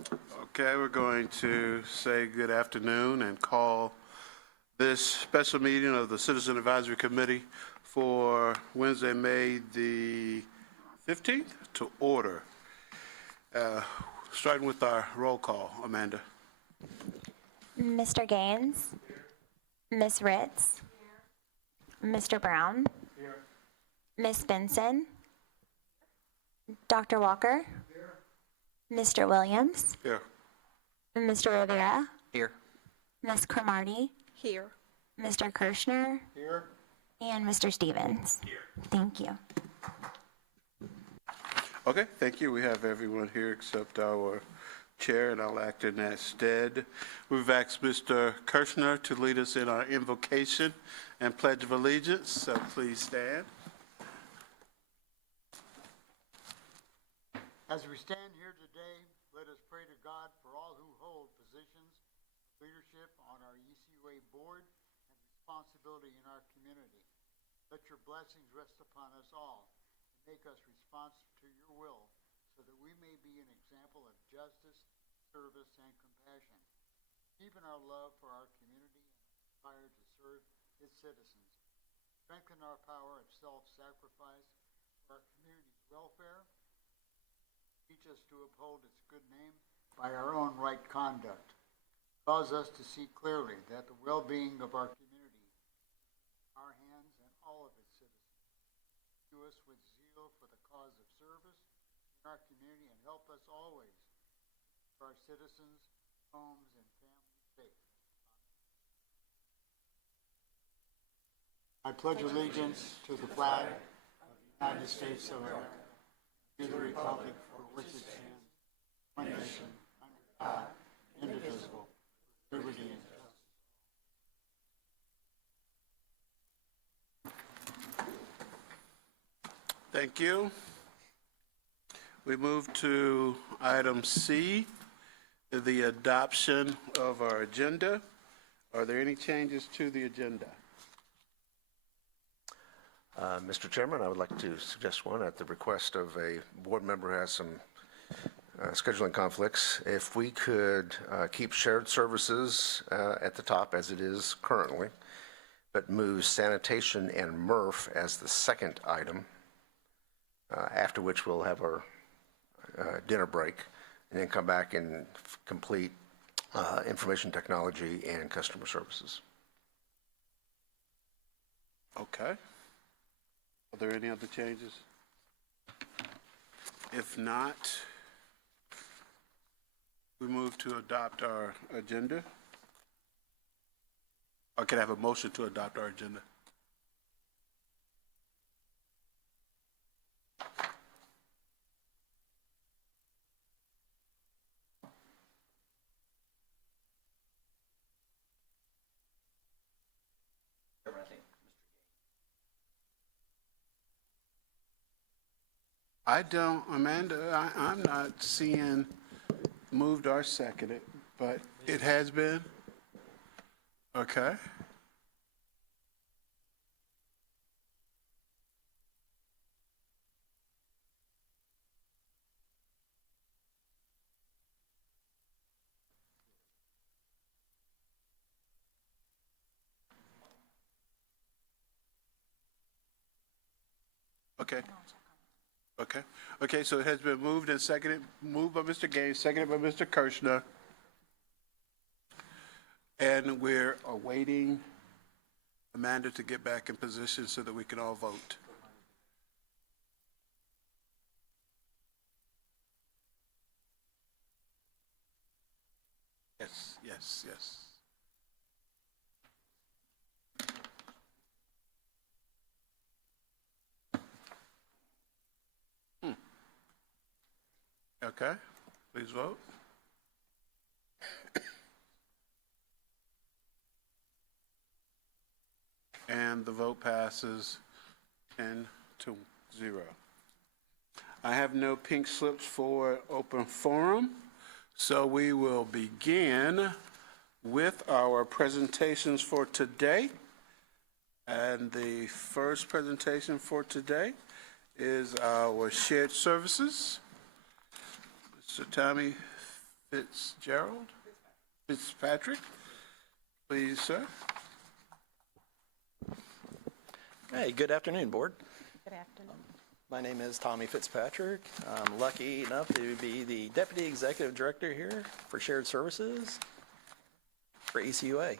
Okay, we're going to say good afternoon and call this special meeting of the Citizen Advisory Committee for Wednesday, May the 15th to order. Starting with our roll call, Amanda. Mr. Gaines? Ms. Ritz? Mr. Brown? Ms. Benson? Dr. Walker? Mr. Williams? Here. Mr. Rivera? Here. Ms. Cromartie? Here. Mr. Kirschner? Here. And Mr. Stevens? Here. Thank you. Okay, thank you. We have everyone here except our chair, and I'll act in that stead. We've asked Mr. Kirschner to lead us in our invocation and Pledge of Allegiance, so please stand. As we stand here today, let us pray to God for all who hold positions of leadership on our ECUA board and responsibility in our community. Let your blessings rest upon us all and make us responsive to your will so that we may be an example of justice, service, and compassion. Deepen our love for our community and desire to serve its citizens. Strengthen our power of self-sacrifice for our community's welfare. Teach us to uphold its good name by our own right conduct. Cause us to see clearly that the well-being of our community is in our hands and all of its citizens. Do us with zeal for the cause of service in our community and help us always keep our citizens, homes, and families safe. I pledge allegiance to the flag of the United States of America, to the republic for which it stands, one nation, under God, indivisible, with liberty and justice. Thank you. We move to item C, the adoption of our agenda. Are there any changes to the agenda? Mr. Chairman, I would like to suggest one at the request of a board member who has some scheduling conflicts. If we could keep shared services at the top as it is currently, but move sanitation and MRF as the second item, after which we'll have our dinner break, and then come back and complete information technology and customer services. Okay. Are there any other changes? If not, we move to adopt our agenda. Or can I have a motion to adopt our agenda? I don't, Amanda, I'm not seeing moved or seconded, but it has been? Okay. Okay. Okay. Okay, so it has been moved and seconded, moved by Mr. Gaines, seconded by Mr. Kirschner. And we're awaiting Amanda to get back in position so that we can all vote. Yes, yes, yes. Okay, please vote. And the vote passes 10-0. I have no pink slips for open forum, so we will begin with our presentations for today. And the first presentation for today is our shared services. Mr. Tommy Fitzpatrick. Please, sir. Hey, good afternoon, Board. Good afternoon. My name is Tommy Fitzpatrick. I'm lucky enough to be the Deputy Executive Director here for Shared Services for ECUA.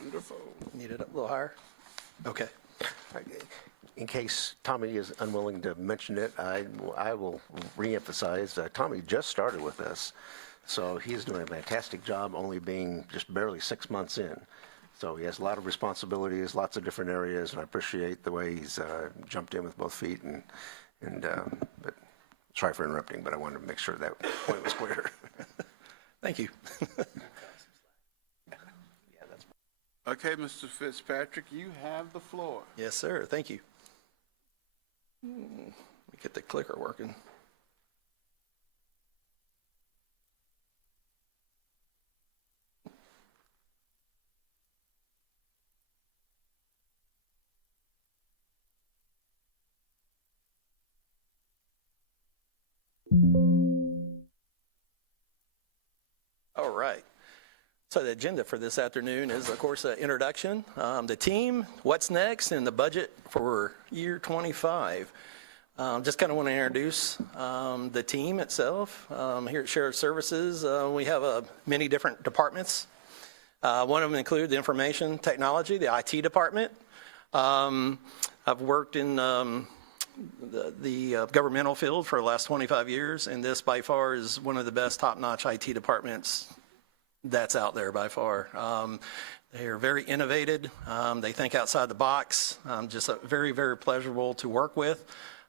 Wonderful. Need it up a little higher? Okay. In case Tommy is unwilling to mention it, I will reemphasize, Tommy just started with us, so he's doing a fantastic job, only being just barely 6 months in. So he has a lot of responsibilities, lots of different areas, and I appreciate the way he's jumped in with both feet. But sorry for interrupting, but I wanted to make sure that point was clear. Thank you. Okay, Mr. Fitzpatrick, you have the floor. Yes, sir. Thank you. Let me get the clicker working. All right. So the agenda for this afternoon is, of course, an introduction, the team, what's next, and the budget for year 25. Just kind of want to introduce the team itself. Here at Shared Services, we have many different departments. One of them include the information technology, the IT department. I've worked in the governmental field for the last 25 years, and this by far is one of the best top-notch IT departments that's out there by far. They are very innovative. They think outside the box. Just very, very pleasurable to work with.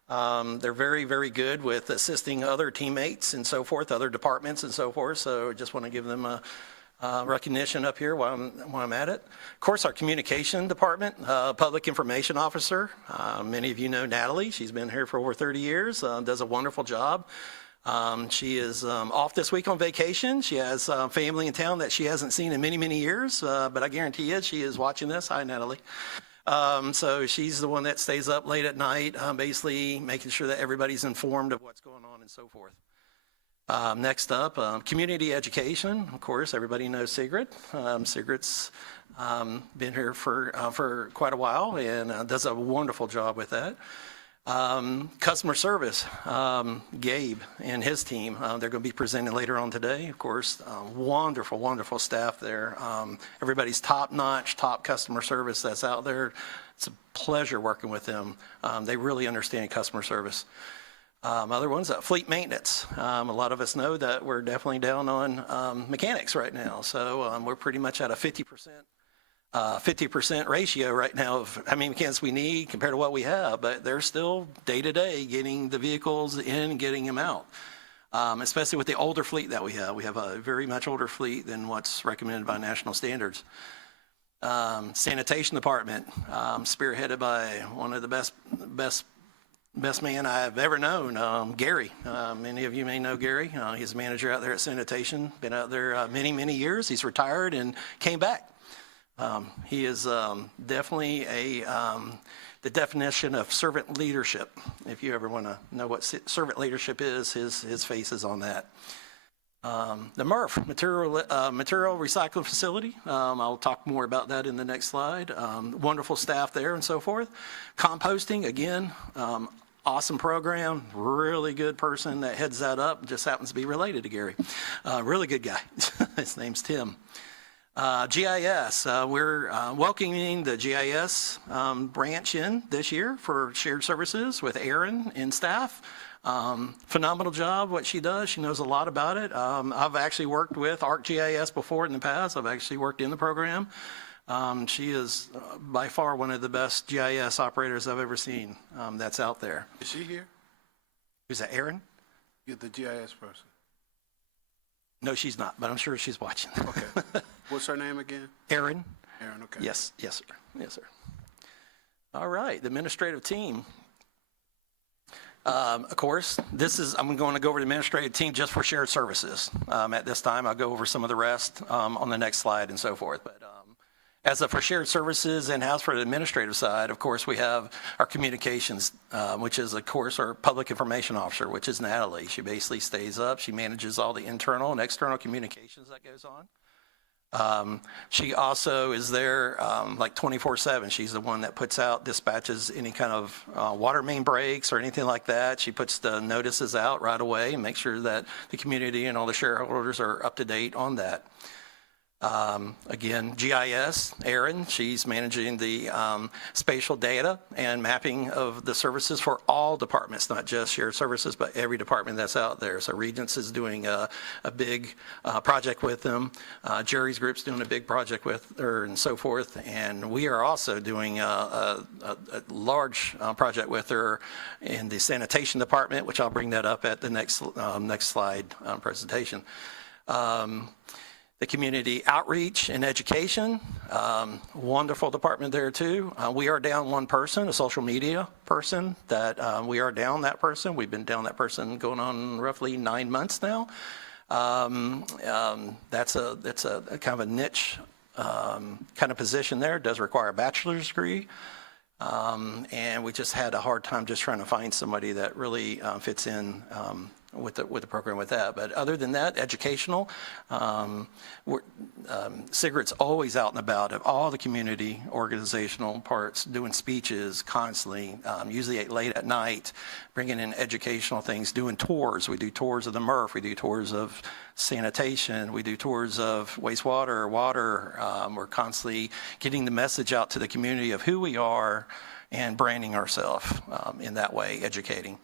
They're very, very good with assisting other teammates and so forth, other departments and so forth. So just want to give them a recognition up here while I'm at it. Of course, our communication department, public information officer. Many of you know Natalie. She's been here for over 30 years, does a wonderful job. She is off this week on vacation. She has family in town that she hasn't seen in many, many years, but I guarantee you she is watching this. Hi, Natalie. So she's the one that stays up late at night, basically making sure that everybody's informed of what's going on and so forth. Next up, community education. Of course, everybody knows Sigrid. Sigrid's been here for quite a while and does a wonderful job with that. Customer service, Gabe and his team, they're going to be presenting later on today. Of course, wonderful, wonderful staff there. Everybody's top-notch, top customer service that's out there. It's a pleasure working with them. They really understand customer service. Other ones, fleet maintenance. A lot of us know that we're definitely down on mechanics right now. So we're pretty much at a 50% ratio right now of how many mechanics we need compared to what we have, but they're still day to day getting the vehicles in and getting them out, especially with the older fleet that we have. We have a very much older fleet than what's recommended by national standards. Sanitation department, spearheaded by one of the best man I've ever known, Gary. Many of you may know Gary. He's a manager out there at sanitation, been out there many, many years. He's retired and came back. He is definitely the definition of servant leadership. If you ever want to know what servant leadership is, his face is on that. The MRF, material recycling facility. I'll talk more about that in the next slide. Wonderful staff there and so forth. Composting, again, awesome program. Really good person that heads that up. Just happens to be related to Gary. Really good guy. His name's Tim. GIS, we're welcoming the GIS branch in this year for shared services with Erin and staff. Phenomenal job, what she does. She knows a lot about it. I've actually worked with ArcGIS before in the past. I've actually worked in the program. She is by far one of the best GIS operators I've ever seen that's out there. Is she here? Who's that, Erin? You're the GIS person. No, she's not, but I'm sure she's watching. Okay. What's her name again? Erin? Erin, okay. Yes, sir. Yes, sir. All right, the administrative team. Of course, I'm going to go over the administrative team just for shared services. At this time, I'll go over some of the rest on the next slide and so forth. But As for shared services in-house for the administrative side, of course, we have our communications, which is, of course, our public information officer, which is Natalie. She basically stays up. She manages all the internal and external communications that goes on. She also is there like 24/7. She's the one that puts out, dispatches any kind of water main breaks or anything like that. She puts the notices out right away and makes sure that the community and all the shareholders are up to date on that. Again, GIS, Erin, she's managing the spatial data and mapping of the services for all departments, not just shared services, but every department that's out there. So Regents is doing a big project with them. Jerry's group's doing a big project with her and so forth. And we are also doing a large project with her in the sanitation department, which I'll bring that up at the next slide presentation. The community outreach and education, wonderful department there too. We are down one person, a social media person, that we are down that person. We've been down that person going on roughly 9 months now. That's a kind of a niche kind of position there. It does require a bachelor's degree. And we just had a hard time just trying to find somebody that really fits in with the program with that. But other than that, educational, Sigrid's always out and about at all the community organizational parts, doing speeches constantly, usually late at night, bringing in educational things, doing tours. We do tours of the MRF, we do tours of sanitation, we do tours of wastewater, water. We're constantly getting the message out to the community of who we are and branding ourselves in that way, educating.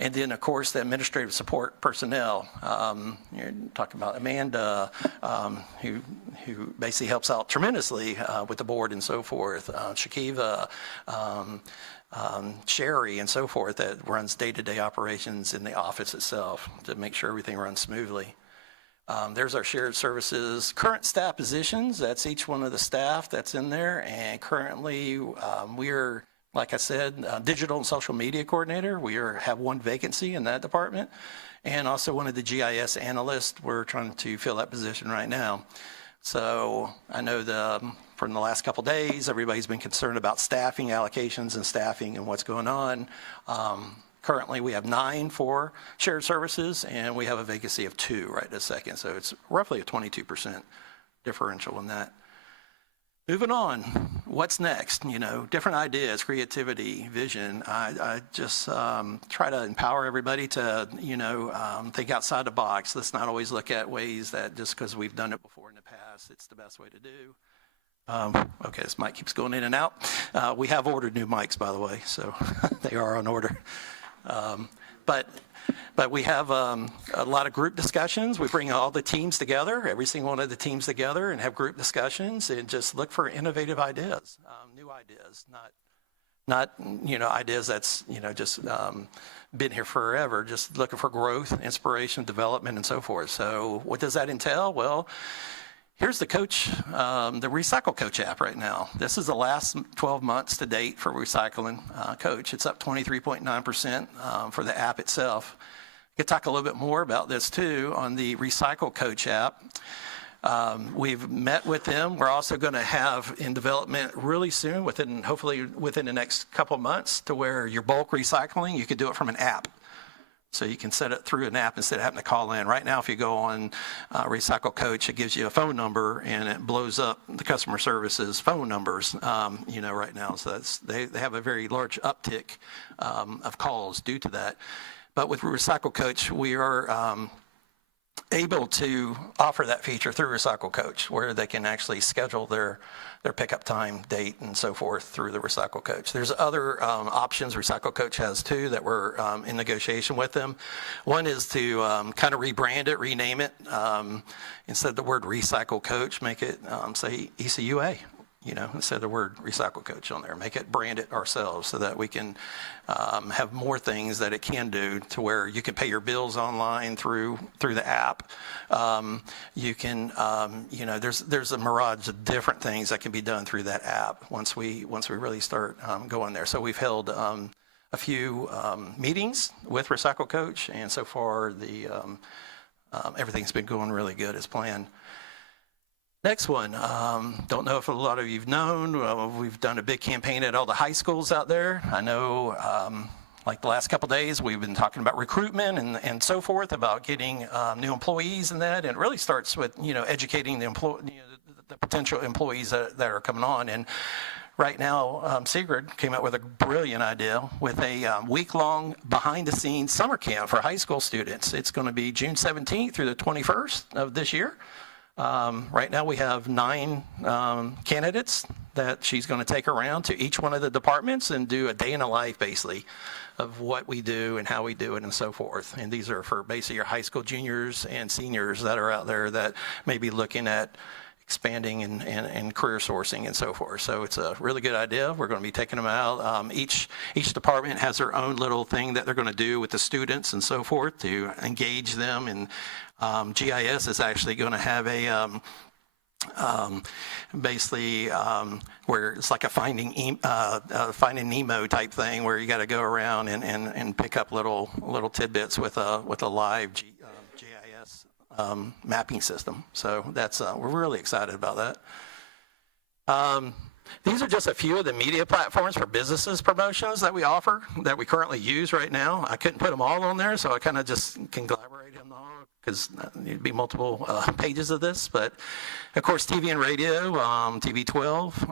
And then, of course, the administrative support personnel. You're talking about Amanda, who basically helps out tremendously with the board and so forth. Shakiva, Sherry, and so forth, that runs day-to-day operations in the office itself to make sure everything runs smoothly. There's our shared services current staff positions. That's each one of the staff that's in there. And currently, we're, like I said, digital and social media coordinator. We have one vacancy in that department. And also one of the GIS analysts. We're trying to fill that position right now. So I know from the last couple of days, everybody's been concerned about staffing allocations and staffing and what's going on. Currently, we have 9 for shared services, and we have a vacancy of 2 right this second. So it's roughly a 22% differential in that. Moving on, what's next? You know, different ideas, creativity, vision. I just try to empower everybody to, think outside the box. Let's not always look at ways that just because we've done it before in the past, it's the best way to do. Okay, this mic keeps going in and out. We have ordered new mics, by the way, so they are on order. But we have a lot of group discussions. We bring all the teams together, every single one of the teams together, and have group discussions and just look for innovative ideas, new ideas, not ideas that's just been here forever. Just looking for growth, inspiration, development, and so forth. So what does that entail? Well, here's the Coach, the Recycle Coach app right now. This is the last 12 months to date for Recycling Coach. It's up 23.9% for the app itself. I could talk a little bit more about this too on the Recycle Coach app. We've met with them. We're also going to have in development really soon, hopefully within the next couple of months, to where your bulk recycling, you could do it from an app. So you can set it through an app instead of having to call in. Right now, if you go on Recycle Coach, it gives you a phone number and it blows up the customer services phone numbers, right now. So they have a very large uptick of calls due to that. But with Recycle Coach, we are able to offer that feature through Recycle Coach, where they can actually schedule their pickup time, date, and so forth through the Recycle Coach. There's other options Recycle Coach has too that we're in negotiation with them. One is to kind of rebrand it, rename it. Instead of the word Recycle Coach, make it say ECUA. Instead of the word Recycle Coach on there, make it brand it ourselves so that we can have more things that it can do to where you can pay your bills online through the app. You can, there's a mirage of different things that can be done through that app once we really start going there. So we've held a few meetings with Recycle Coach, and so far everything's been going really good as planned. Next one, don't know if a lot of you've known, we've done a big campaign at all the high schools out there. I know, like the last couple days, we've been talking about recruitment and so forth, about getting new employees and that. And it really starts with, educating the the potential employees that are coming on. And right now, Sigrid came up with a brilliant idea with a week-long behind-the-scenes summer camp for high school students. It's going to be June 17th through the 21st of this year. Right now we have 9 candidates that she's going to take around to each one of the departments and do a day in the life, basically, of what we do and how we do it and so forth. And these are for basically your high school juniors and seniors that are out there that may be looking at expanding and career sourcing and so forth. So it's a really good idea. We're going to be taking them out. Each department has their own little thing that they're going to do with the students and so forth to engage them. And GIS is actually going to have a where it's like a Finding Nemo type thing, where you got to go around and pick up little tidbits with a live GIS mapping system. So that's we're really excited about that. These are just a few of the media platforms for businesses promotions that we offer, that we currently use right now. I couldn't put them all on there, so I kind of just conglomerated them all, because there'd be multiple pages of this. But of course, TV and radio, TV 12,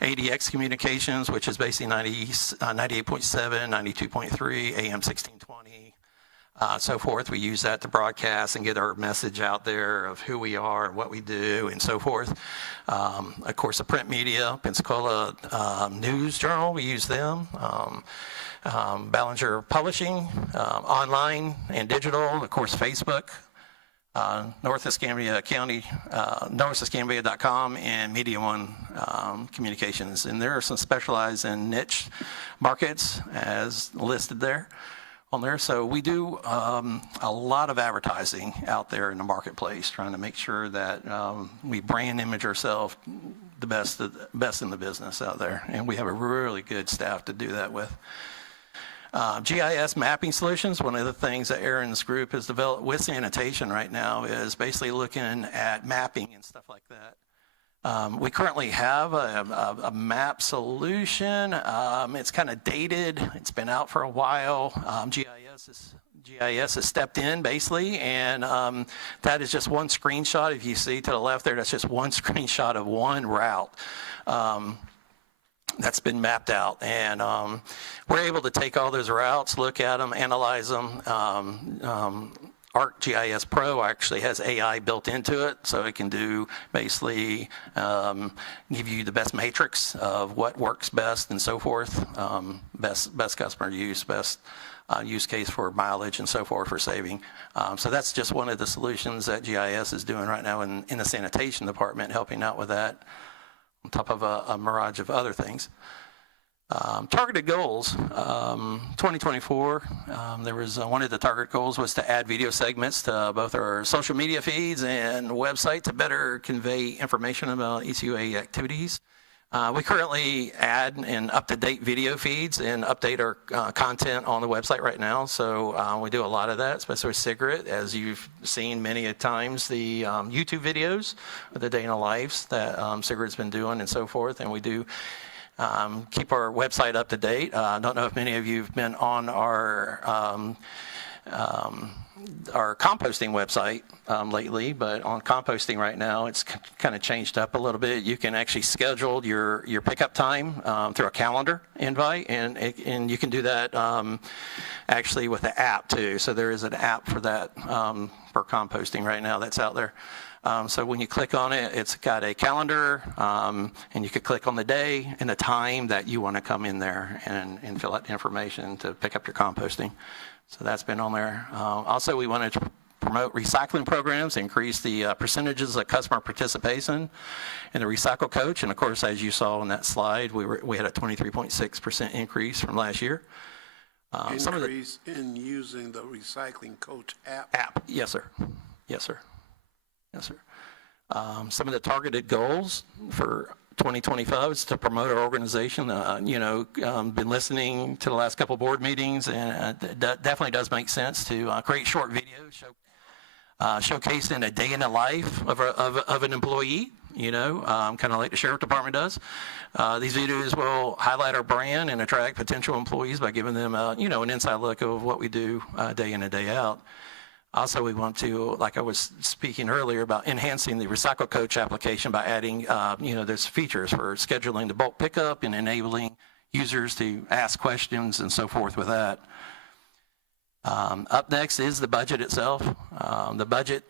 ADX Communications, which is basically 98.7, 92.3, AM 1620, so forth. We use that to broadcast and get our message out there of who we are and what we do and so forth. Of course, the print media, Pensacola News Journal, we use them. Ballinger Publishing, online and digital, of course, Facebook, North Escambia County, northescambia.com, and Media One Communications. And there are some specialized in niche markets as listed there on there. So we do a lot of advertising out there in the marketplace, trying to make sure that we brand image ourselves the best in the business out there. And we have a really good staff to do that with. GIS mapping solutions, one of the things that Aaron's group has developed with sanitation right now is basically looking at mapping and stuff like that. We currently have a map solution. It's kind of dated. It's been out for a while. GIS has stepped in basically, and that is just one screenshot. If you see to the left there, that's just one screenshot of one route. That's been mapped out, and we're able to take all those routes, look at them, analyze them. ArcGIS Pro actually has AI built into it, so it can do basically give you the best matrix of what works best and so forth, best customer use, best use case for mileage and so forth for saving. So that's just one of the solutions that GIS is doing right now in the sanitation department, helping out with that, on top of a mirage of other things. Targeted goals, 2024, there was one of the target goals was to add video segments to both our social media feeds and website to better convey information about ECUA activities. We currently add and up-to-date video feeds and update our content on the website right now. So we do a lot of that, especially with Sigrid, as you've seen many a times, the YouTube videos of the day in the lives that Sigrid's been doing and so forth. And we do keep our website up to date. I don't know if many of you have been on our composting website lately, but on composting right now, it's kind of changed up a little bit. You can actually schedule your pickup time through a calendar invite, and you can do that actually with the app too. So there is an app for that for composting right now that's out there. So when you click on it, it's got a calendar, and you could click on the day and the time that you want to come in there and fill out the information to pick up your composting. So that's been on there. Also, we wanted to promote recycling programs, increase the percentages of customer participation in the Recycle Coach. And of course, as you saw on that slide, we had a 23.6% increase from last year. Increase in using the Recycling Coach app. Yes, sir. Yes, sir. Yes, sir. Some of the targeted goals for 2025 is to promote our organization. Been listening to the last couple board meetings, and that definitely does make sense to create short videos, show showcasing a day in the life of an employee, kind of like the sheriff department does. These videos will highlight our brand and attract potential employees by giving them, an inside look of what we do day in and day out. Also, we want to, like I was speaking earlier, about enhancing the Recycle Coach application by adding, there's features for scheduling the bulk pickup and enabling users to ask questions and so forth with that. Up next is the budget itself. The budget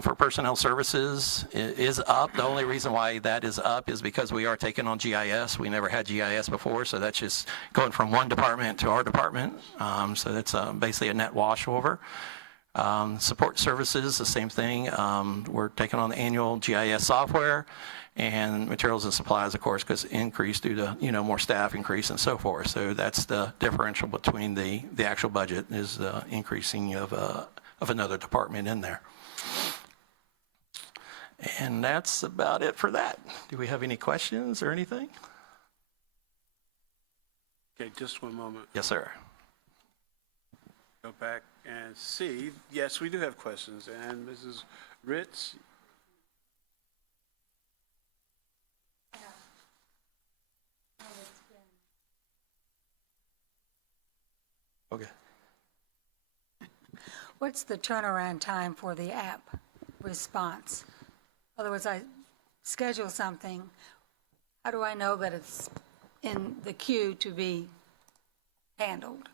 for personnel services is up. The only reason why that is up is because we are taking on GIS. We never had GIS before, so that's just going from one department to our department. So that's basically a net wash over. Support services, the same thing. We're taking on the annual GIS software, and materials and supplies, of course, because increase due to more staff increase and so forth. So that's the differential between the actual budget is the increasing of another department in there. And that's about it for that. Do we have any questions or anything? Okay, just one moment. Yes, sir. Go back and see. Yes, we do have questions. And Mrs. Ritz? Okay. What's the turnaround time for the app response? In other words, I schedule something, how do I know that it's in the queue to be handled?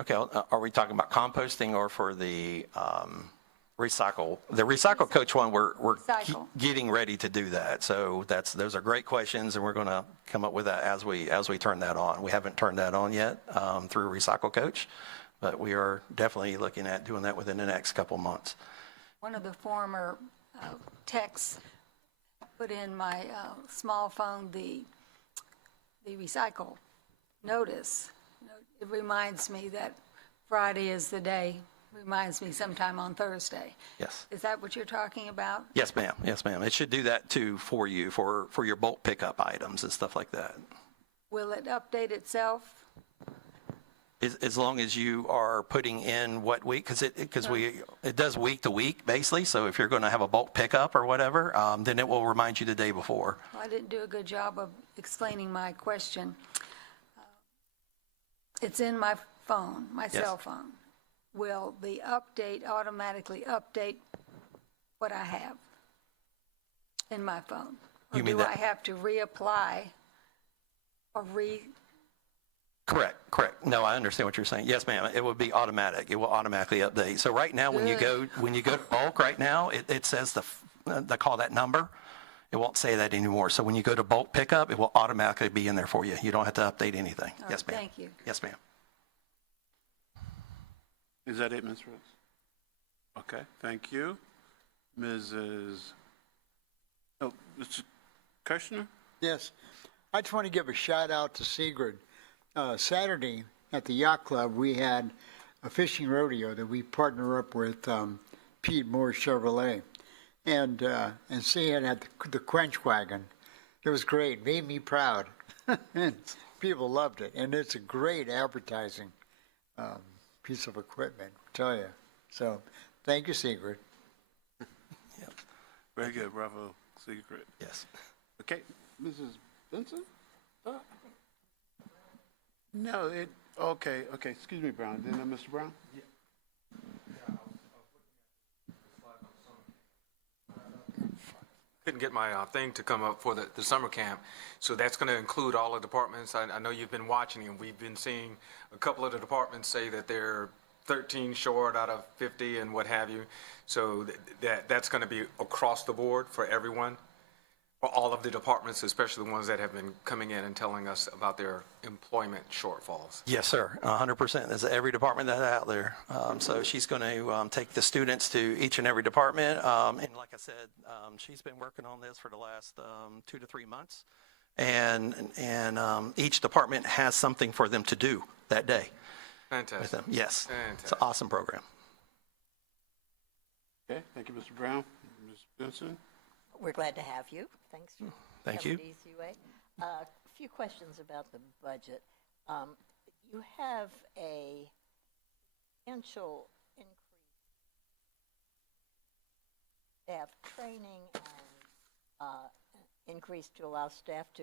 Okay, are we talking about composting or for the recycle? The Recycle Coach one, we're Recycle. getting ready to do that. So those are great questions, and we're going to come up with that as we turn that on. We haven't turned that on yet through Recycle Coach, but we are definitely looking at doing that within the next couple months. One of the former texts put in my small phone the recycle notice. It reminds me that Friday is the day, reminds me sometime on Thursday. Yes. Is that what you're talking about? Yes, ma'am. Yes, ma'am. It should do that too for you, for your bulk pickup items and stuff like that. Will it update itself? As long as you are putting in what week, because it does week to week basically. So if you're going to have a bulk pickup or whatever, then it will remind you the day before. Well, I didn't do a good job of explaining my question. It's in my phone, my cell phone. Will the update automatically update what I have in my phone? Or You mean do that- I have to reapply or Correct. No, I understand what you're saying. Yes, ma'am. It will be automatic. It will automatically update. So right now, when you go to bulk right now, it says they call that number. It won't say that anymore. So when you go to bulk pickup, it will automatically be in there for you. You don't have to update anything. Yes, ma'am. Thank you. Yes, ma'am. Is that it, Ms. Ritz? Okay, thank you. Mrs. Oh, Mr. Kirshner? Yes. I just want to give a shout out to Sigrid. Saturday at the Yacht Club, we had a fishing rodeo that we partner up with Pete Moore Chevrolet. And Sigrid had the Quench Wagon. It was great, made me proud. And people loved it. And it's a great advertising piece of equipment, I tell you. So thank you, Sigrid. Very good, bravo, Secret. Yes. Okay, Mrs. Benson? No, okay, excuse me, Brown. Then Mr. Brown? Couldn't get my thing to come up for the summer camp. So that's going to include all the departments. I know you've been watching, and we've been seeing a couple of the departments say that they're 13 short out of 50 and what have you. So that's going to be across the board for everyone, for all of the departments, especially the ones that have been coming in and telling us about their employment shortfalls. Yes, sir. 100%. There's every department that's out there. So she's going to take the students to each and every department. And like I said, she's been working on this for the last 2 to 3 months. And each department has something for them to do that day with Fantastic. them. Yes. Fantastic. It's an awesome program. Okay, thank you, Mr. Brown. Ms. Benson? We're glad to have you. Thanks for Thank you. coming to ECUA. A few questions about the budget. You have a potential increase staff training and increase to allow staff to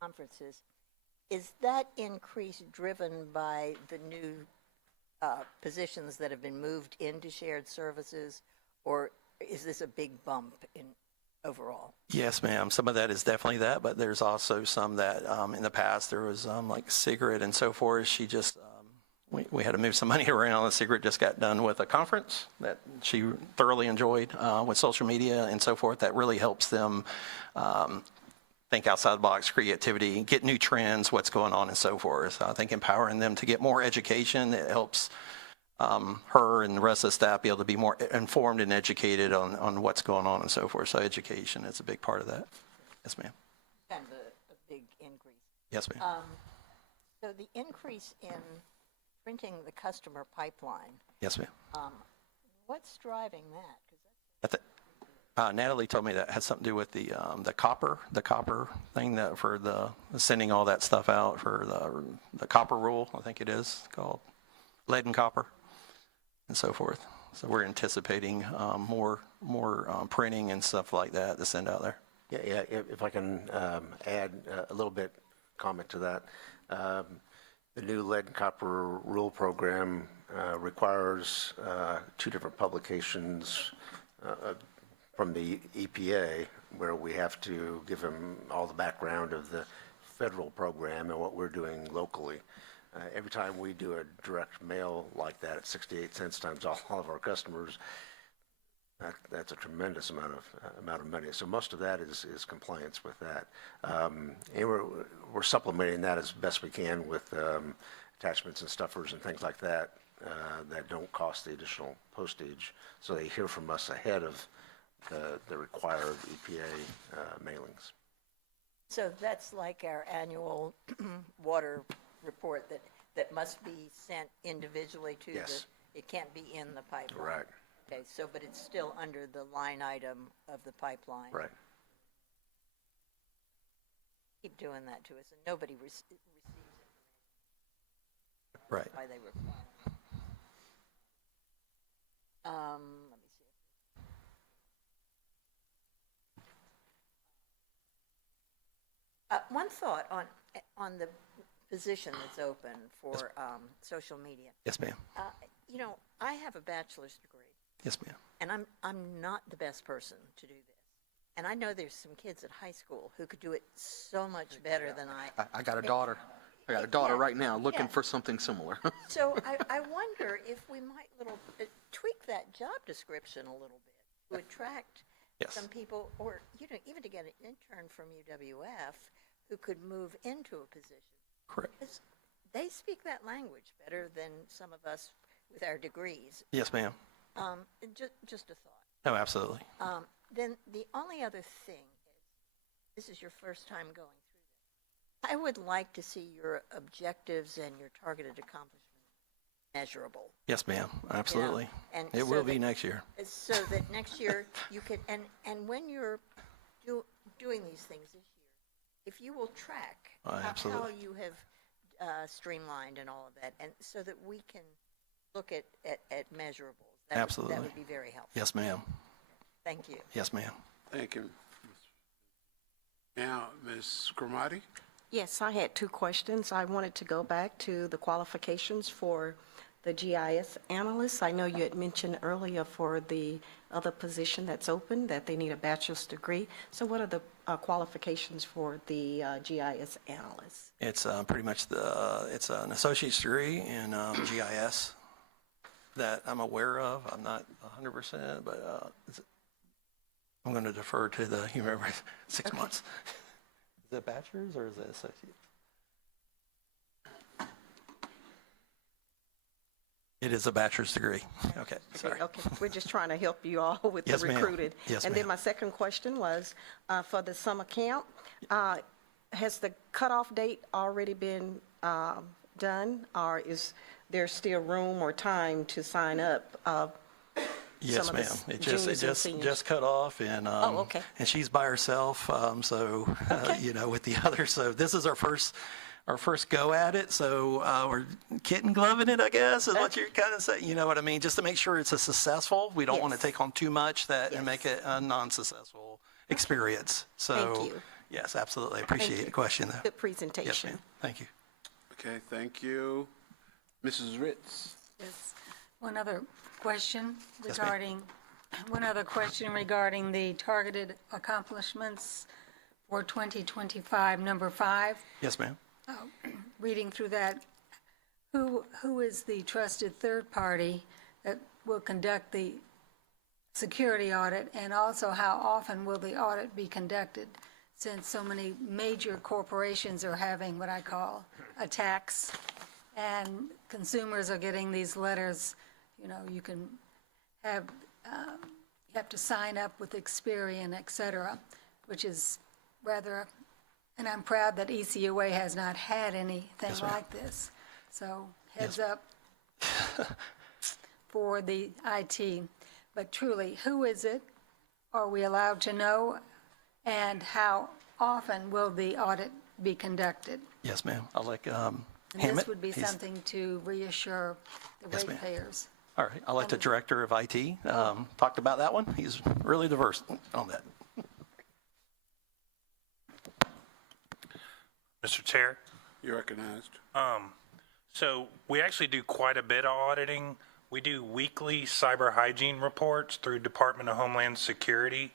conferences, is that increase driven by the new positions that have been moved into shared services, or is this a big bump in overall? Yes, ma'am. Some of that is definitely that, but there's also some that in the past there was like Sigrid and so forth. She just, we had to move some money around. Sigrid just got done with a conference that she thoroughly enjoyed with social media and so forth. That really helps them think outside the box, creativity, get new trends, what's going on and so forth. So I think empowering them to get more education, it helps her and the rest of the staff be able to be more informed and educated on what's going on and so forth. So education is a big part of that. Yes, ma'am. Kind of a big increase. Yes, ma'am. So the increase in printing the customer pipeline, Yes, ma'am. what's driving that? 'Cause Natalie told me that had something to do with the copper thing that for the sending all that stuff out for the copper rule, I think it is called, lead and copper and so forth. So we're anticipating more printing and stuff like that to send out there. Yeah, if I can add a little bit comment to that. The new lead and copper rule program requires 2 different publications from the EPA, where we have to give them all the background of the federal program and what we're doing locally. Every time we do a direct mail like that at 68 cents times all of our customers, that's a tremendous amount of money. So most of that is compliance with that. And we're supplementing that as best we can with attachments and stuffers and things like that that don't cost the additional postage. So they hear from us ahead of the required EPA mailings. So that's like our annual water report that must be sent individually to Yes. it can't be in the pipeline. Right, Okay, so, but it's still under the line item of the pipeline. right. Keep doing that to us, and nobody receives it. Right. Why they require it. Let me see. One thought on the position that's open for social media. Yes, ma'am. You know, I have a bachelor's degree, Yes, ma'am. and I'm not the best person to do this. And I know there's some kids at high school who could do it so much better than I. I got a daughter. I got a daughter Yeah. right now looking Yeah. for something similar. So I wonder if we might tweak that job description a little bit to attract Yes. some people, or, you know, even to get an intern from UWF who could move into a position. Correct. Because they speak that language better than some of us with our degrees. Yes, ma'am. Just a thought. No, absolutely. Then the only other thing is, this is your first time going through this. I would like to see your objectives and your targeted accomplishments measurable. Yes, ma'am. Absolutely. and It so will be that- next year. So that next year you could, and when you're doing these things this year, if you will track how Absolutely. you have streamlined and all of that, and so that we can look at measurables. That Absolutely. would be very helpful. Yes, ma'am. Thank you. Yes, ma'am. Thank you. Now, Ms. Cromartie? Yes, I had 2 questions. I wanted to go back to the qualifications for the GIS analyst. I know you had mentioned earlier for the other position that's open that they need a bachelor's degree. So what are the qualifications for the GIS analyst? It's pretty much it's an associate's degree in GIS that I'm aware of. I'm not 100%, but I'm going to defer to the human resources 6 months. Is it bachelor's or is it associate? It is a bachelor's degree. Okay, sorry. Okay, we're just trying to help you all with the Yes, ma'am. recruited. Yes, And then ma'am. my second question was, for the summer camp, has the cutoff date already been done? Or is there still room or time to sign up? Yes, some of the ma'am. It just juniors and seniors? just cut off, and Oh, okay. and she's by herself. So Okay. you know, with the others. So this is our first our first go at it, so we're kitten gloving it, I guess, is what you're kind of saying. You know what I mean? Just to make sure it's a successful. We don't want to Yes. take on too much and Yes. make it a non-successful experience. So, Thank you. yes, absolutely. I appreciate you. the question, though. Good Yes, presentation. ma'am. Thank you. Okay, thank you. Mrs. Ritz? Yes. One other question Yes, ma'am. regarding the targeted accomplishments for 2025, number 5. Yes, ma'am. Reading through that, who is the trusted third party that will conduct the security audit? And also, how often will the audit be conducted? Since so many major corporations are having what I call attacks, and consumers are getting these letters, you know, you can have, you have to sign up with Experian, et cetera, which is rather, and I'm proud that ECOA has not had anything like this. So heads up for the IT. But truly, who is it? Are we allowed to know? And how often will the audit be conducted? Yes, ma'am. I'll let And Hammett. this would be he's- something to reassure the Yes, ma'am. ratepayers. All right. I'll let the director of IT talk about that one. He's really diverse on that. Mr. Chair, You're recognized. so we actually do quite a bit of auditing. We do weekly cyber hygiene reports through Department of Homeland Security.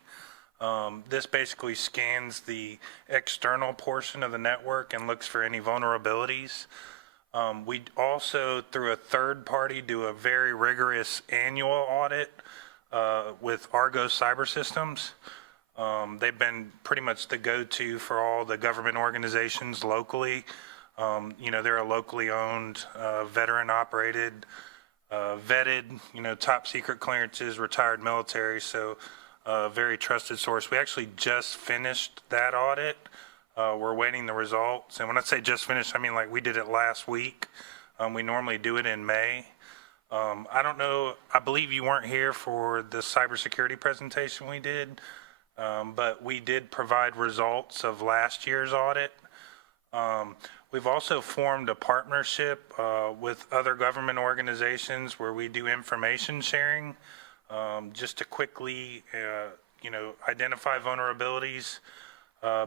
This basically scans the external portion of the network and looks for any vulnerabilities. We also, through a third party, do a very rigorous annual audit with Argo Cyber Systems. They've been pretty much the go-to for all the government organizations locally. You know, they're a locally owned, veteran-operated, vetted, you know, top secret clearances, retired military, so a very trusted source. We actually just finished that audit. We're waiting the results. And when I say just finished, I mean like we did it last week. We normally do it in May. I don't know, I believe you weren't here for the cybersecurity presentation we did, but we did provide results of last year's audit. We've also formed a partnership with other government organizations where we do information sharing, just to quickly, you know, identify vulnerabilities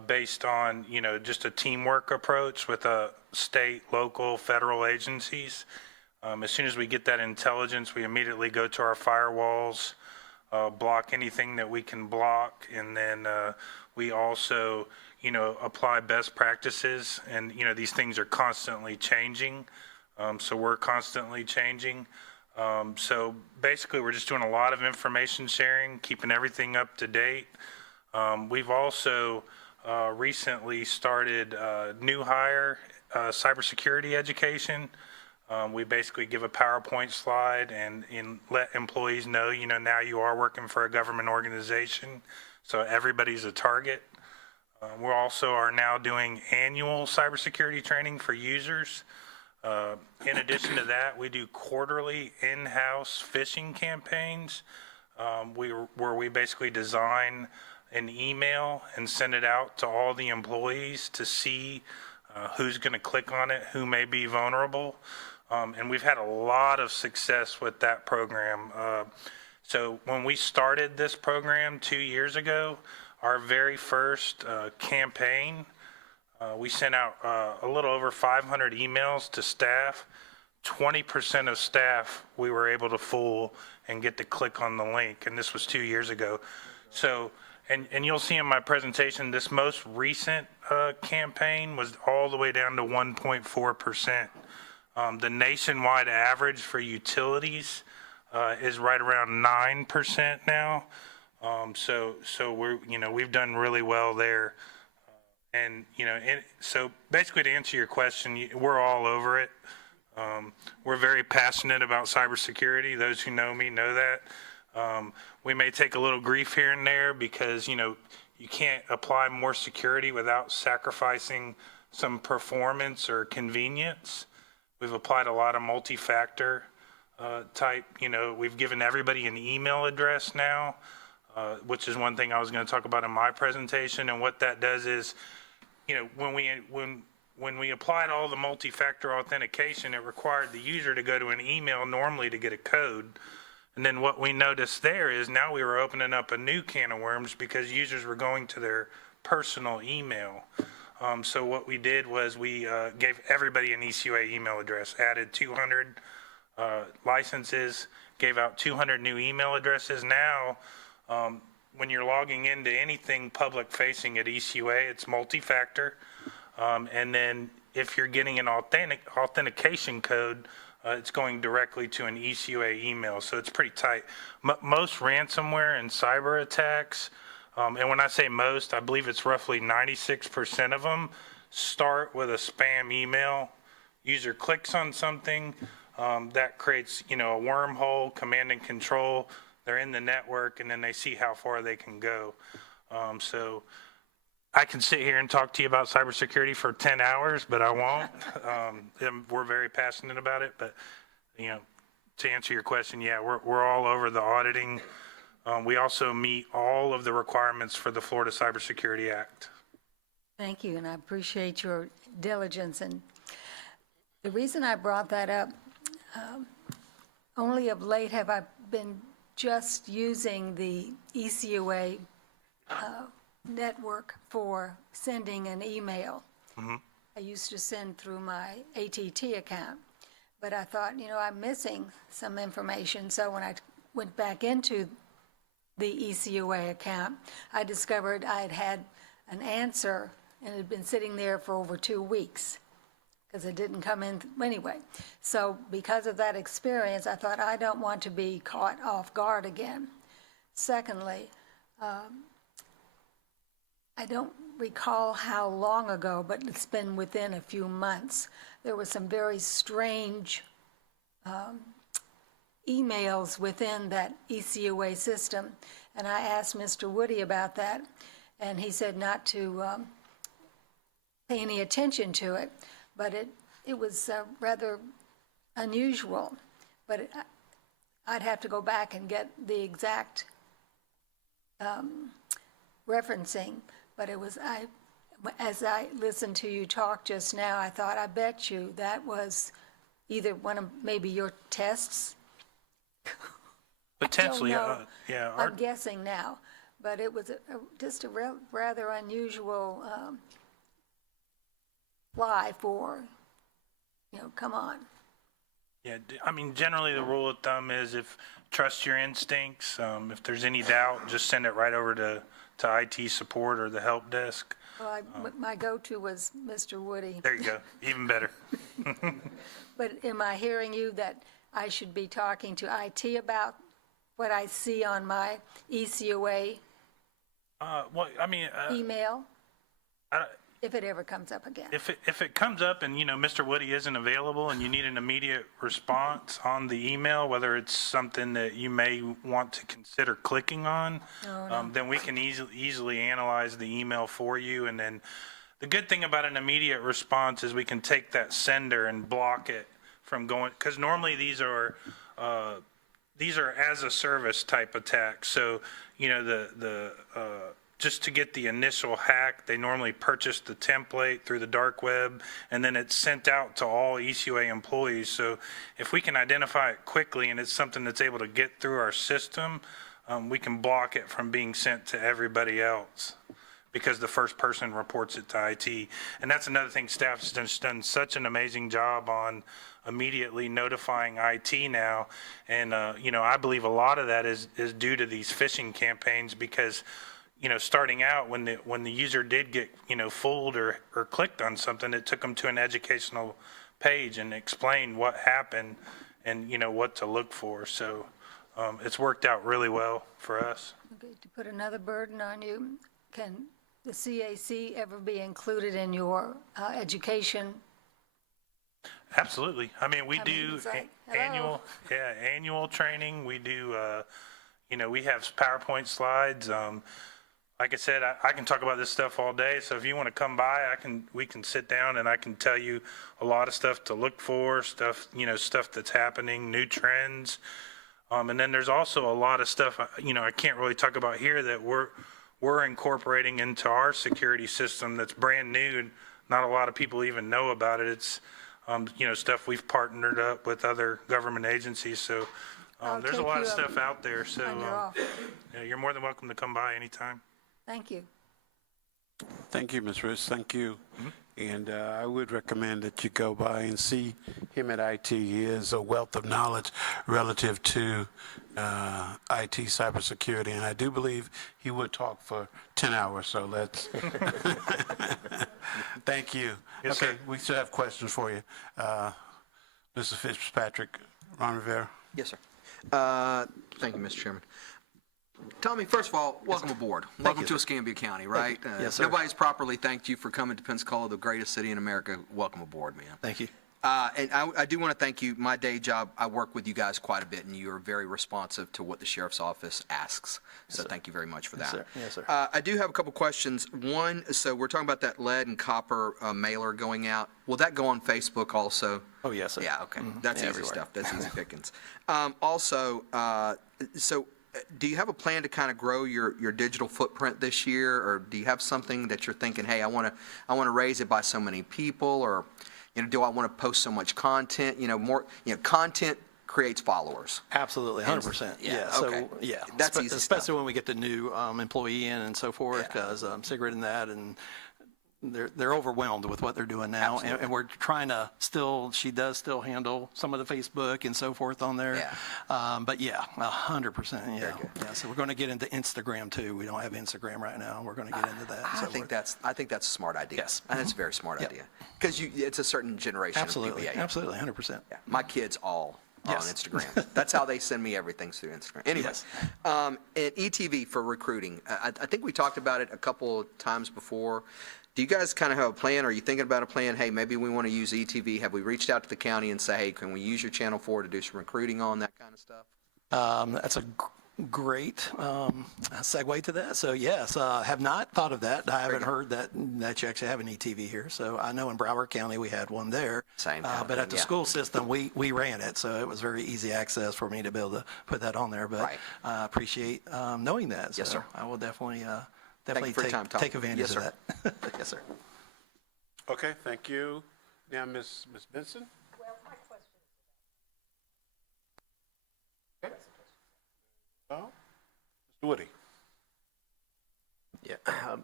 based on, you know, just a teamwork approach with state, local, federal agencies. As soon as we get that intelligence, we immediately go to our firewalls, block anything that we can block, and then we also, you know, apply best practices. And, you know, these things are constantly changing, so we're constantly changing. So basically, we're just doing a lot of information sharing, keeping everything up to date. We've also recently started new hire cybersecurity education. We basically give a PowerPoint slide and let employees know, you know, now you are working for a government organization, so everybody's a target. We also are now doing annual cybersecurity training for users. In addition to that, we do quarterly in-house phishing campaigns where we basically design an email and send it out to all the employees to see who's going to click on it, who may be vulnerable. And we've had a lot of success with that program. So when we started this program 2 years ago, our very first campaign, we sent out a little over 500 emails to staff. 20% of staff we were able to fool and get to click on the link, and this was 2 years ago. So, and you'll see in my presentation, this most recent campaign was all the way down to 1.4%. The nationwide average for utilities is right around 9% now. So we're, you know, we've done really well there. And, you know, so basically to answer your question, we're all over it. We're very passionate about cybersecurity. Those who know me know that. We may take a little grief here and there because, you know, you can't apply more security without sacrificing some performance or convenience. We've applied a lot of multi-factor type, you know, we've given everybody an email address now, which is one thing I was going to talk about in my presentation. And what that does is, you know, when we applied all the multi-factor authentication, it required the user to go to an email normally to get a code. And then what we noticed there is now we were opening up a new can of worms because users were going to their personal email. So what we did was we gave everybody an ECUA email address, added 200 licenses, gave out 200 new email addresses. Now, when you're logging into anything public facing at ECUA, it's multi-factor. And then if you're getting an authentication code, it's going directly to an ECUA email. So it's pretty tight. Most ransomware and cyber attacks, and when I say most, I believe it's roughly 96% of them start with a spam email. User clicks on something, that creates, a wormhole, command and control. They're in the network, and then they see how far they can go. So I can sit here and talk to you about cybersecurity for 10 hours, but I won't. We're very passionate about it, but, to answer your question, yeah, we're all over the auditing. We also meet all of the requirements for the Florida Cybersecurity Act. Thank you, and I appreciate your diligence. And the reason I brought that up, only of late have I been just using the ECUA network for sending an email. I used to send through my ATT account, but I thought, I'm missing some information. So when I went back into the ECUA account, I discovered I had had an answer and it had been sitting there for over 2 weeks because it didn't come in anyway. So because of that experience, I thought I don't want to be caught off guard again. Secondly, I don't recall how long ago, but it's been within a few months, there were some very strange emails within that ECUA system. And I asked Mr. Woody about that, and he said not to pay any attention to it, but it was rather unusual. But I'd have to go back and get the exact referencing, but it was, as I listened to you talk just now, I thought, I bet you that was either one of maybe your tests. Potentially, I don't know. yeah. I'm guessing now, but it was just a rather unusual fly for, come on. Yeah, generally the rule of thumb is trust your instincts. If there's any doubt, just send it right over to IT support or the help desk. Well, my go-to was Mr. Woody. There you go, even better. But am I hearing you that I should be talking to IT about what I see on my ECUA email? If it ever comes up again. If it comes up and, Mr. Woody isn't available and you need an immediate response on the email, whether it's something that you may want to consider clicking on, then we can easily analyze the email for you. And then the good thing about an immediate response is we can take that sender and block it from going, because normally these are as a service type attacks. So, just to get the initial hack, they normally purchase the template through the dark web, and then it's sent out to all ECUA employees. So if we can identify it quickly and it's something that's able to get through our system, we can block it from being sent to everybody else because the first person reports it to IT. And that's another thing staff has just done such an amazing job on immediately notifying IT now. And, I believe a lot of that is due to these phishing campaigns because starting out when the user did get, fooled or clicked on something, it took them to an educational page and explained what happened and, what to look for. So it's worked out really well for us. Okay, to put another burden on you, can the CAC ever be included in your education? Absolutely. We do it's like, annual training. We do, we have PowerPoint slides. Like I said, I can talk about this stuff all day. So if you want to come by, we can sit down and I can tell you a lot of stuff to look for, stuff that's happening, new trends. And then there's also a lot of stuff, I can't really talk about here that we're incorporating into our security system that's brand new, not a lot of people even know about it. It's, stuff we've partnered up with other government agencies, so there's a take lot you of up stuff out there, so on your offer. you're more than welcome to come by anytime. Thank you. Thank you, Ms. Rich, thank you. And I would recommend that you go by and see him at IT. He is a wealth of knowledge relative to IT cybersecurity, and I do believe he would talk for 10 hours, so let's... Thank you. Yes, Okay, sir. we still have questions for you. Mr. Fitzpatrick, Ron Rivera. Yes, sir. Thank you, Mr. Chairman. Tommy, first of all, welcome aboard. Welcome to Escambia County, right? Yes, sir. Nobody's properly thanked you for coming to Pensacola, the greatest city in America. Welcome aboard, man. Thank you. And I do want to thank you. My day job, I work with you guys quite a bit, and you are very responsive to what the sheriff's office asks. So thank you very much for that. sir. Yes, sir. I do have a couple questions. One, so we're talking about that lead and copper mailer going out. Will that go on Facebook also? Oh, yes, sir. Yeah, okay. That's easy everywhere. stuff. That's easy pickings. Also, do you have a plan to kind of grow your digital footprint this year, or do you have something that you're thinking, hey, I want to raise it by so many people, or do I want to post so much content? More content creates followers. Absolutely, 100%. Yeah, So, okay. yeah. That's easy Especially stuff. when we get the new employee in and so forth, because Sigrid and that, and they're overwhelmed with what they're doing now. And we're trying to she does still handle some of the Facebook and so forth on there. Yeah. But yeah, 100%, yeah. Yeah, so we're going to get into Instagram too. We don't have Instagram right now. We're going to get into that. I think that's a smart idea. Yes. I think it's a very smart Yep. idea, because it's a certain generation Absolutely, of people. absolutely, 100%. Yeah. My kids all are on Yes. Instagram. That's how they send me everything through Instagram. Anyway, Yes. and ETV for recruiting. I think we talked about it a couple of times before. Do you guys kind of have a plan? Are you thinking about a plan? Hey, maybe we want to use ETV. Have we reached out to the county and say, hey, can we use your Channel 4 to do some recruiting on that kind of stuff? That's a great segue to that. So yes, have not thought of that. I haven't heard that you actually have an ETV here. So I know in Broward County we had one there. Same kind of but thing, at the yeah. school system we ran it, so it was very easy access for me to be able to put that on there. But Right. I appreciate knowing that. Yes, So sir. I will definitely for your time, Tom. take advantage Yes, of sir. that. Yes, sir. Okay, thank you. Now, Ms. Benson? Okay. Oh, Mr. Woody? Yeah,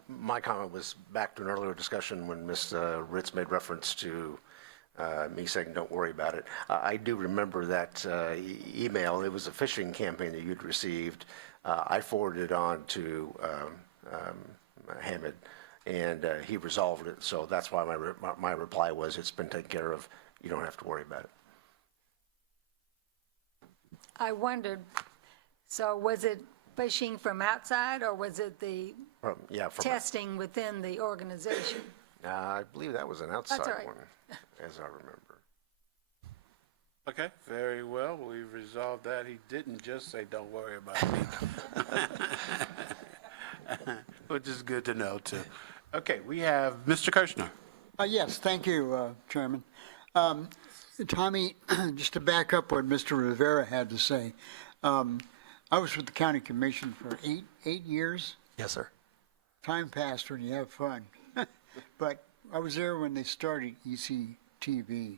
my comment was back to an earlier discussion when Ms. Ritz made reference to me saying, don't worry about it. I do remember that email. It was a phishing campaign that you'd received. I forwarded it on to Hamid, and he resolved it. So that's why my reply was, it's been taken care of. You don't have to worry about it. I wondered, so was it phishing from outside, or was it the From testing within the organization? I believe that was an outside right. one, as I remember. Okay, very well. We've resolved that. He didn't just say, don't worry about me. Which is good to know, too. Okay, we have Mr. Kirshner. Yes, thank you, Chairman. Tommy, just to back up what Mr. Rivera had to say, I was with the county commission for eight years. Yes, sir. Time passed when you have fun. But I was there when they started ECTV.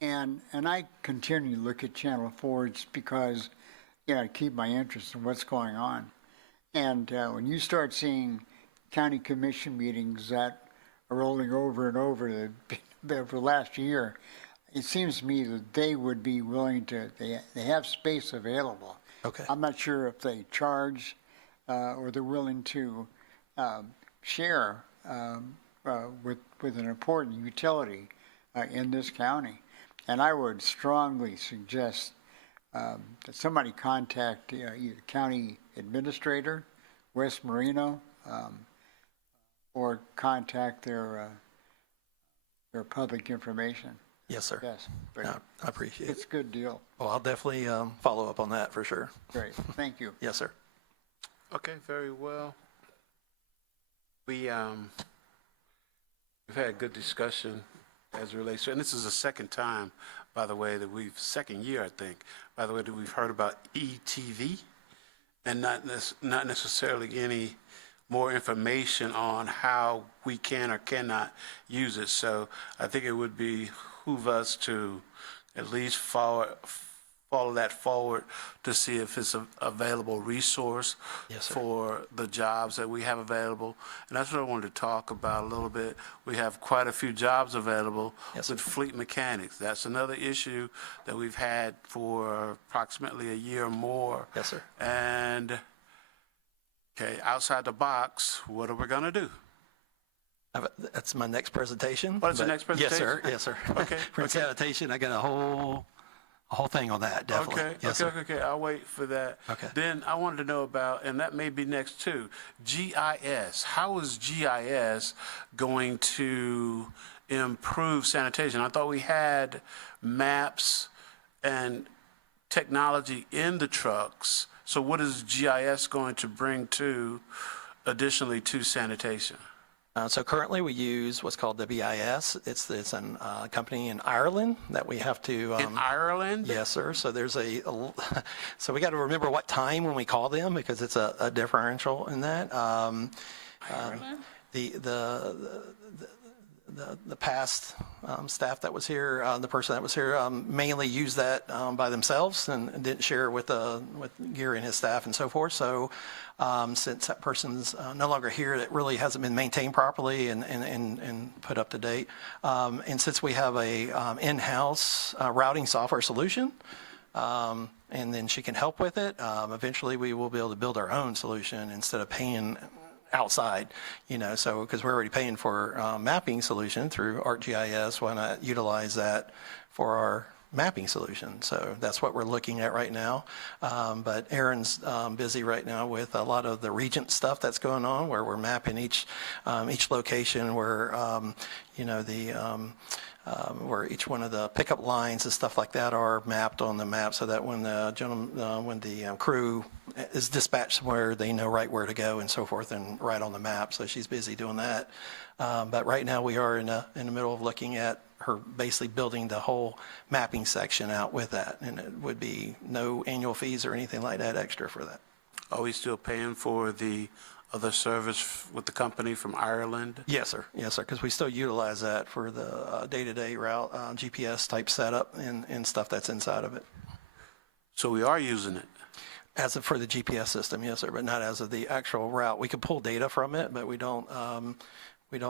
And I continue to look at Channel 4 because, I keep my interest in what's going on. And when you start seeing county commission meetings that are rolling over and over for last year, it seems to me that they would be willing to, they have space available. Okay. I'm not sure if they charge or they're willing to share with an important utility in this county. And I would strongly suggest that somebody contact either county administrator, West Marino, or contact their public information. Yes, sir. Yes, but No, I appreciate it's it. a good deal. Well, I'll definitely follow up on that for sure. Great, thank you. Yes, sir. Okay, very well. We've had a good discussion as it relates to, and this is the second time, by the way, second year, I think, by the way, that we've heard about ETV, and not necessarily any more information on how we can or cannot use it. So I think it would behoove us to at least follow that forward to see if it's an available resource Yes, sir. for the jobs that we have available. And that's what I wanted to talk about a little bit. We have quite a few jobs available Yes, with sir. fleet mechanics. That's another issue that we've had for approximately a year or more. Yes, sir. And, okay, outside the box, what are we going to do? That's my next presentation. Oh, that's the but- next presentation? Yes, sir. Yes, sir. Okay, For okay. sanitation, I got a whole thing on that, definitely. Okay, Yes, okay, sir. okay, I'll wait for that. Okay. Then I wanted to know about, and that may be next too, GIS. How is GIS going to improve sanitation? I thought we had maps and technology in the trucks. So what is GIS going to bring additionally to sanitation? So currently, we use what's called WIS. It's a company in Ireland that we have to. In Ireland? Yes, sir. So there's so we got to remember what time when we call them because it's a differential in that. The past staff that was here, the person that was here, mainly used that by themselves and didn't share with Gary and his staff and so forth. So since that person's no longer here, it really hasn't been maintained properly and put up to date. And since we have a in-house routing software solution, and then she can help with it, eventually we will be able to build our own solution instead of paying outside, so because we're already paying for mapping solution through ArcGIS, why not utilize that for our mapping solution? So that's what we're looking at right now. But Aaron's busy right now with a lot of the Regent stuff that's going on, where we're mapping each location where where each one of the pickup lines and stuff like that are mapped on the map, so that when the crew is dispatched somewhere, they know right where to go and so forth, and right on the map. So she's busy doing that. But right now we are in the middle of looking at her basically building the whole mapping section out with that, and it would be no annual fees or anything like that extra for that. Are we still paying for the other service with the company from Ireland? Yes, sir. Yes, sir. Because we still utilize that for the day-to-day route GPS type setup and stuff that's inside of it. So we are using it? As of for the GPS system, yes, sir, but not as of the actual route. We can pull data from it, but we don't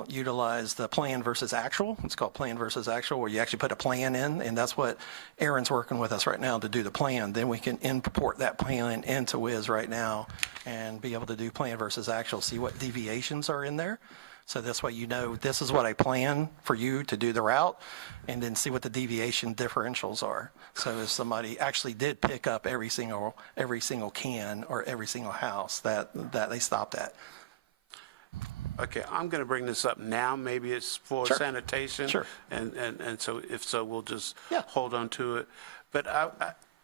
utilize the plan versus actual. It's called plan versus actual, where you actually put a plan in, and that's what Aaron's working with us right now to do the plan. Then we can import that plan into Wiz right now and be able to do plan versus actual, see what deviations are in there. So that's why this is what I plan for you to do the route, and then see what the deviation differentials are. So if somebody actually did pick up every single can or every single house that they stopped at. Okay, I'm going to bring this up now. Maybe it's for Sure. sanitation. Sure. And so if so, we'll just Yeah. hold on to it. But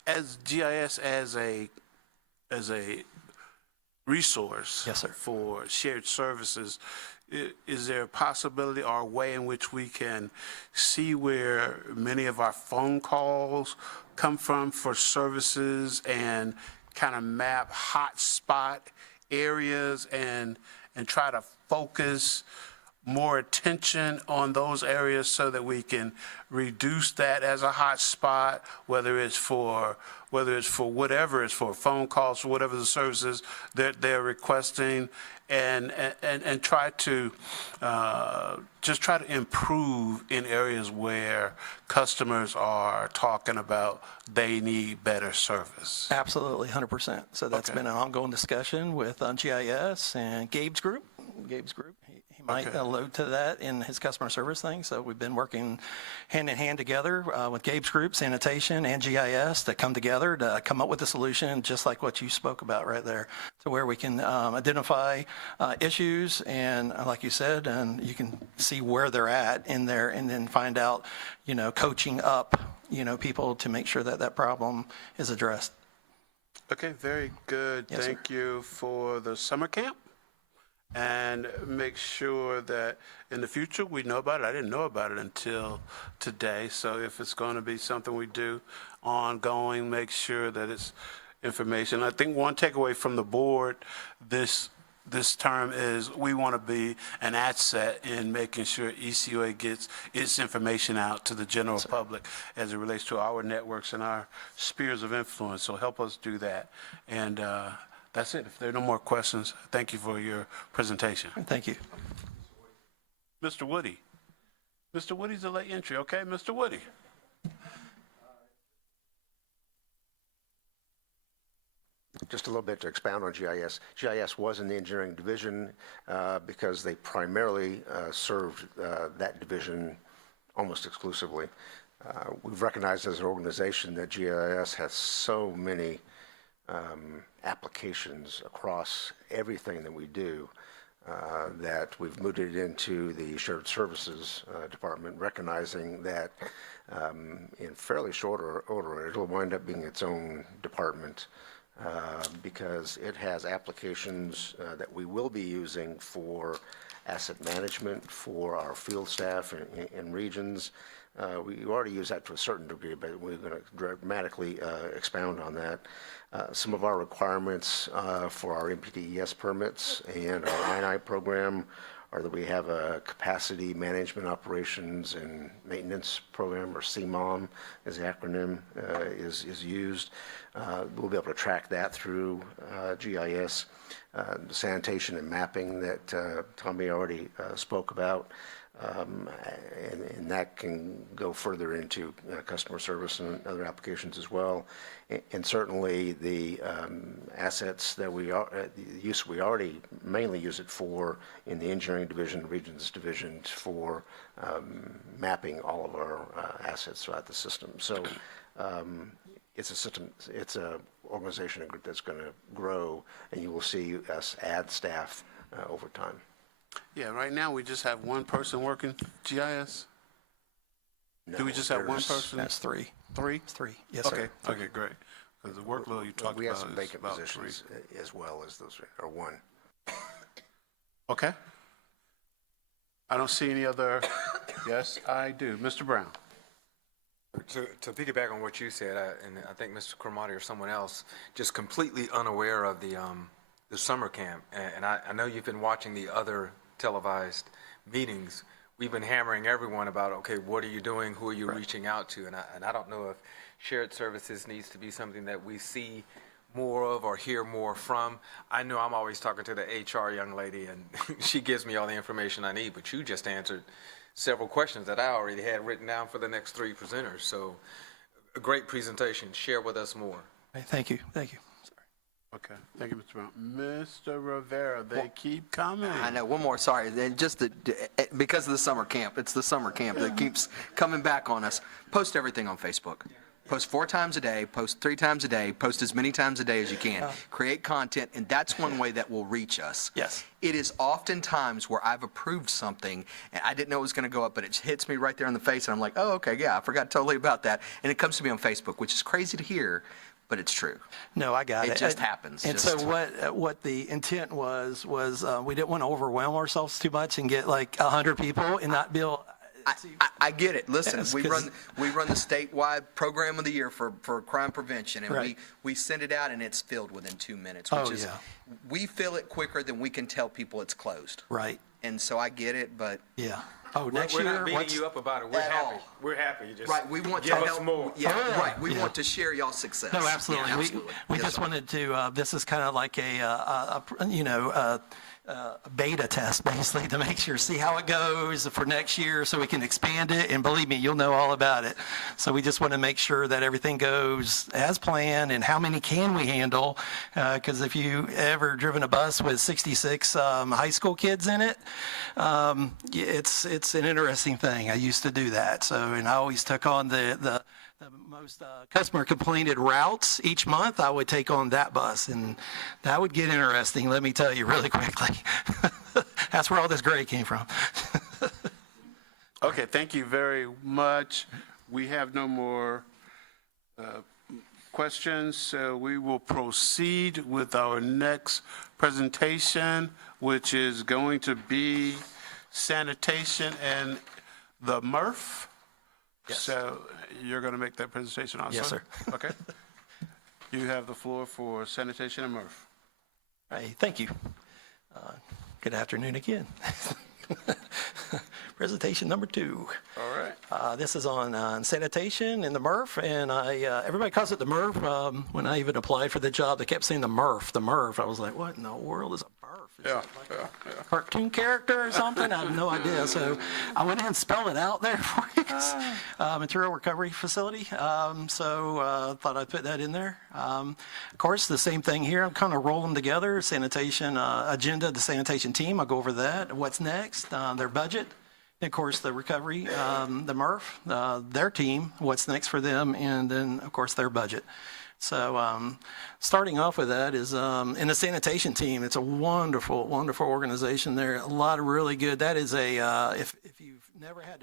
as GIS as a resource Yes, sir. for shared services, is there a possibility or a way in which we can see where many of our phone calls come from for services and kind of map hotspot areas and try to focus more attention on those areas so that we can reduce that as a hot spot, whether it's for whatever it's for, phone calls, whatever the services that they're requesting, and try to just try to improve in areas where customers are talking about they need better service. Absolutely, 100%. So that's Okay. been an ongoing discussion with GIS and Gabe's group. He might Okay. allude to that in his customer service thing. So we've been working hand in hand together with Gabe's group, sanitation and GIS, to come together to come up with a solution just like what you spoke about right there, to where we can identify issues and, like you said, and you can see where they're at in there, and then find out, coaching up, people to make sure that that problem is addressed. Okay, very good. Yes, sir. Thank you for the summer camp. And make sure that in the future we know about it. I didn't know about it until today. So if it's going to be something we do ongoing, make sure that it's information. I think one takeaway from the board this this term is we want to be an asset in making sure ECUA gets its information out to the general public as it relates to our networks and our spheres of influence. So help us do that. And that's it. If there are no more questions, thank you for your presentation. Thank you. Mr. Woody. Mr. Woody's a late entry, okay? Mr. Woody. Just a little bit to expound on GIS. GIS was in the engineering division because they primarily served that division almost exclusively. We've recognized as an organization that GIS has so many applications across everything that we do that we've moved it into the shared services department, recognizing that in fairly short order, it'll wind up being its own department. Because it has applications that we will be using for asset management, for our field staff in regions. We already use that to a certain degree, but we're going to dramatically expound on that. Some of our requirements for our MPDES permits and our INI program are that we have a capacity management operations and maintenance program, or CMOM as the acronym is used. We'll be able to track that through GIS. Sanitation and mapping that Tommy already spoke about, and that can go further into customer service and other applications as well. And certainly the assets that we already mainly use it for in the engineering division, regions division, for mapping all of our assets throughout the system. So it's a system, it's a organization and group that's going to grow, and you will see us add staff over time. Yeah, right now we just have one person working GIS? Do we just have one person? That's three. Three? Three, yes, sir. Okay, okay, great. Because the workload you talked We have about some is vacant about three. positions as well as those, or one. Okay. I don't see any other, yes, I do. Mr. Brown. To piggyback on what you said, and I think Mr. Cromartie or someone else, just completely unaware of the summer camp. And I know you've been watching the other televised meetings. We've been hammering everyone about, okay, what are you doing? Who are you reaching out to? And I don't know if shared services needs to be something that we see more of or hear more from. I know I'm always talking to the HR young lady, and she gives me all the information I need, but you just answered several questions that I already had written down for the next three presenters. So a great presentation. Share with us more. Thank you, thank you. Okay, thank you, Mr. Brown. Mr. Rivera, they keep coming. I know, one more, sorry, and just because of the summer camp, it's the summer camp that keeps coming back on us. Post everything on Facebook. Post 4 times a day, post 3 times a day, post as many times a day as you can. Create content, and that's one way that will reach us. Yes. It is oftentimes where I've approved something, and I didn't know it was going to go up, but it hits me right there in the face, and I'm like, oh, okay, yeah, I forgot totally about that. And it comes to me on Facebook, which is crazy to hear, but it's true. No, I got it. It just happens. And so what the intent was we didn't want to overwhelm ourselves too much and get like 100 people and not be able. I get it. Listen, Yes, we run the statewide program of the year for crime prevention, and Right. we send it out, and it's filled within 2 minutes. Oh, Which is, yeah. we fill it quicker than we can tell people it's closed. Right, And so I get it, but yeah. Oh, next We're year? not beating what's- you up about it. We're At happy. all. We're happy. You just right, we want give to us help. more. Yeah, Oh, yeah. right. We Yeah. want to share y'all's success. No, absolutely. Yeah, We Yes, just sir. wanted to, this is kind of like a beta test, basically, to make sure, see how it goes for next year so we can expand it. And believe me, you'll know all about it. So we just want to make sure that everything goes as planned, and how many can we handle? Because if you ever driven a bus with 66 high school kids in it, it's an interesting thing. I used to do that. So, and I always took on the most customer complained routes each month. I would take on that bus, and that would get interesting, let me tell you really quickly. That's where all this gray came from. Okay, thank you very much. We have no more questions, so we will proceed with our next presentation, which is going to be sanitation and the MRF. Yes. So you're going to make that presentation also? Yes, sir. Okay. You have the floor for sanitation and MRF. Hey, thank you. Good afternoon again. Presentation number 2. All right. This is on sanitation in the MRF, and everybody calls it the MRF. When I even applied for the job, they kept saying the MRF, the MRF. I was like, what in the world is a MRF? Is Yeah, it like yeah, yeah. cartoon character or something? I have no idea. So I went ahead and spelled it out there for you. Material recovery facility. Thought I'd put that in there. Of course, the same thing here. I'm kind of rolling together sanitation agenda, the sanitation team. I'll go over that. What's next? Their budget. And of course, the recovery, the MRF, their team, what's next for them, and then, of course, their budget. So starting off with that is in the sanitation team, it's a wonderful, wonderful organization there. A lot of really good. That is if you've never had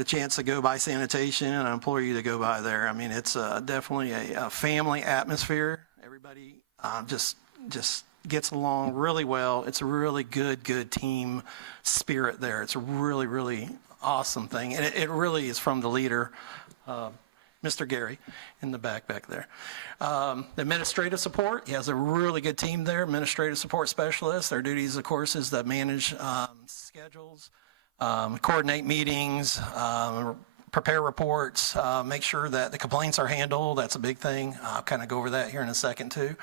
a chance, to go by sanitation, I implore you to go by there. I mean, it's definitely a family atmosphere. Everybody just gets along really well. It's a really good team spirit there. It's a really, really awesome thing. And it really is from the leader, Mr. Gary, in the back there. The administrative support, he has a really good team there, administrative support specialists. Their duties, of course, is to manage schedules, coordinate meetings, prepare reports, make sure that the complaints are handled. That's a big thing. I'll kind of go over that here in a second too.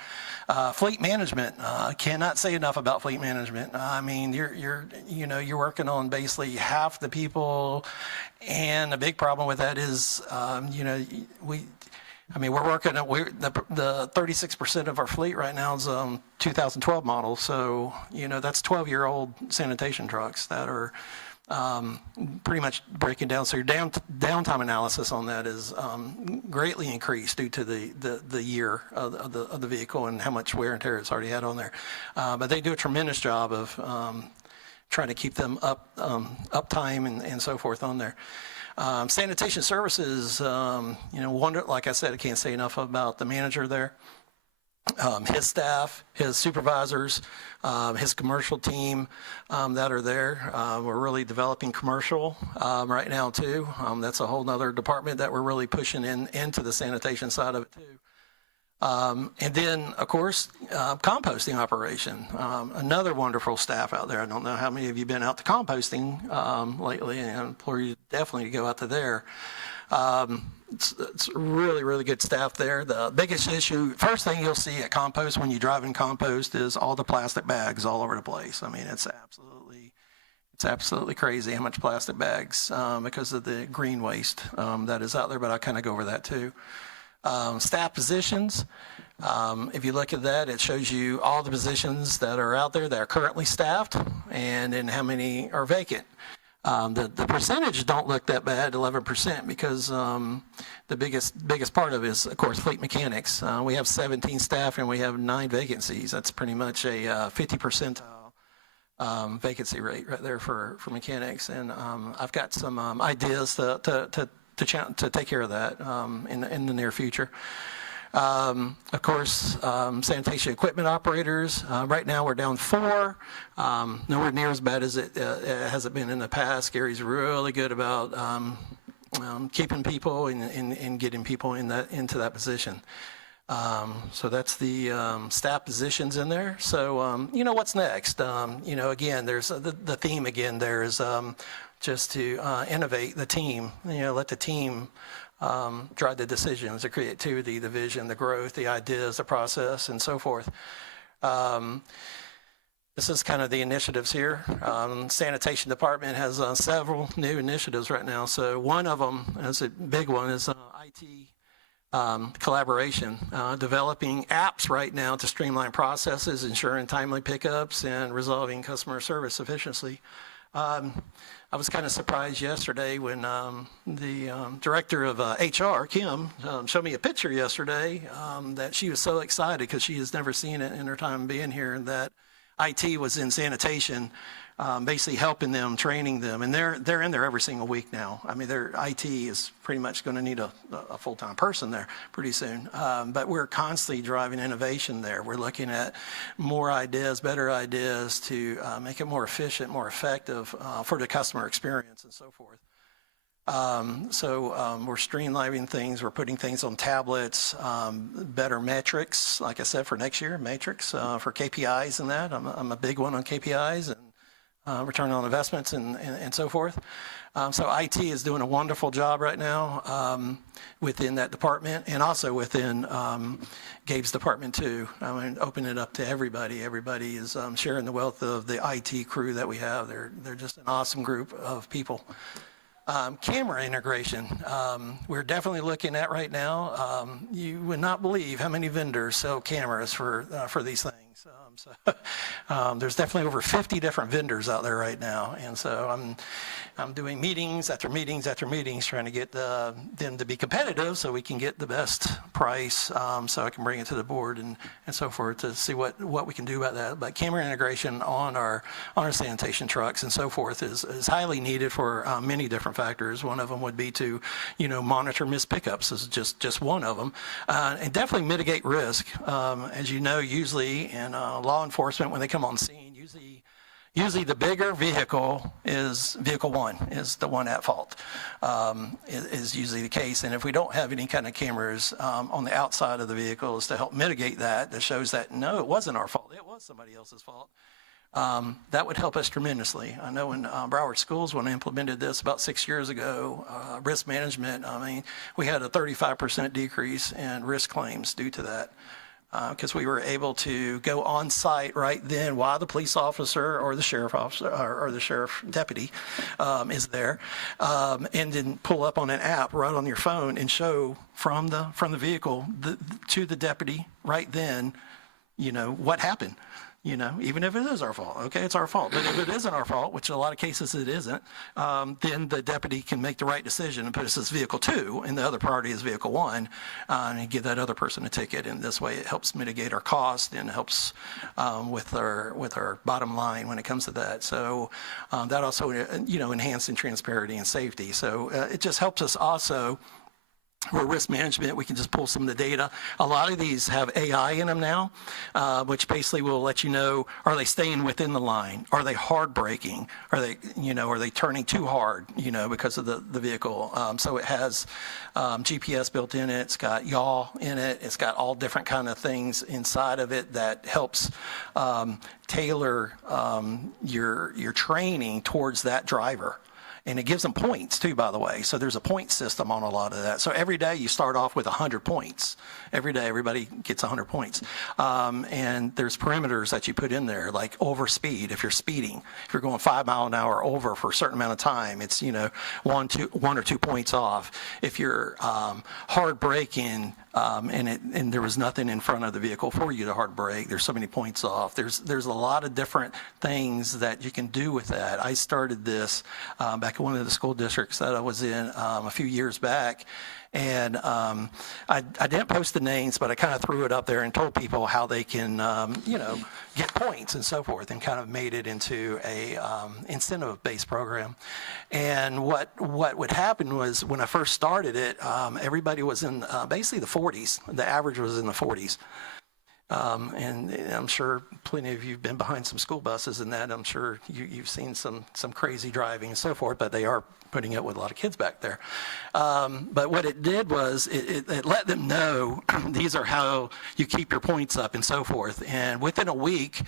Fleet management, cannot say enough about fleet management. I mean, you're working on basically half the people, and the big problem with that is, we're working at, the 36% of our fleet right now is 2012 models. So, that's 12-year-old sanitation trucks that are pretty much breaking down. So your downtime analysis on that is greatly increased due to the year of the vehicle and how much wear and tear it's already had on there. But they do a tremendous job of trying to keep them uptime and so forth on there. Sanitation services, like I said, I can't say enough about the manager there. His staff, his supervisors, his commercial team that are there. We're really developing commercial right now too. That's a whole nother department that we're really pushing into the sanitation side of it too. And then, of course, composting operation. Another wonderful staff out there. I don't know how many of you have been out to composting lately, and I implore you definitely to go out to there. It's really, really good staff there. The biggest issue, first thing you'll see at compost when you drive in compost is all the plastic bags all over the place. I mean, it's absolutely crazy how much plastic bags because of the green waste that is out there, but I kind of go over that too. Staff positions, if you look at that, it shows you all the positions that are out there that are currently staffed and then how many are vacant. The percentage don't look that bad, 11%, because the biggest part of it is, of course, fleet mechanics. We have 17 staff and we have 9 vacancies. That's pretty much a 50% vacancy rate right there for mechanics. And I've got some ideas to take care of that in the near future. Of course, sanitation equipment operators. Right now, we're down 4. Nowhere near as bad as it has been in the past. Gary's really good about keeping people and getting people into that position. So that's the staff positions in there. So what's next? Again, there's the theme again. There is just to innovate the team. Let the team drive the decisions, the creativity, the vision, the growth, the ideas, the process, and so forth. This is kind of the initiatives here. Sanitation department has several new initiatives right now. So one of them, is a big one, is IT collaboration, developing apps right now to streamline processes, ensuring timely pickups, and resolving customer service efficiently. I was kind of surprised yesterday when the director of HR, Kim, showed me a picture yesterday that she was so excited because she has never seen it in her time being here, and that IT was in sanitation, basically helping them, training them, and they're in there every single week now. I mean, their IT is pretty much going to need a full-time person there pretty soon. But we're constantly driving innovation there. We're looking at more ideas, better ideas to make it more efficient, more effective for the customer experience and so forth. We're streamlining things, we're putting things on tablets, better metrics, like I said, for next year, metrics for KPIs and that. I'm a big one on KPIs and return on investments and so forth. So IT is doing a wonderful job right now within that department and also within Gabe's department too. I mean, open it up to everybody. Everybody is sharing the wealth of the IT crew that we have. They're just an awesome group of people. Camera integration, we're definitely looking at right now. You would not believe how many vendors sell cameras for these things. There's definitely over 50 different vendors out there right now, and so I'm doing meetings after meetings after meetings trying to get them to be competitive so we can get the best price, so I can bring it to the board and so forth to see what we can do about that. But camera integration on our sanitation trucks and so forth is highly needed for many different factors. One of them would be to, monitor missed pickups is just one of them, and definitely mitigate risk. As you know, usually in law enforcement, when they come on scene, usually the bigger vehicle is vehicle one, is the one at fault, is usually the case. And if we don't have any kind of cameras on the outside of the vehicles to help mitigate that shows that, no, it wasn't our fault, it was somebody else's fault, that would help us tremendously. I know in Broward Schools, when I implemented this about 6 years ago, risk management, we had a 35% decrease in risk claims due to that. Because we were able to go on site right then while the police officer or the sheriff officer or the sheriff deputy is there, and then pull up on an app right on your phone and show from the vehicle to the deputy right then, what happened. Even if it is our fault, okay, it's our fault. But if it isn't our fault, which in a lot of cases it isn't, then the deputy can make the right decision and put us as vehicle 2 and the other party is vehicle 1, and give that other person a ticket. And this way it helps mitigate our cost and helps with our bottom line when it comes to that. So that also, enhancing transparency and safety. So it just helps us also. For risk management, we can just pull some of the data. A lot of these have AI in them now, which basically will let you know, are they staying within the line? Are they hard braking? Are they turning too hard, because of the vehicle? So it has GPS built in it. It's got yaw in it. It's got all different kind of things inside of it that helps tailor your training towards that driver. And it gives them points too, by the way. So there's a point system on a lot of that. So every day you start off with 100 points. Every day everybody gets 100 points. And there's perimeters that you put in there, like over speed. If you're speeding, if you're going 5 miles an hour over for a certain amount of time, it's, 1 or 2 points off. If you're hard braking, and there was nothing in front of the vehicle for you to hard brake, there's so many points off. There's a lot of different things that you can do with that. I started this back in one of the school districts that I was in a few years back. And I didn't post the names, but I kind of threw it up there and told people how they can, get points and so forth, and kind of made it into a incentive-based program. And what would happen was when I first started it, everybody was in basically the 40s. The average was in the 40s. And I'm sure plenty of you have been behind some school buses and that. I'm sure you've seen some crazy driving and so forth, but they are putting it with a lot of kids back there. But what it did was it let them know these are how you keep your points up and so forth. And within a week,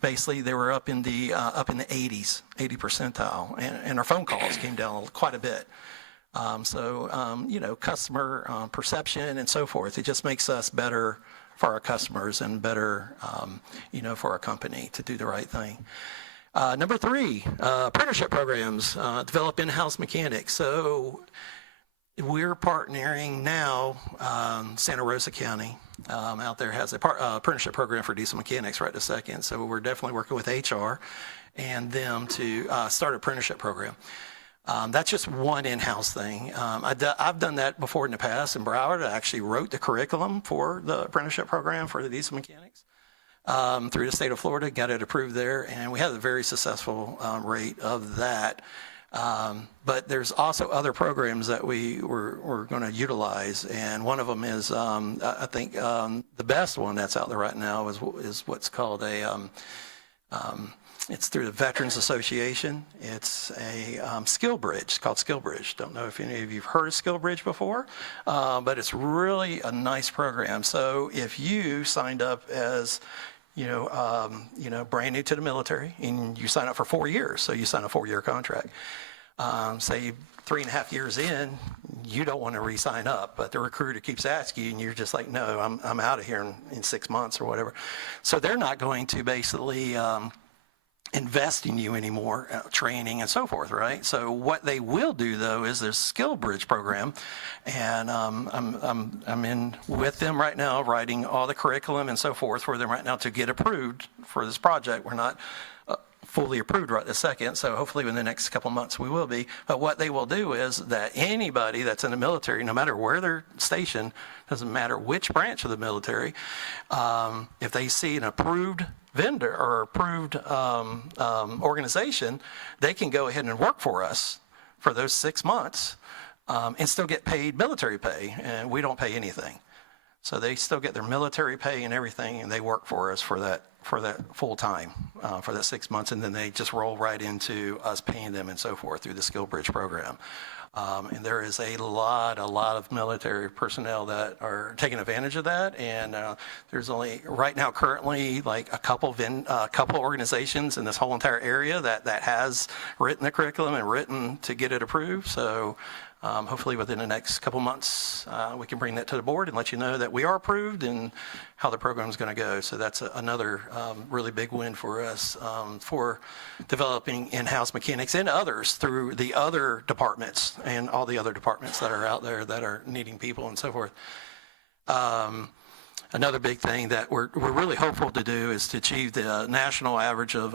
basically they were up in the 80s, 80 percentile, and our phone calls came down quite a bit. Customer perception and so forth. It just makes us better for our customers and better, for our company to do the right thing. Number 3, apprenticeship programs, develop in-house mechanics. So we're partnering now, Santa Rosa County out there has a apprenticeship program for diesel mechanics right this second. So we're definitely working with HR and them to start an apprenticeship program. That's just one in-house thing. I've done that before in the past in Broward. I actually wrote the curriculum for the apprenticeship program for the diesel mechanics through the state of Florida, got it approved there, and we had a very successful rate of that. But there's also other programs that we're going to utilize, and one of them is, I think, the best one that's out there right now is what's called a It's through the Veterans Association. It's a skill bridge. It's called Skill Bridge. Don't know if any of you have heard of Skill Bridge before, but it's really a nice program. So if you signed up as brand new to the military, and you sign up for 4 years, so you sign a 4-year contract. Say 3.5 years in, you don't want to re-sign up, but the recruiter keeps asking you, and you're just like, no, I'm out of here in 6 months or whatever. So they're not going to basically invest in you anymore, training and so forth, right? So what they will do though is there's Skill Bridge program, and I'm in with them right now, writing all the curriculum and so forth for them right now to get approved for this project. We're not fully approved right this second, so hopefully in the next couple months we will be. But what they will do is that anybody that's in the military, no matter where they're stationed, doesn't matter which branch of the military, if they see an approved vendor or approved organization, they can go ahead and work for us for those 6 months and still get paid military pay, and we don't pay anything. So they still get their military pay and everything, and they work for us for that full time, for that 6 months, and then they just roll right into us paying them and so forth through the Skill Bridge program. And there is a lot of military personnel that are taking advantage of that, and there's only right now currently like a couple organizations in this whole entire area that has written the curriculum and written to get it approved. So hopefully within the next couple months, we can bring that to the board and let you know that we are approved and how the program is going to go. So that's another really big win for us for developing in-house mechanics and others through the other departments and all the other departments that are out there that are needing people and so forth. Another big thing that we're really hopeful to do is to achieve the national average of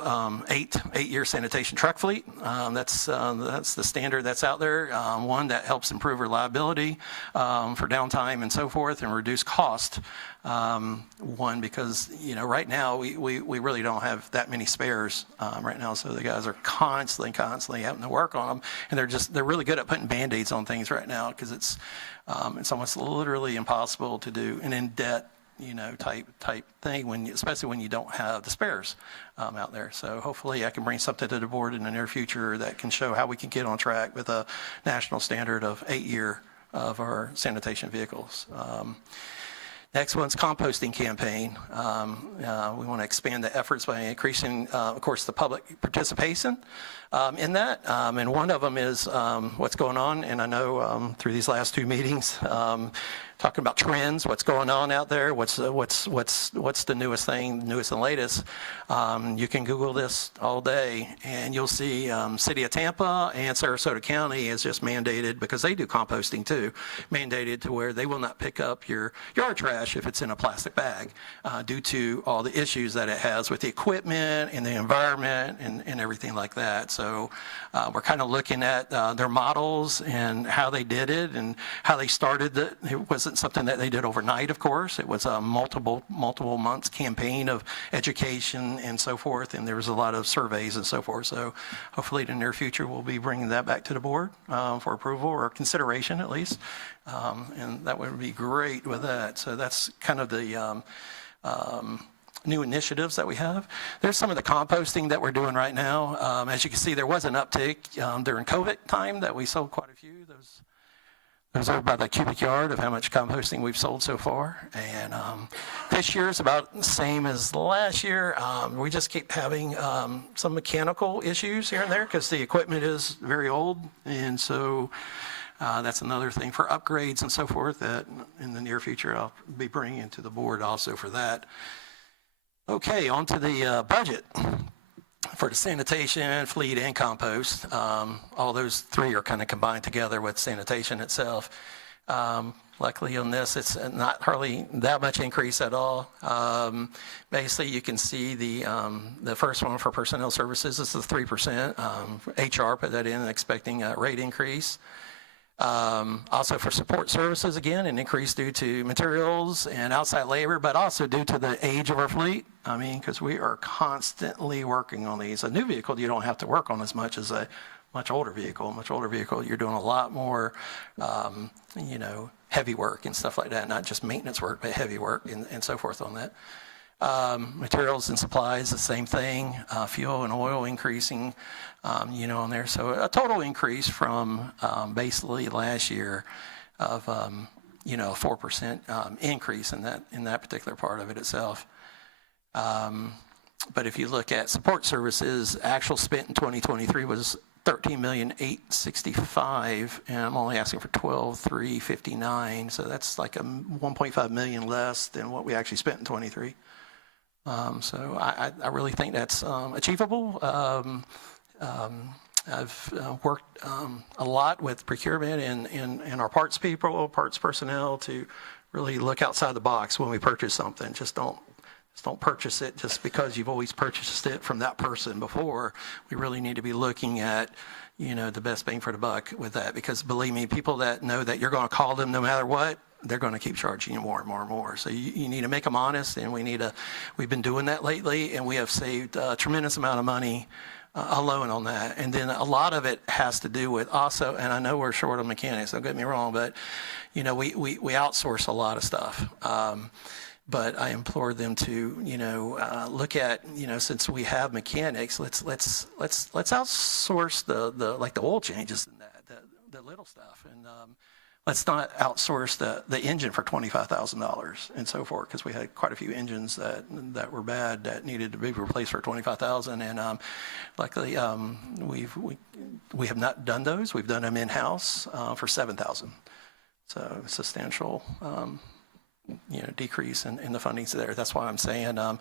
eight-year sanitation truck fleet. That's the standard that's out there. One that helps improve reliability for downtime and so forth, and reduce cost. One, because right now we really don't have that many spares right now, so the guys are constantly having to work on them, and they're really good at putting Band-Aids on things right now, because it's almost literally impossible to do an in-depth type thing, especially when you don't have the spares out there. So hopefully I can bring something to the board in the near future that can show how we can get on track with a national standard of 8-year of our sanitation vehicles. Next one's composting campaign. We want to expand the efforts by increasing, of course, the public participation in that. And one of them is what's going on. And I know through these last 2 meetings, talking about trends, what's going on out there, what's the newest thing, newest and latest. You can Google this all day, and you'll see City of Tampa and Sarasota County is just mandated, because they do composting too, mandated to where they will not pick up your yard trash if it's in a plastic bag due to all the issues that it has with the equipment and the environment and everything like that. So we're kind of looking at their models and how they did it and how they started it. It wasn't something that they did overnight, of course. It was a multiple months campaign of education and so forth, and there was a lot of surveys and so forth. So hopefully in the near future we'll be bringing that back to the board for approval or consideration at least, and that would be great with that. So that's kind of the new initiatives that we have. There's some of the composting that we're doing right now. As you can see, there was an uptick during COVID time that we sold quite a few. Those are about the cubic yard of how much composting we've sold so far. And this year is about the same as last year. We just keep having some mechanical issues here and there because the equipment is very old. And so that's another thing for upgrades and so forth that in the near future I'll be bringing into the board also for that. Okay, on to the budget. For the sanitation, fleet, and compost, all those three are kind of combined together with sanitation itself. Luckily on this, it's not hardly that much increase at all. Basically, you can see the first one for personnel services is the 3%. HR put that in, expecting a rate increase. Also for support services, again, an increase due to materials and outside labor, but also due to the age of our fleet. I mean, because we are constantly working on these. A new vehicle, you don't have to work on as much as a much older vehicle. Much older vehicle, you're doing a lot more, heavy work and stuff like that. Not just maintenance work, but heavy work and so forth on that. Materials and supplies, the same thing. Fuel and oil increasing, on there. So a total increase from basically last year of, 4% increase in that particular part of it itself. But if you look at support services, actual spent in 2023 was $13,865,000, and I'm only asking for $12,359,000. So that's like a $1.5 million less than what we actually spent in 23. So I really think that's achievable. I've worked a lot with procurement and our parts people, parts personnel to really look outside the box when we purchase something. Just don't purchase it just because you've always purchased it from that person before. We really need to be looking at, the best bang for the buck with that, because believe me, people that know that you're going to call them no matter what, they're going to keep charging you more and more and more. So you need to make them honest, and we've been doing that lately, and we have saved a tremendous amount of money alone on that. And then a lot of it has to do with also, and I know we're short on mechanics, don't get me wrong, but, we outsource a lot of stuff. But I implore them to, look at, since we have mechanics, let's outsource the oil changes and the little stuff, and let's not outsource the engine for $25,000 and so forth, because we had quite a few engines that were bad that needed to be replaced for $25,000, and luckily we have not done those. We've done them in-house for $7,000, so substantial. Decrease in the fundings there. That's why I'm saying I'm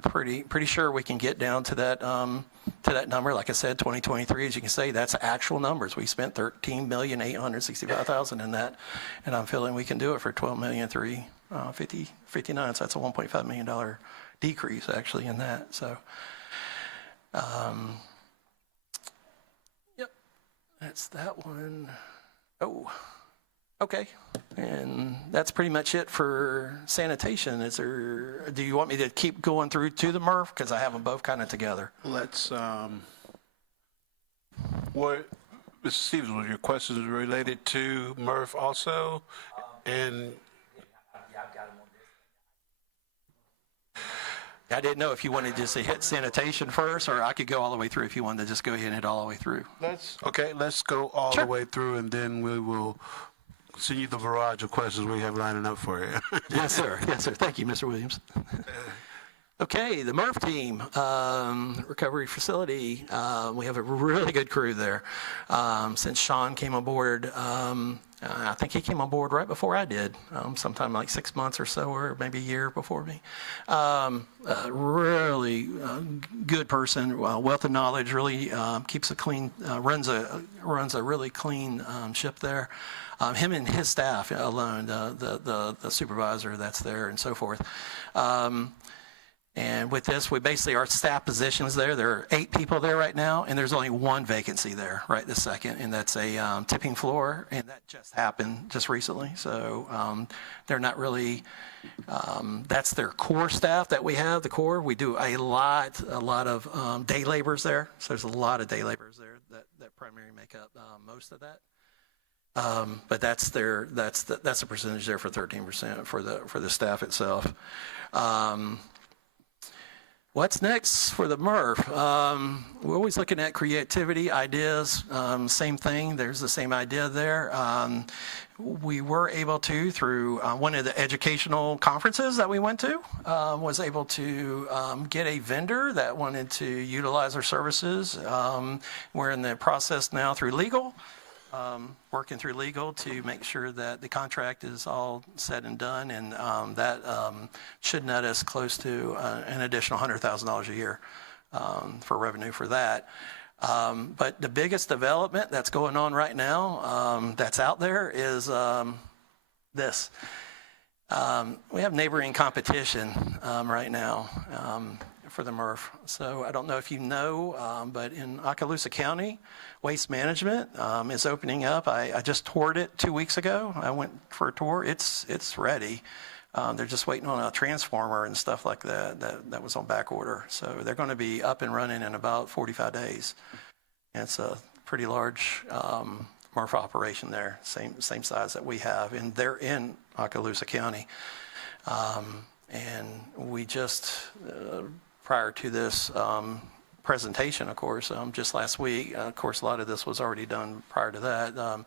pretty sure we can get down to that number. Like I said, 2023, as you can see, that's actual numbers. We spent $13,865,000 in that, and I'm feeling we can do it for $12,359,000. So that's a $1.5 million decrease actually in that. So, yep, that's that one. Oh. Okay, and that's pretty much it for sanitation. Do you want me to keep going through to the MRF? Because I have them both kind of together. Let's, Mr. Stevens, were your questions related to MRF also? And I didn't know if you wanted just to hit sanitation first, or I could go all the way through if you wanted to just go ahead and hit all the way through. let's go all the way through, and then we will send you the barrage of questions we have lining up for you. Yes, sir. Yes, sir. Thank you, Mr. Williams. Okay, the MRF team, recovery facility. We have a really good crew there. Since Sean came aboard, I think he came on board right before I did, sometime like 6 months or so, or maybe a year before me. Really good person, wealth of knowledge, really keeps a clean, runs a really clean ship there. Him and his staff alone, the supervisor that's there and so forth. And with this, we basically, our staff positions there are 8 people there right now, and there's only 1 vacancy there right this second, and that's a tipping floor, and that just happened just recently. So they're not really, that's their core staff that we have, the core. We do a lot of day laborers there. So there's a lot of day laborers there that primarily make up most of that. But that's the percentage there for 13% for the staff itself. What's next for the MRF? We're always looking at creativity, ideas, same thing. There's the same idea there. We were able to, through one of the educational conferences that we went to, was able to get a vendor that wanted to utilize our services. We're in the process now through legal. Working through legal to make sure that the contract is all said and done, and that should net us close to an additional $100,000 a year for revenue for that. But the biggest development that's going on right now that's out there is this. We have neighboring competition right now for the MRF. So I don't know if you know, but in Okaloosa County, Waste Management is opening up. I just toured it 2 weeks ago. I went for a tour. It's ready. They're just waiting on a transformer and stuff like that was on back order. So they're going to be up and running in about 45 days. And it's a pretty large MRF operation there, same size that we have, and they're in Okaloosa County. And we just, prior to this presentation, of course, just last week, of course, a lot of this was already done prior to that.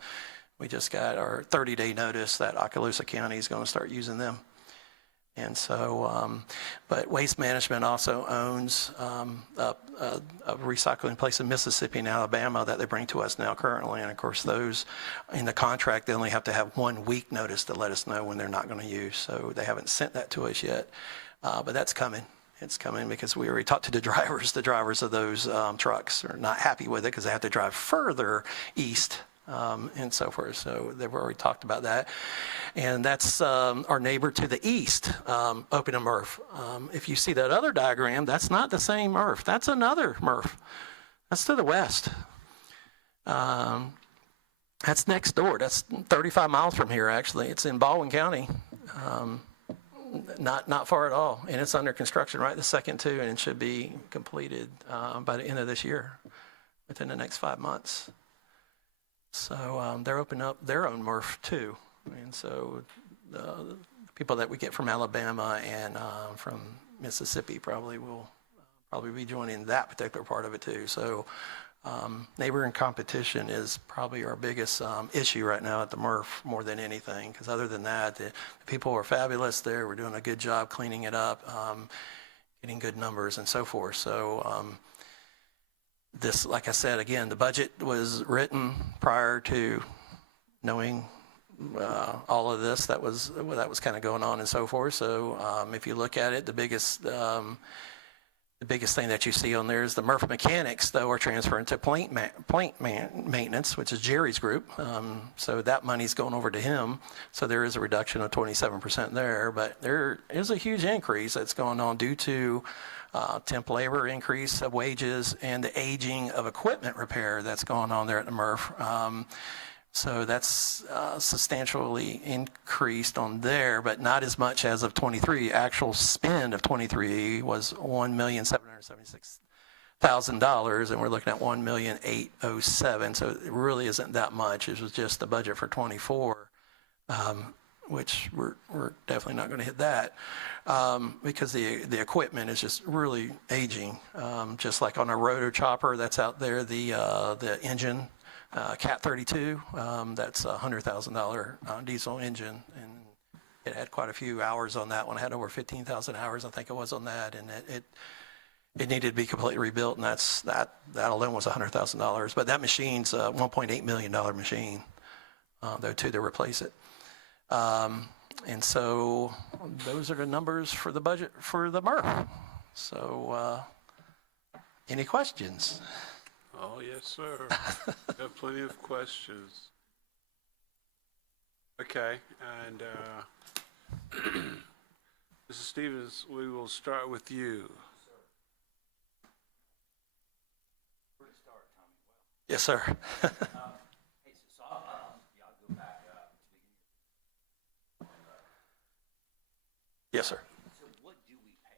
We just got our 30-day notice that Okaloosa County is going to start using them. And so, but Waste Management also owns a recycling place in Mississippi and Alabama that they bring to us now currently. And of course, those in the contract, they only have to have 1 week notice to let us know when they're not going to use. So they haven't sent that to us yet, but that's coming. It's coming because we already talked to the drivers. The drivers of those trucks are not happy with it because they have to drive further east and so forth. So they've already talked about that. And that's our neighbor to the east, Open and MRF. If you see that other diagram, that's not the same MRF. That's another MRF. That's to the west. That's next door. That's 35 miles from here, actually. It's in Baldwin County. Not far at all. And it's under construction right this second, too, and it should be completed by the end of this year, within the next 5 months. So they're opening up their own MRF too. And so the people that we get from Alabama and from Mississippi probably will be joining that particular part of it too. So neighbor and competition is probably our biggest issue right now at the MRF more than anything. Because other than that, the people are fabulous there. We're doing a good job cleaning it up, getting good numbers and so forth. So this, like I said, again, the budget was written prior to knowing all of this that was kind of going on and so forth. So if you look at it, the biggest thing that you see on there is the MRF mechanics, though, are transferring to plant maintenance, which is Jerry's group. So that money's going over to him. So there is a reduction of 27% there, but there is a huge increase that's going on due to temp labor increase of wages and the aging of equipment repair that's going on there at the MRF. So that's substantially increased on there, but not as much as of 23. Actual spend of 23 was $1,776,000, and we're looking at $1,807,000. So it really isn't that much. It was just the budget for 24. Which we're definitely not going to hit that because the equipment is just really aging. Just like on a rotor chopper that's out there, the engine, Cat 32, that's a $100,000 diesel engine, and it had quite a few hours on that one. It had over 15,000 hours, I think it was, on that, and it needed to be completely rebuilt, and that alone was $100,000. But that machine's a $1.8 million machine, though, too, to replace it. And so those are the numbers for the budget for the MRF. So any questions? Oh, yes, sir. Got plenty of questions. Okay, and Mrs. Stevens, we will start with you. Yes, sir. Yes, sir. So what do we pay?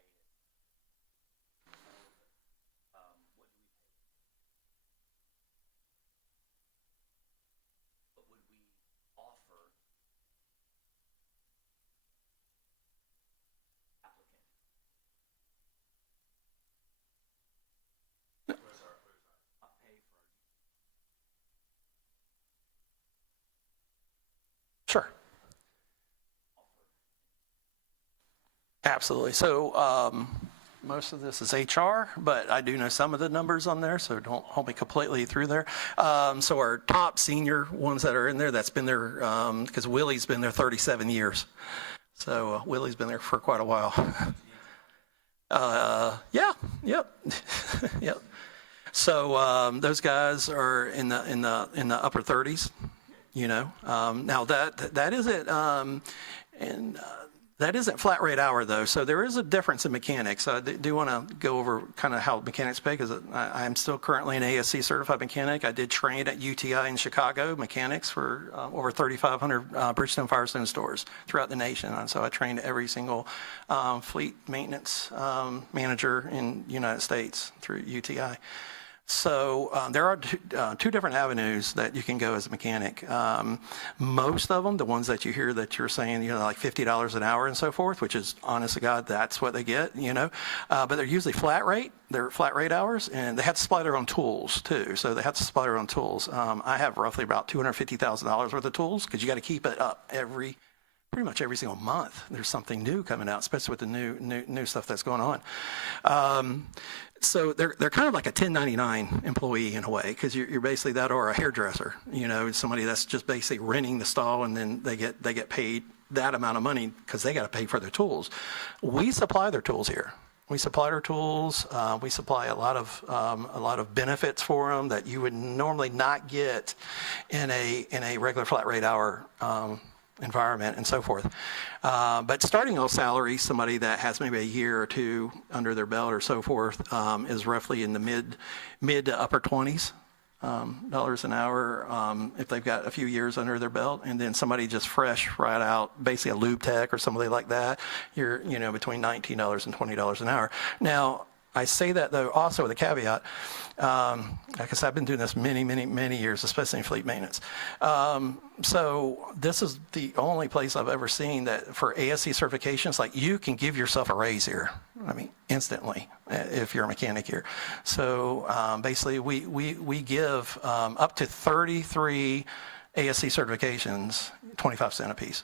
What would we offer applicant? Pay for Sure. Absolutely. So most of this is HR, but I do know some of the numbers on there, so don't hold me completely through there. So our top senior ones that are in there, that's been there, because Willie's been there 37 years. So Willie's been there for quite a while. Yeah, yep, yep. So those guys are in the upper 30s, you know. Now that isn't, that isn't flat rate hour, though, so there is a difference in mechanics. So I do want to go over kind of how mechanics pay, because I'm still currently an ASC certified mechanic. I did train at UTI in Chicago, mechanics, for over 3,500 Bridgestone Firestone stores throughout the nation. And so I trained every single fleet maintenance manager in the United States through UTI. So there are two different avenues that you can go as a mechanic. Most of them, the ones that you hear that you're saying, like $50 an hour and so forth, which is, honest to God, that's what they get, but they're usually flat rate. They're flat rate hours, and they have to supply their own tools too. So they have to supply their own tools. I have roughly about $250,000 worth of tools because you got to keep it up pretty much every single month. There's something new coming out, especially with the new stuff that's going on. So they're kind of like a 1099 employee in a way, because you're basically that, or a hairdresser, somebody that's just basically renting the stall, and then they get paid that amount of money because they got to pay for their tools. We supply their tools here. We supply their tools. We supply a lot of benefits for them that you would normally not get in a regular flat rate hour environment and so forth. But starting off salary, somebody that has maybe a year or two under their belt or so forth, is roughly in the mid to upper 20s dollars an hour if they've got a few years under their belt. And then somebody just fresh right out, basically a lube tech or somebody like that, you're between $19 and $20 an hour. Now, I say that, though, also with a caveat, because I've been doing this many years, especially in fleet maintenance. So this is the only place I've ever seen that for ASC certifications, like, you can give yourself a raise here. I mean, instantly, if you're a mechanic here. So basically, we give up to 33 ASC certifications, 25 cents a piece.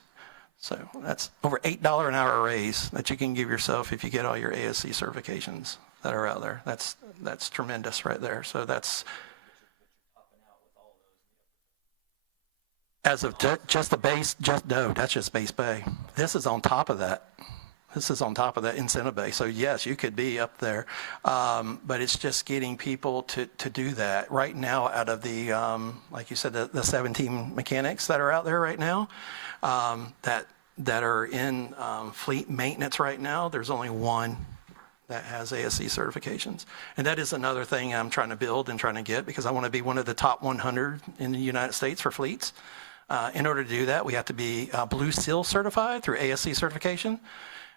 So that's over $8 an hour raise that you can give yourself if you get all your ASC certifications that are out there. That's tremendous right there. So that's as of just the base. That's just base pay. This is on top of that. This is on top of that incentive base. So yes, you could be up there, but it's just getting people to do that right now. Out of the like you said, the 17 mechanics that are out there right now, that are in fleet maintenance right now, there's only one that has ASC certifications. And that is another thing I'm trying to build and trying to get, because I want to be one of the top 100 in the United States for fleets. In order to do that, we have to be Blue Seal certified through ASC certification.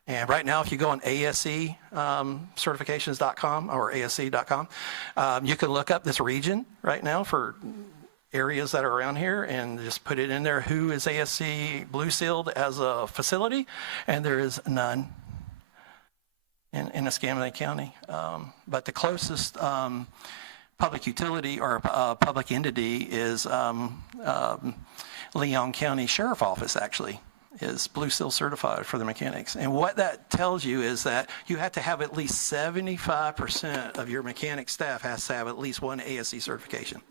And right now, if you go on ASC certifications.com or ASC.com, you can look up this region right now for areas that are around here and just put it in there, who is ASC Blue Sealed as a facility, and there is none in Escambia County. But the closest public utility or public entity is Leon County Sheriff Office, actually, is Blue Seal certified for the mechanics. And what that tells you is that you have to have at least 75% of your mechanic staff has to have at least one ASC certification.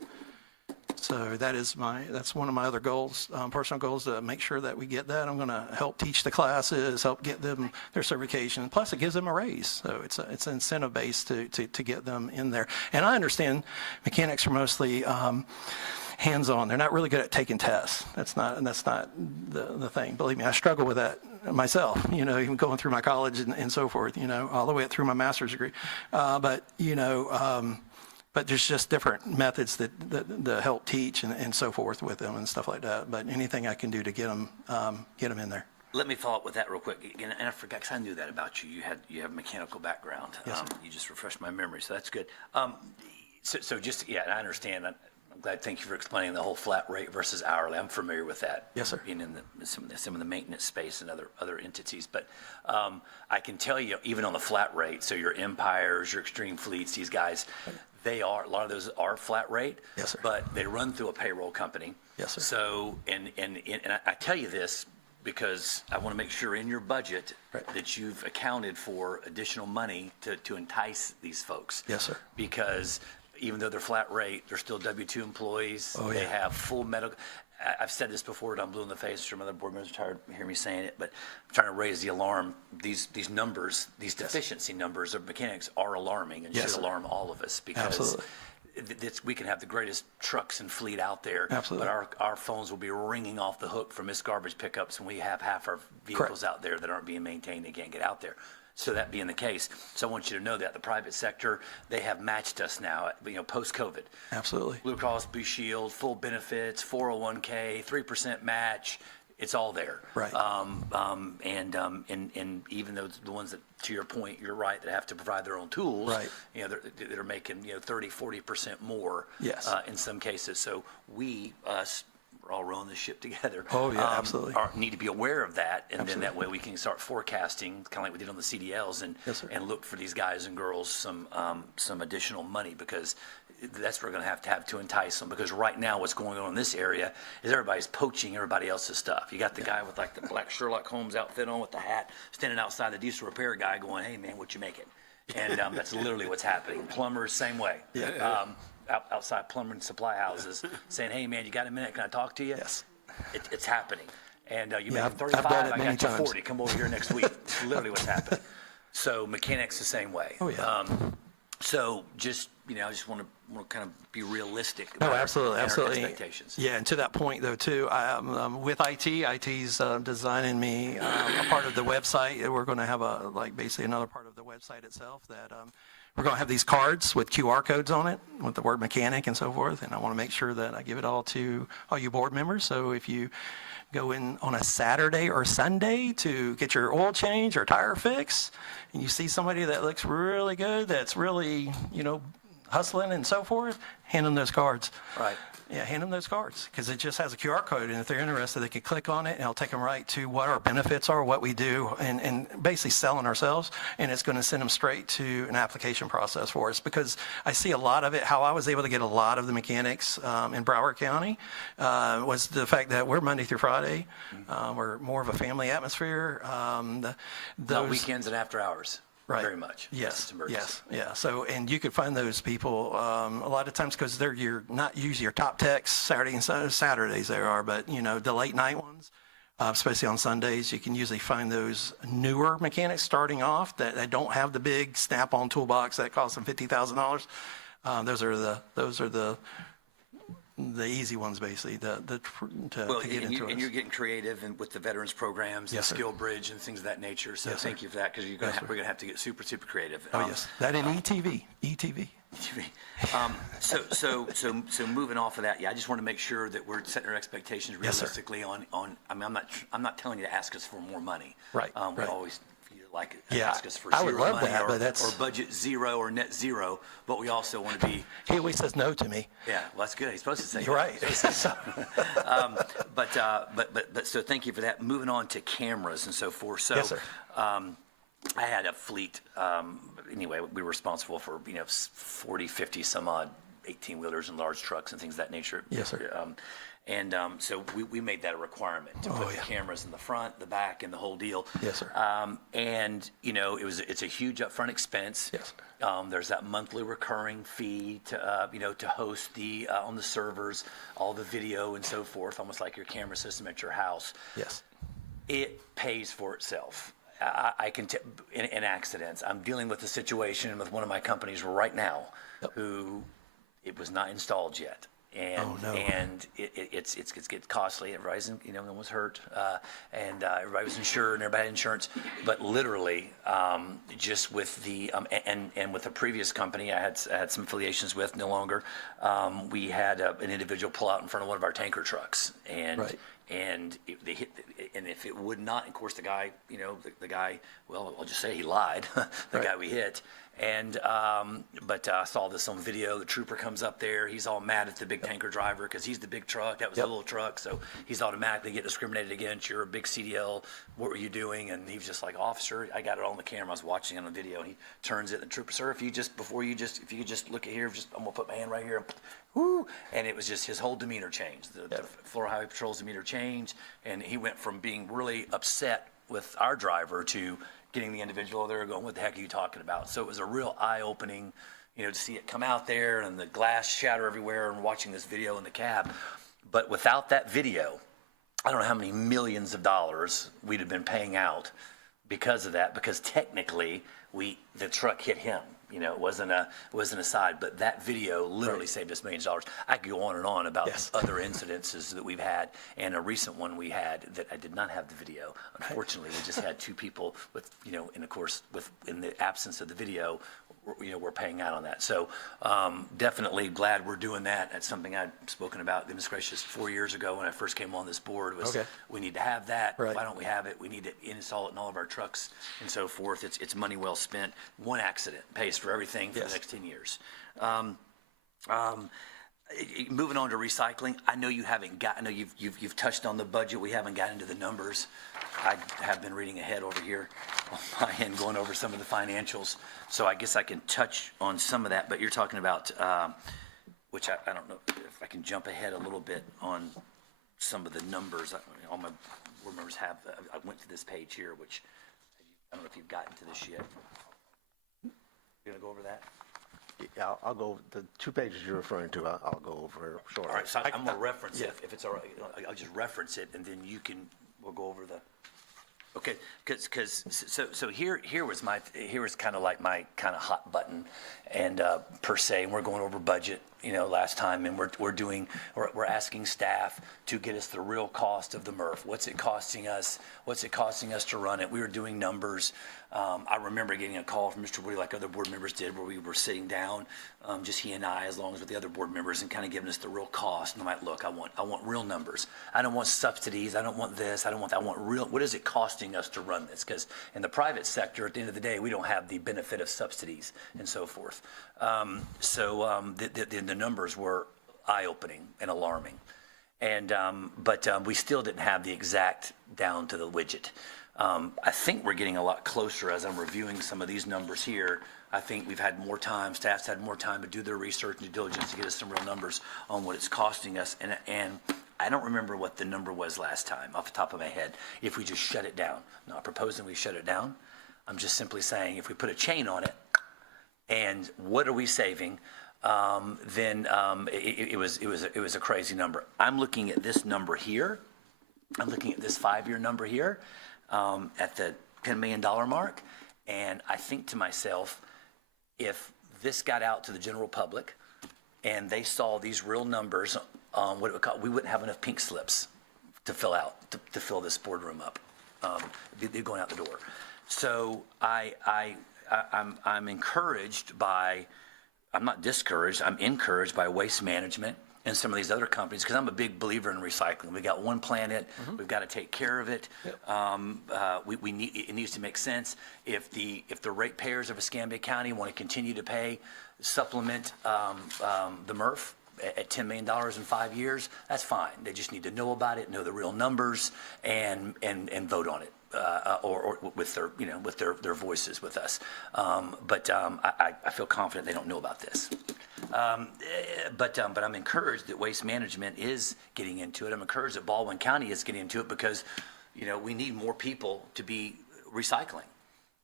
So that's one of my other goals, personal goals, to make sure that we get that. I'm going to help teach the classes, help get them their certification. Plus, it gives them a raise. So it's an incentive base to get them in there. And I understand mechanics are mostly hands-on. They're not really good at taking tests. That's not the thing. Believe me, I struggle with that myself, even going through my college and so forth, all the way through my master's degree. But there's just different methods that help teach and so forth with them and stuff like that. But anything I can do to get them in there. Let me follow up with that real quick. And I forgot, because I knew that about you. You have a mechanical background. Yes, you just refreshed my memory, so that's good. So just, yeah, and I understand. I'm glad. Thank you for explaining the whole flat rate versus hourly. I'm familiar with that. Yes, sir. Being in some of the maintenance space and other entities. But I can tell you, even on the flat rate, so your Empires, your Extreme Fleets, these guys, a lot of those are flat rate. Yes, sir. But they run through a payroll company. Yes, sir. So, and I tell you this because I want to make sure in your budget that you've accounted for additional money to entice these folks. Yes, sir. Because even though they're flat rate, they're still W-2 employees. Oh, They yeah. have full medical. I've said this before, and I'm blue in the face. Some other board members are tired of hearing me saying it, but I'm trying to raise the alarm. These numbers, these deficiency numbers of mechanics are alarming and Yes, should sir. alarm all of us, because Absolutely. we can have the greatest trucks and fleet out there, Absolutely. but our phones will be ringing off the hook for missed garbage pickups, and we have half our vehicles out there that aren't being maintained and can't get out there. So that being the case, so I want you to know that the private sector, they have matched us now, post-COVID. Absolutely. Blue Cross Blue Shield, full benefits, 401k, 3% match. It's all there. Right. And even those, the ones that, to your point, you're right, that have to provide their own tools. Right. You know, they're making, 30, 40% more. Yes. In some cases. So us, we're all rowing this ship together. Oh, yeah, absolutely. Need to be aware of that, and then that way we can start forecasting, kind of like we did on the CDLs, and Yes, sir. and look for these guys and girls some additional money, because that's what we're going to have to entice them. Because right now, what's going on in this area is everybody's poaching everybody else's stuff. You got the guy with like the black Sherlock Holmes outfit on with the hat, standing outside the diesel repair guy, going, "Hey man, what you making?" And that's literally what's happening. Plumbers, same way. Yeah. Outside plumbing supply houses, saying, "Hey man, you got a minute? Can I talk to you?" Yes. It's happening. And you Yeah, make I've 35, done it I many got you times. 40. Come over here next week. It's literally what's happening. So mechanics the same way. Oh, yeah. So just, I just want to kind of be realistic No, about absolutely, our absolutely. expectations. Yeah, and to that point though too, with IT's designing me a part of the website. We're going to have basically another part of the website itself that we're going to have these cards with QR codes on it with the word mechanic and so forth. And I want to make sure that I give it all to all you board members. So if you go in on a Saturday or Sunday to get your oil change or tire fix, and you see somebody that looks really good, that's really, hustling and so forth, hand them those cards. Right. Yeah, hand them those cards, because it just has a QR code, and if they're interested, they can click on it, and it'll take them right to what our benefits are, what we do, and basically selling ourselves, and it's going to send them straight to an application process for us. Because I see a lot of it, how I was able to get a lot of the mechanics in Broward County was the fact that we're Monday through Friday. We're more of a family atmosphere. Not weekends and after hours. Right. Very much. Yes, Emergency. yes, yeah. So, and you could find those people a lot of times because they're not usually your top techs Saturday and Saturdays they are, but the late night ones, especially on Sundays, you can usually find those newer mechanics starting off that don't have the big Snap-on toolbox that costs them $50,000. Those are the easy ones, basically, to get into And us. you're getting creative with the veterans programs, Yes, the sir. Skill Bridge, and things of that nature. So Yes, sir. thank you for that, because we're going to have to get super, super creative. Oh, yes. That in ETV. So moving off of that, I just want to make sure that we're setting our expectations Yes, sir. realistically on. I mean, I'm not telling you to ask us for more money. Right, We right. always like Yeah, ask us for I zero would love money that, or, but that's- or budget zero or net zero, but we also want to be. He always says no to me. Yeah, well, that's good. He's supposed to say. You're right. But so thank you for that. Moving on to cameras and so forth. So, Yes, sir. I had a fleet. Anyway, we were responsible for 40, 50 some odd 18-wheelers and large trucks and things of that nature. Yes, sir. So we made that a requirement to Oh, put yeah. cameras in the front, the back, and the whole deal. Yes, sir. It's a huge upfront expense. Yes. There's that monthly recurring fee to host on the servers, all the video and so forth, almost like your camera system at your house. Yes. It pays for itself. I can in accidents. I'm dealing with a situation with one of my companies right now, who it was not installed yet. And, Oh, no. and it's getting costly. Everybody's, no one was hurt, and everybody was insured, and everybody had insurance. But literally, just with the and with the previous company, I had some affiliations with. No longer, we had an individual pull out in front of one of our tanker trucks, and Right. and they hit, and if it would not, of course, the guy, the guy, well, I'll just say he lied, the Right. guy we hit. And, but I saw this on video. The trooper comes up there. He's all mad at the big tanker driver because he's the big truck. That was the little truck. So he's automatically getting discriminated against. You're a big CDL. What were you doing? And he was just like, officer, I got it on the camera. I was watching it on the video. And he turns it. And the trooper, sir, if you could just look at here, I'm going to put my hand right here. Whoo! And it was just his whole demeanor changed. The Florida Highway Patrol's demeanor changed. And he went from being really upset with our driver to getting the individual there going, what the heck are you talking about? So it was a real eye-opening, to see it come out there and the glass shatter everywhere and watching this video in the cab. But without that video, I don't know how many millions of dollars we'd have been paying out because of that, because technically the truck hit him. It wasn't a side, but that video literally saved us millions of dollars. I could go on and on about Yes. other incidences that we've had, and a recent one we had that I did not have the video. Unfortunately, we just had two people with, and of course, in the absence of the video, we're paying out on that. So definitely glad we're doing that. That's something I'd spoken about, goodness gracious, 4 years ago when I first came on this board was we need to have that. Right. Why don't we have it? We need to install it in all of our trucks and so forth. It's money well spent. One accident pays for everything for the next 10 years. Moving on to recycling, I know you haven't got. I know you've touched on the budget. We haven't gotten into the numbers. I have been reading ahead over here on my end, going over some of the financials. So I guess I can touch on some of that. But you're talking about, which I don't know if I can jump ahead a little bit on some of the numbers. All my board members have. I went to this page here, which I don't know if you've gotten to this yet. You gonna go over that? Yeah, I'll go, the 2 pages you're referring to, I'll go over shortly. All right, so I'm going to reference it, if it's all right. I'll just reference it, and then we'll go over the, okay, so here was kind of like my kind of hot button, and per se, and we're going over budget, last time, and we're asking staff to get us the real cost of the MRF. What's it costing us? What's it costing us to run it? We were doing numbers. I remember getting a call from Mr. Woody, like other board members did, where we were sitting down, just he and I, as long as with the other board members, and kind of giving us the real cost. And I'm like, look, I want real numbers. I don't want subsidies. I don't want this. I want real. What is it costing us to run this? Because in the private sector, at the end of the day, we don't have the benefit of subsidies and so forth. The numbers were eye-opening and alarming, and but we still didn't have the exact down to the widget. I think we're getting a lot closer as I'm reviewing some of these numbers here. I think we've had more time, staff's had more time to do their research and due diligence to get us some real numbers on what it's costing us. And I don't remember what the number was last time off the top of my head, if we just shut it down. I'm not proposing we shut it down. I'm just simply saying if we put a chain on it, and what are we saving, then it was a crazy number. I'm looking at this number here. I'm looking at this 5-year number here. At the $10 million mark, and I think to myself, if this got out to the general public and they saw these real numbers, what it would cost, we wouldn't have enough pink slips to fill out, to fill this boardroom up. They're going out the door. So I'm encouraged by, I'm not discouraged, I'm encouraged by Waste Management and some of these other companies, because I'm a big believer in recycling. We got one planet, we've got to take care of it. We need, it needs to make sense. If the ratepayers of Escambia County want to continue to pay, supplement the MRF at $10 million in 5 years, that's fine. They just need to know about it, know the real numbers, and vote on it. Or with their, with their voices with us. But I feel confident they don't know about this. But I'm encouraged that Waste Management is getting into it. I'm encouraged that Baldwin County is getting into it because, we need more people to be recycling.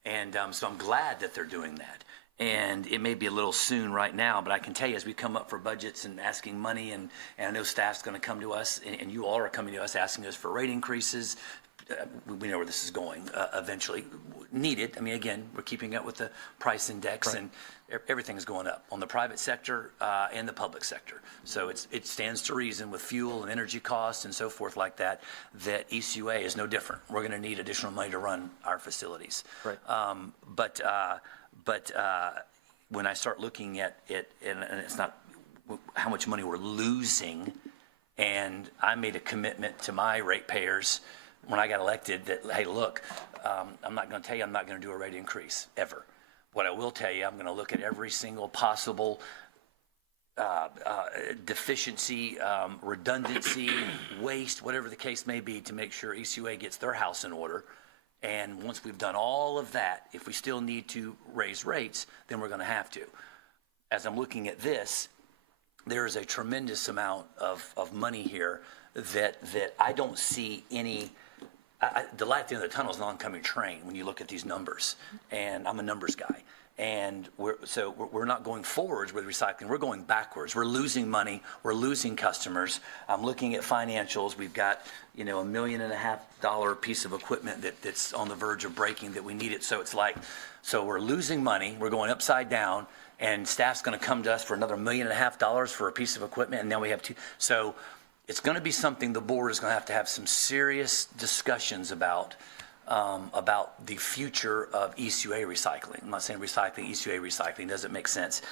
And so I'm glad that they're doing that. And it may be a little soon right now, but I can tell you as we come up for budgets and asking money, and I know staff's going to come to us, and you all are coming to us asking us for rate increases. We know where this is going eventually. Needed. I mean, again, we're keeping up with the price index, and everything's going up on the private sector and the public sector. So it stands to reason with fuel and energy costs and so forth like that, that ECUA is no different. We're going to need additional money to run our facilities. Right. But when I start looking at it, and it's not how much money we're losing, and I made a commitment to my ratepayers when I got elected that, hey, look, I'm not going to tell you I'm not going to do a rate increase ever. What I will tell you, I'm going to look at every single possible deficiency, redundancy, waste, whatever the case may be, to make sure ECUA gets their house in order. And once we've done all of that, if we still need to raise rates, then we're going to have to. As I'm looking at this, there is a tremendous amount of money here that I don't see any. The light at the end of the tunnel is an oncoming train when you look at these numbers, and I'm a numbers guy. And we're not going forwards with recycling. We're going backwards. We're losing money. We're losing customers. I'm looking at financials. We've got $1.5 million piece of equipment that's on the verge of breaking that we need it. So it's like, so we're losing money. We're going upside down, and staff's going to come to us for another $1.5 million for a piece of equipment, and now we have two. So it's going to be something the board is going to have some serious discussions about about the future of ECUA recycling. I'm not saying recycling, ECUA recycling doesn't make sense.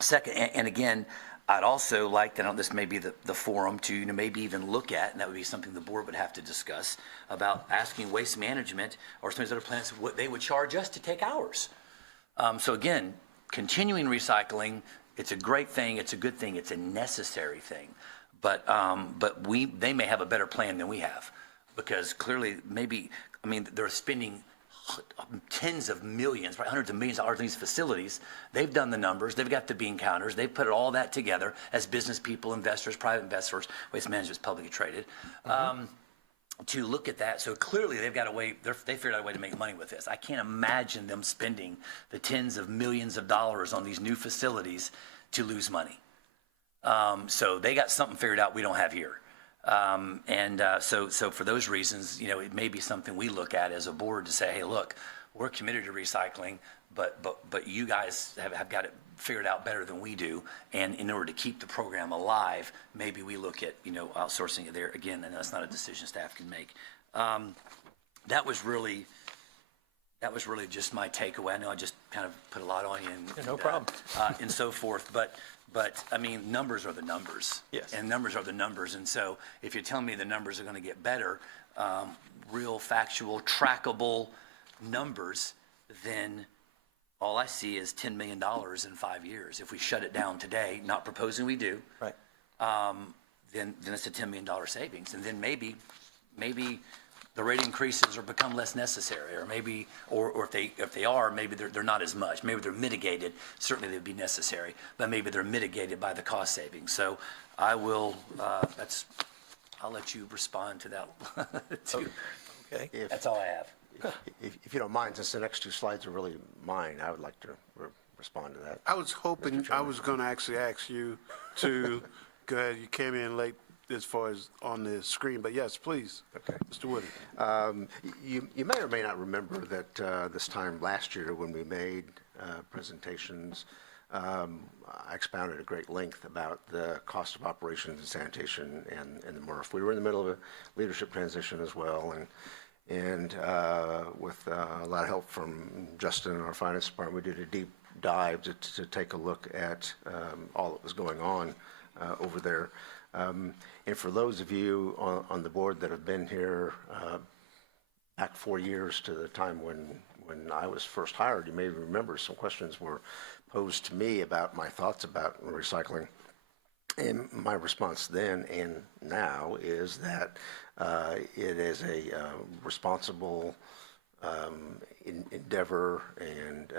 Second, and again, I'd also like, I know this may be the forum to maybe even look at, and that would be something the board would have to discuss, about asking Waste Management or some of these other plants what they would charge us to take ours. So again, continuing recycling, it's a great thing, it's a good thing, it's a necessary thing. But they may have a better plan than we have, because clearly they're spending tens of millions, right, hundreds of millions of dollars in these facilities. They've done the numbers, they've got the bean counters, they've put all that together as business people, investors, private investors. Waste Management is publicly traded. To look at that, so clearly they've got a way, they figured out a way to make money with this. I can't imagine them spending the tens of millions of dollars on these new facilities to lose money. So they got something figured out we don't have here. So for those reasons, it may be something we look at as a board to say, hey, look, we're committed to recycling, but you guys have got it figured out better than we do. And in order to keep the program alive, maybe we look at, outsourcing it there again, and that's not a decision staff can make. That was really just my takeaway. I know I just kind of put a lot on you and, no problem. And so forth, but numbers are the numbers. Yes. And numbers are the numbers. And so if you're telling me the numbers are going to get better, real factual, trackable numbers, then all I see is $10 million in 5 years. If we shut it down today, not proposing we do, Right. then it's a $10 million savings. And then maybe the rate increases or become less necessary, or maybe, or if they are, maybe they're not as much. Maybe they're mitigated. Certainly they'd be necessary, but maybe they're mitigated by the cost savings. So I will. I'll let you respond to that. Okay. That's all I have. If you don't mind, since the next two slides are really mine, I would like to respond to that. I was hoping, I was going to actually ask you to, go ahead, you came in late as far as on the screen, but yes, please. Okay. Mr. Woody. You may or may not remember that this time last year when we made presentations, I expounded at great length about the cost of operations and sanitation and the MRF. We were in the middle of a leadership transition as well, and with a lot of help from Justin and our finance department, we did a deep dive to take a look at all that was going on over there. And for those of you on the board that have been here back 4 years to the time when I was first hired, you may remember some questions were posed to me about my thoughts about recycling. And my response then and now is that it is a responsible endeavor and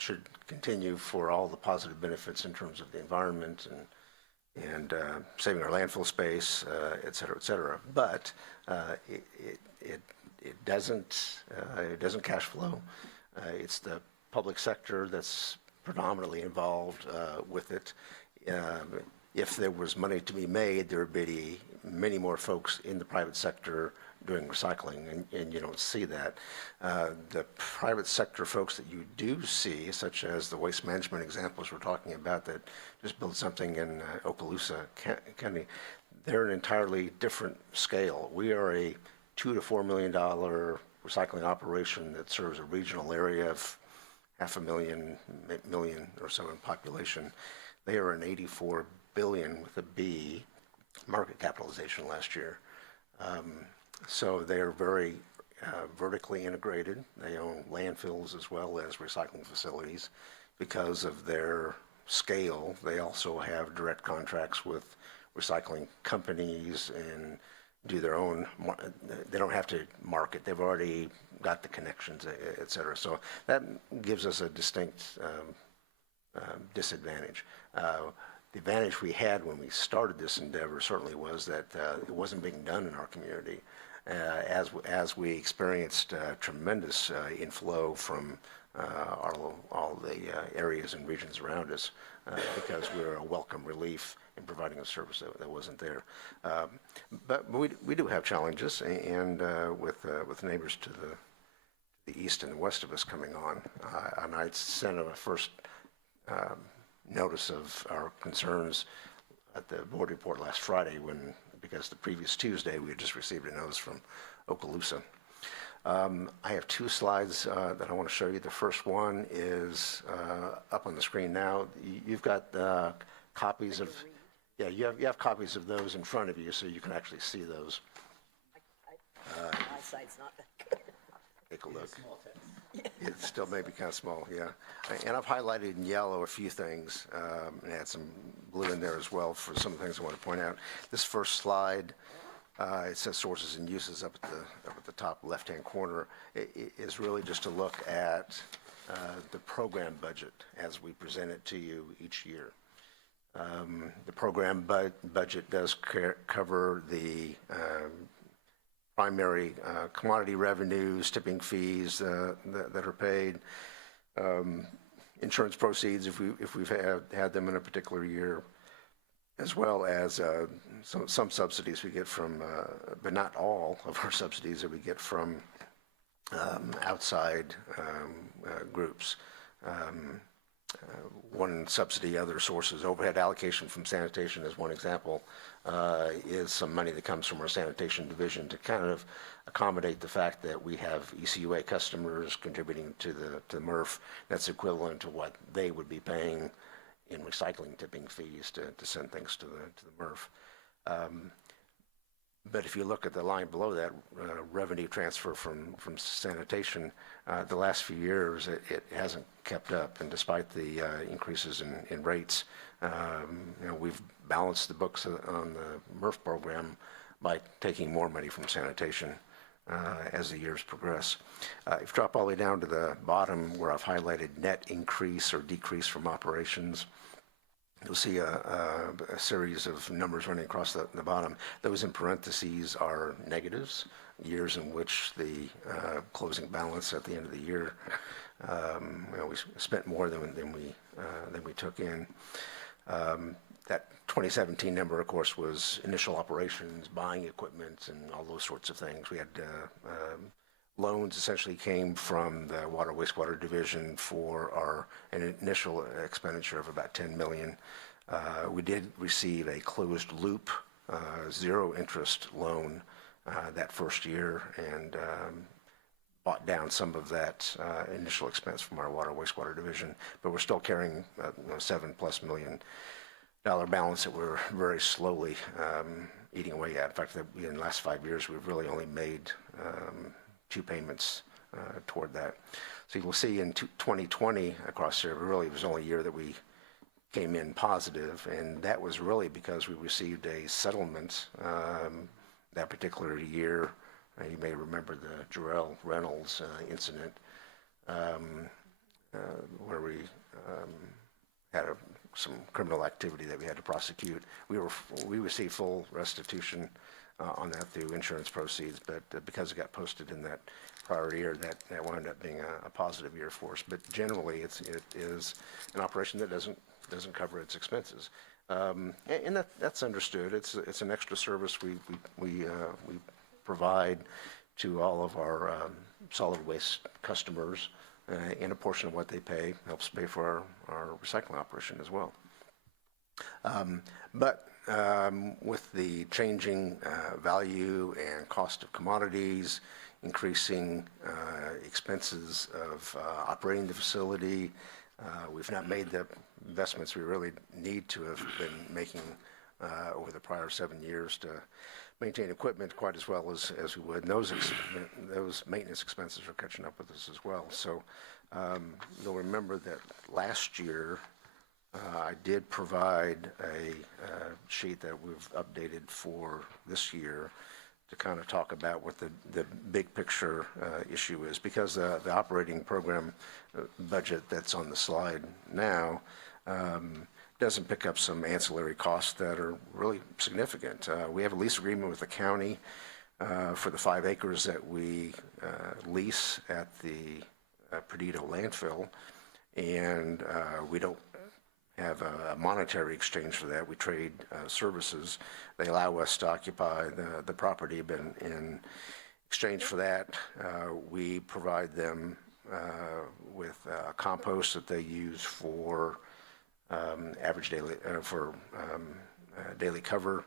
should continue for all the positive benefits in terms of the environment and saving our landfill space, et cetera. But it doesn't cash flow. It's the public sector that's predominantly involved with it. If there was money to be made, there would be many more folks in the private sector doing recycling, and you don't see that. The private sector folks that you do see, such as the Waste Management examples we're talking about that just built something in Okaloosa County, they're an entirely different scale. We are a $2 to $4 million recycling operation that serves a regional area of 500,000 million or so in population. They are an $84 billion with a B market capitalization last year. So they are very vertically integrated. They own landfills as well as recycling facilities. Because of their scale, they also have direct contracts with recycling companies and do their own, they don't have to market. They've already got the connections, et cetera. So that gives us a distinct disadvantage. The advantage we had when we started this endeavor certainly was that it wasn't being done in our community. As we experienced tremendous inflow from all the areas and regions around us, because we were a welcome relief in providing a service that wasn't there. But we do have challenges, and with neighbors to the east and the west of us coming on. And I sent a first notice of our concerns at the board report last Friday because the previous Tuesday we had just received a notice from Okaloosa. I have two slides that I want to show you. The first one is up on the screen now. You've got copies of, yeah, you have copies of those in front of you, so you can actually see those. My side's not that good. Take a look. It still may be kind of small, yeah. And I've highlighted in yellow a few things, and had some blue in there as well for some of the things I want to point out. This first slide, it says sources and uses up at the top left-hand corner. It is really just a look at the program budget as we present it to you each year. The program budget does cover the primary commodity revenues, tipping fees that are paid, insurance proceeds if we've had them in a particular year, as well as some subsidies we get from, but not all of our subsidies that we get from outside groups. One subsidy, other sources, overhead allocation from sanitation is one example, is some money that comes from our sanitation division to kind of accommodate the fact that we have ECUA customers contributing to the MRF. That's equivalent to what they would be paying in recycling tipping fees to send things to the MRF. But if you look at the line below that, revenue transfer from sanitation, the last few years, it hasn't kept up. And despite the increases in rates, we've balanced the books on the MRF program by taking more money from sanitation as the years progress. If you drop all the way down to the bottom where I've highlighted net increase or decrease from operations, you'll see a series of numbers running across the bottom. Those in parentheses are negatives, years in which the closing balance at the end of the year, we spent more than we took in. That 2017 number, of course, was initial operations, buying equipment, and all those sorts of things. We had loans essentially came from the Water Wastewater Division for an initial expenditure of about $10 million. We did receive a closed loop, zero interest loan that first year, and bought down some of that initial expense from our Water Wastewater Division, but we're still carrying $7+ million balance that we're very slowly eating away at. In fact, in the last 5 years, we've really only made 2 payments toward that. So you will see in 2020 across here, really it was the only year that we came in positive, and that was really because we received a settlement that particular year. You may remember the Jarrell Reynolds incident where we had some criminal activity that we had to prosecute. We received full restitution on that through insurance proceeds, but because it got posted in that prior year, that wound up being a positive year for us. But generally, it is an operation that doesn't cover its expenses, and that's understood. It's an extra service we provide to all of our solid waste customers, and a portion of what they pay helps pay for our recycling operation as well. But with the changing value and cost of commodities, increasing expenses of operating the facility, we've not made the investments we really need to have been making over the prior 7 years to maintain equipment quite as well as we would. And those maintenance expenses are catching up with us as well. So you'll remember that last year I did provide a sheet that we've updated for this year to kind of talk about what the big picture issue is, because the operating program budget that's on the slide now doesn't pick up some ancillary costs that are really significant. We have a lease agreement with the county for the 5 acres that we lease at the Perdido landfill, and we don't have a monetary exchange for that. We trade services. They allow us to occupy the property, but in exchange for that, we provide them with compost that they use for daily cover.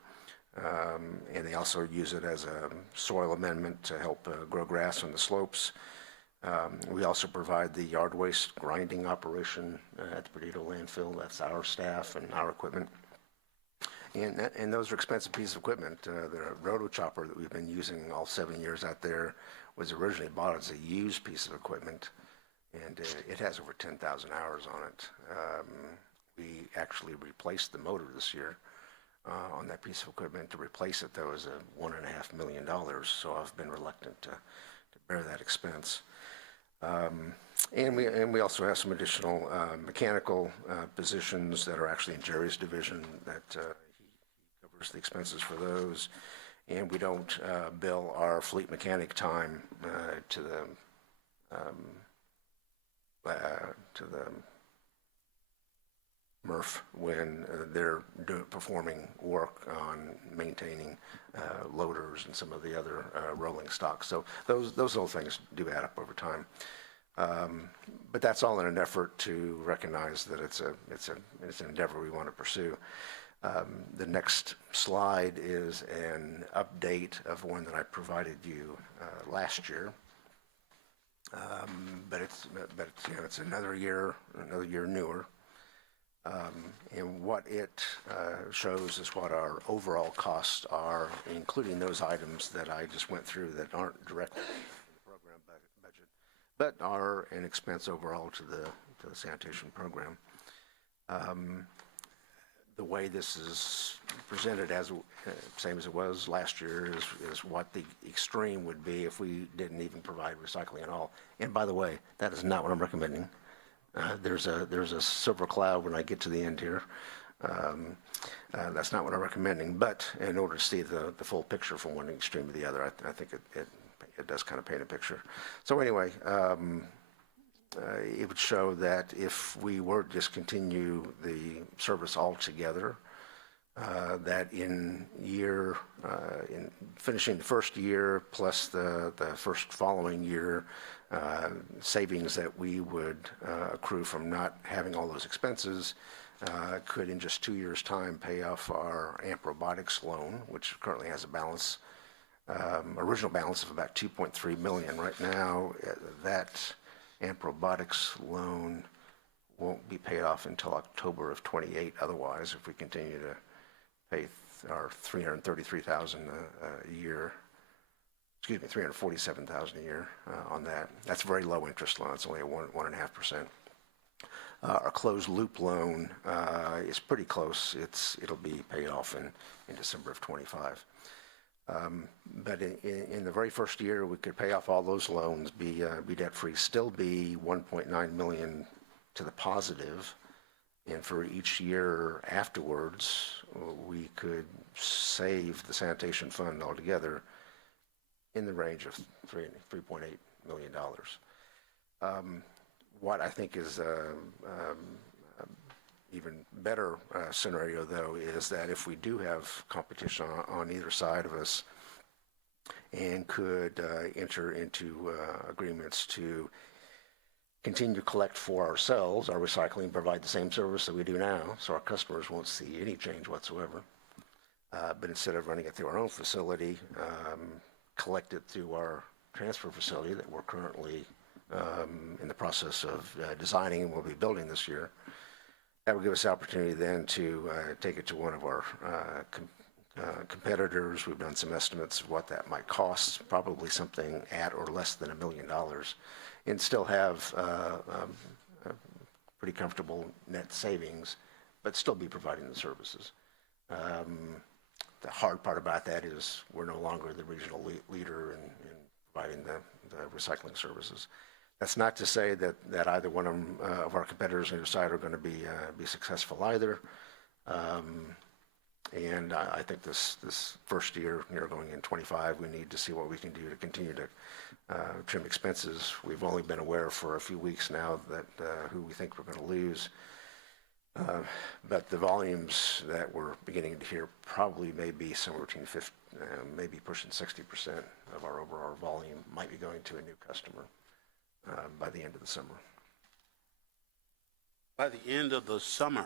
And they also use it as a soil amendment to help grow grass on the slopes. We also provide the yard waste grinding operation at the Perdido landfill. That's our staff and our equipment. And those are expensive pieces of equipment. The roto chopper that we've been using all 7 years out there was originally bought as a used piece of equipment, and it has over 10,000 hours on it. We actually replaced the motor this year on that piece of equipment. To replace it, though, is $1.5 million, so I've been reluctant to bear that expense. And we also have some additional mechanical positions that are actually in Jerry's division that he covers the expenses for those. And we don't bill our fleet mechanic time to the MRF when they're performing work on maintaining loaders and some of the other rolling stock. So those little things do add up over time. But that's all in an effort to recognize that it's an endeavor we want to pursue. The next slide is an update of one that I provided you last year. But it's another year newer. And what it shows is what our overall costs are, including those items that I just went through that aren't directly in the program budget, but are an expense overall to the sanitation program. The way this is presented, as same as it was last year, is what the extreme would be if we didn't even provide recycling at all. And by the way, that is not what I'm recommending. There's a silver cloud when I get to the end here. That's not what I'm recommending, but in order to see the full picture from one extreme to the other, I think it does kind of paint a picture. So anyway, it would show that if we were to discontinue the service altogether, that in finishing the first year plus the first following year, savings that we would accrue from not having all those expenses could in just 2 years' time pay off our AMP Robotics loan, which currently has a balance, original balance of about $2.3 million. Right now, that AMP Robotics loan won't be paid off until October of 28 otherwise, if we continue to pay our $333,000 a year, excuse me, $347,000 a year on that. That's a very low interest loan. It's only a 1.5%. Our closed loop loan is pretty close. It'll be paid off in December of 25. But in the very first year, we could pay off all those loans, be debt-free, still be $1.9 million to the positive, and for each year afterwards, we could save the sanitation fund altogether in the range of $3.8 million. What I think is even better scenario, though, is that if we do have competition on either side of us and could enter into agreements to continue to collect for ourselves our recycling, provide the same service that we do now, so our customers won't see any change whatsoever. But instead of running it through our own facility, collect it through our transfer facility that we're currently in the process of designing and will be building this year. That will give us the opportunity then to take it to one of our competitors. We've done some estimates of what that might cost, probably something at or less than $1 million, and still have pretty comfortable net savings, but still be providing the services. The hard part about that is we're no longer the regional leader in providing the recycling services. That's not to say that either one of our competitors on either side are going to be successful either. And I think this first year, going in 25, we need to see what we can do to continue to trim expenses. We've only been aware for a few weeks now that who we think we're going to lose. But the volumes that we're beginning to hear probably may be somewhere between 50, maybe pushing 60% of our overall volume might be going to a new customer by the end of the summer. By the end of the summer?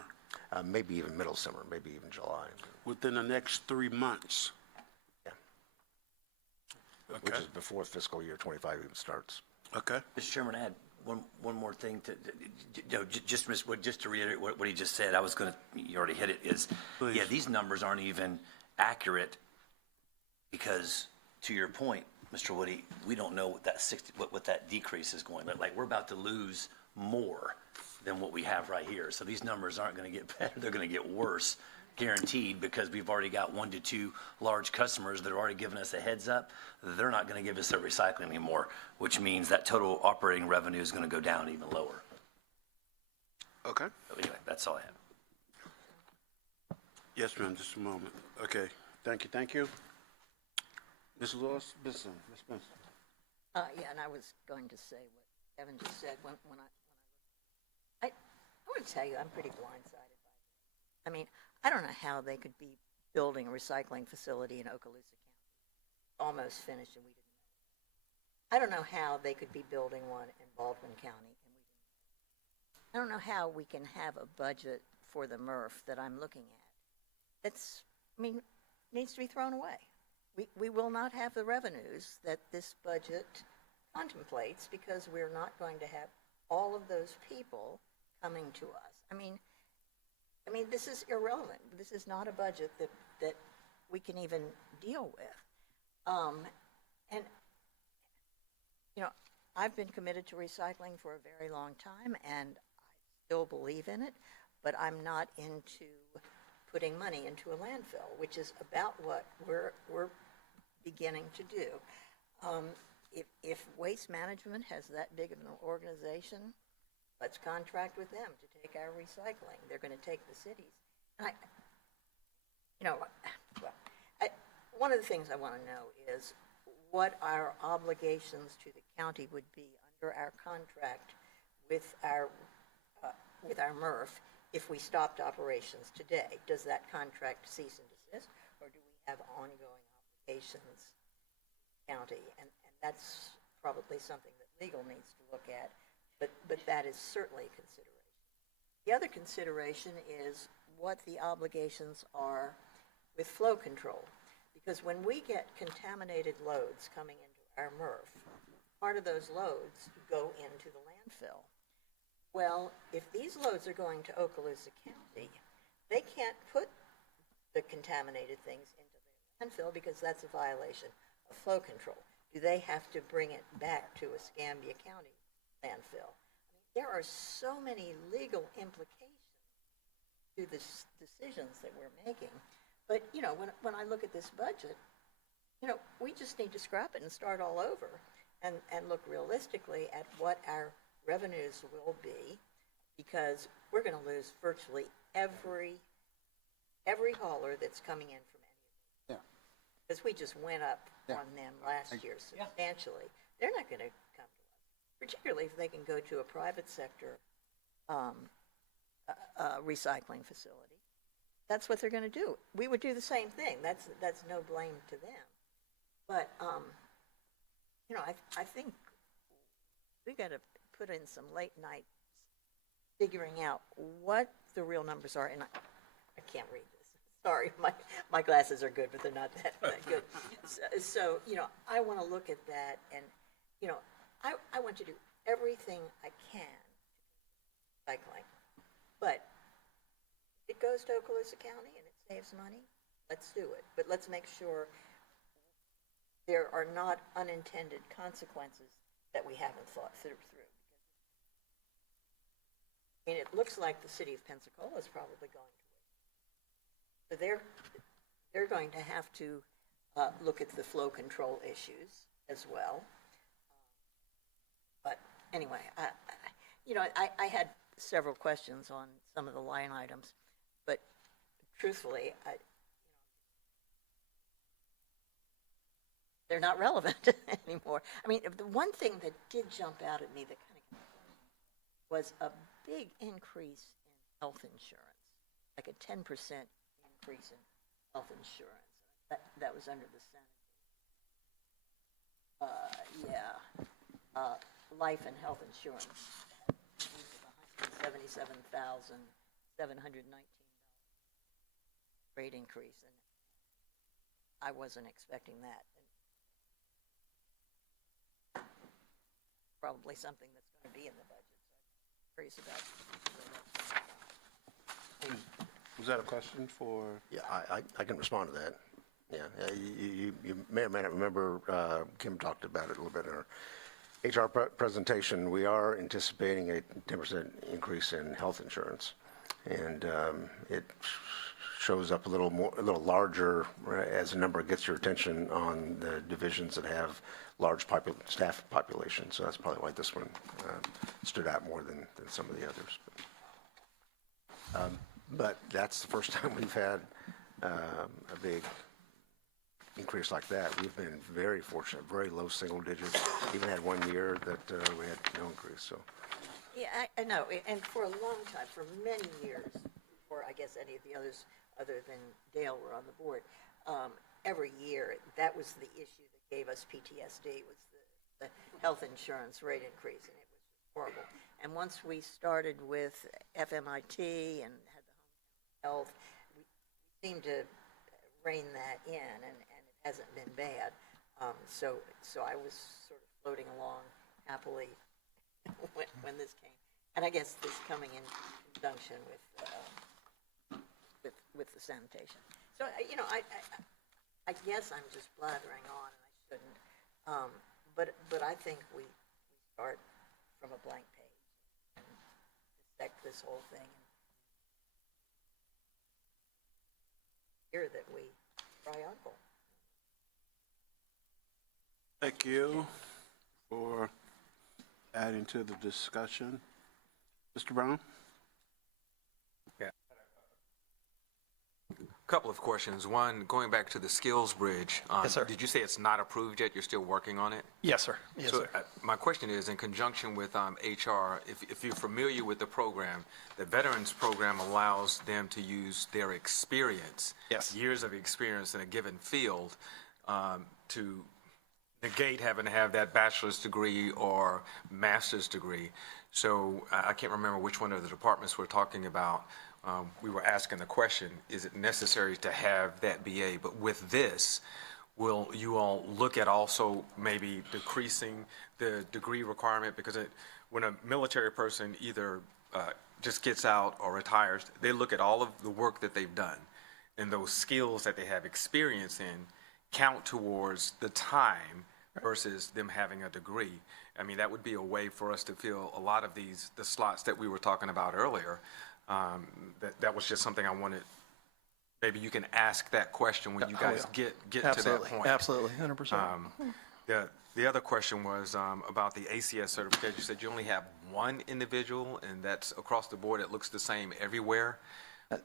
maybe even middle summer, maybe even July, Within the next 3 months. which Okay. is before fiscal year 25 even starts. Okay. Mr. Chairman, I had one more thing just to reiterate what he just said. I was going to, you already hit it, is, Please. yeah, these numbers aren't even accurate because, to your point, Mr. Woody, we don't know what that decrease is going to look like. We're about to lose more than what we have right here. So these numbers aren't going to get better. They're going to get worse, guaranteed, because we've already got 1 to 2 large customers that are already giving us a heads up. They're not going to give us their recycling anymore, which means that total operating revenue is going to go down even lower. Okay. But anyway, that's all I have. Yes, ma'am, just a moment. Okay, thank you, thank you. Ms. Lewis, Ms. Benson. Yeah, and I was going to say what Kevin just said when I want to tell you, I'm pretty blindsided by it. I mean, I don't know how they could be building a recycling facility in Okaloosa County, almost finished, and we didn't know. I don't know how they could be building one in Baldwin County, and we didn't know. I don't know how we can have a budget for the MRF that I'm looking at. It's, I mean, needs to be thrown away. We will not have the revenues that this budget contemplates because we're not going to have all of those people coming to us. I mean, this is irrelevant. This is not a budget that we can even deal with. And, you know, I've been committed to recycling for a very long time, and I still believe in it, but I'm not into putting money into a landfill, which is about what we're beginning to do. If Waste Management has that big of an organization, let's contract with them to take our recycling. They're going to take the cities. And one of the things I want to know is what our obligations to the county would be under our contract with our MRF if we stopped operations today. Does that contract cease and desist, or do we have ongoing obligations county? And that's probably something that legal needs to look at, but that is certainly a consideration. The other consideration is what the obligations are with flow control, because when we get contaminated loads coming into our MRF, part of those loads go into the landfill. Well, if these loads are going to Okaloosa County, they can't put the contaminated things into the landfill because that's a violation of flow control. Do they have to bring it back to Escambia County landfill? There are so many legal implications to the decisions that we're making. But, you know, when I look at this budget, you know, we just need to scrap it and start all over and look realistically at what our revenues will be, because we're going to lose virtually every hauler that's coming in from any of these. Yeah. Because we just went up on them last year substantially. They're not going to come to us, particularly if they can go to a private sector recycling facility. That's what they're going to do. We would do the same thing. That's no blame to them. But, you know, I think we got to put in some late night figuring out what the real numbers are. And I can't read this. Sorry, my glasses are good, but they're not that good. So, you know, I want to look at that, and, you know, I want to do everything I can recycling. But if it goes to Okaloosa County and it saves money, let's do it. But let's make sure there are not unintended consequences that we haven't thought through. I mean, it looks like the city of Pensacola is probably going to wait. So they're going to have to look at the flow control issues as well. But anyway, I had several questions on some of the line items, but truthfully, they're not relevant anymore. I mean, the one thing that did jump out at me that kind of was a big increase in health insurance, like a 10% increase in health insurance. That was under the Senate. Life and health insurance, $177,600. $719 rate increase, and I wasn't expecting that. Probably something that's going to be in the budget, so I'm curious about that. Was that a question for? Yeah, I can respond to that. Yeah, you may or may not remember, Kim talked about it a little bit in her HR presentation. We are anticipating a 10% increase in health insurance, and it shows up a little larger as the number gets your attention on the divisions that have large staff populations. So that's probably why this one stood out more than some of the others. But that's the first time we've had a big increase like that. We've been very fortunate, very low single digits. Even had one year that we had no increase. So. Yeah, I know, and for a long time, for many years, before I guess any of the others other than Dale were on the board, every year that was the issue that gave us PTSD, was the health insurance rate increase, and it was horrible. And once we started with FMIT and had the home health, we seemed to rein that in, and it hasn't been bad. So I was sort of floating along happily when this came, and I guess this coming in conjunction with the sanitation. So I guess I'm just blathering on, and I shouldn't. But I think we start from a blank page and dissect this whole thing. Here that we try uncle. Thank you for adding to the discussion. Mr. Brown? Yeah. Couple of questions. One, going back to the skills bridge. Yes, sir. Did you say it's not approved yet? You're still working on it? Yes, sir. Yes, So sir. my question is, in conjunction with HR, if you're familiar with the program, the Veterans Program allows them to use their experience, Yes. years of experience in a given field, to negate having to have that bachelor's degree or master's degree. So I can't remember which one of the departments we're talking about. We were asking the question, is it necessary to have that BA? But with this, will you all look at also maybe decreasing the degree requirement? Because when a military person either just gets out or retires, they look at all of the work that they've done, and those skills that they have experience in count towards the time versus them having a degree. I mean, that would be a way for us to fill a lot of the slots that we were talking about earlier. That was just something I wanted. Maybe you can ask that question when you guys get to that point. Absolutely, 100%. The other question was about the ACS certification. You said you only have one individual, and that's across the board. It looks the same everywhere.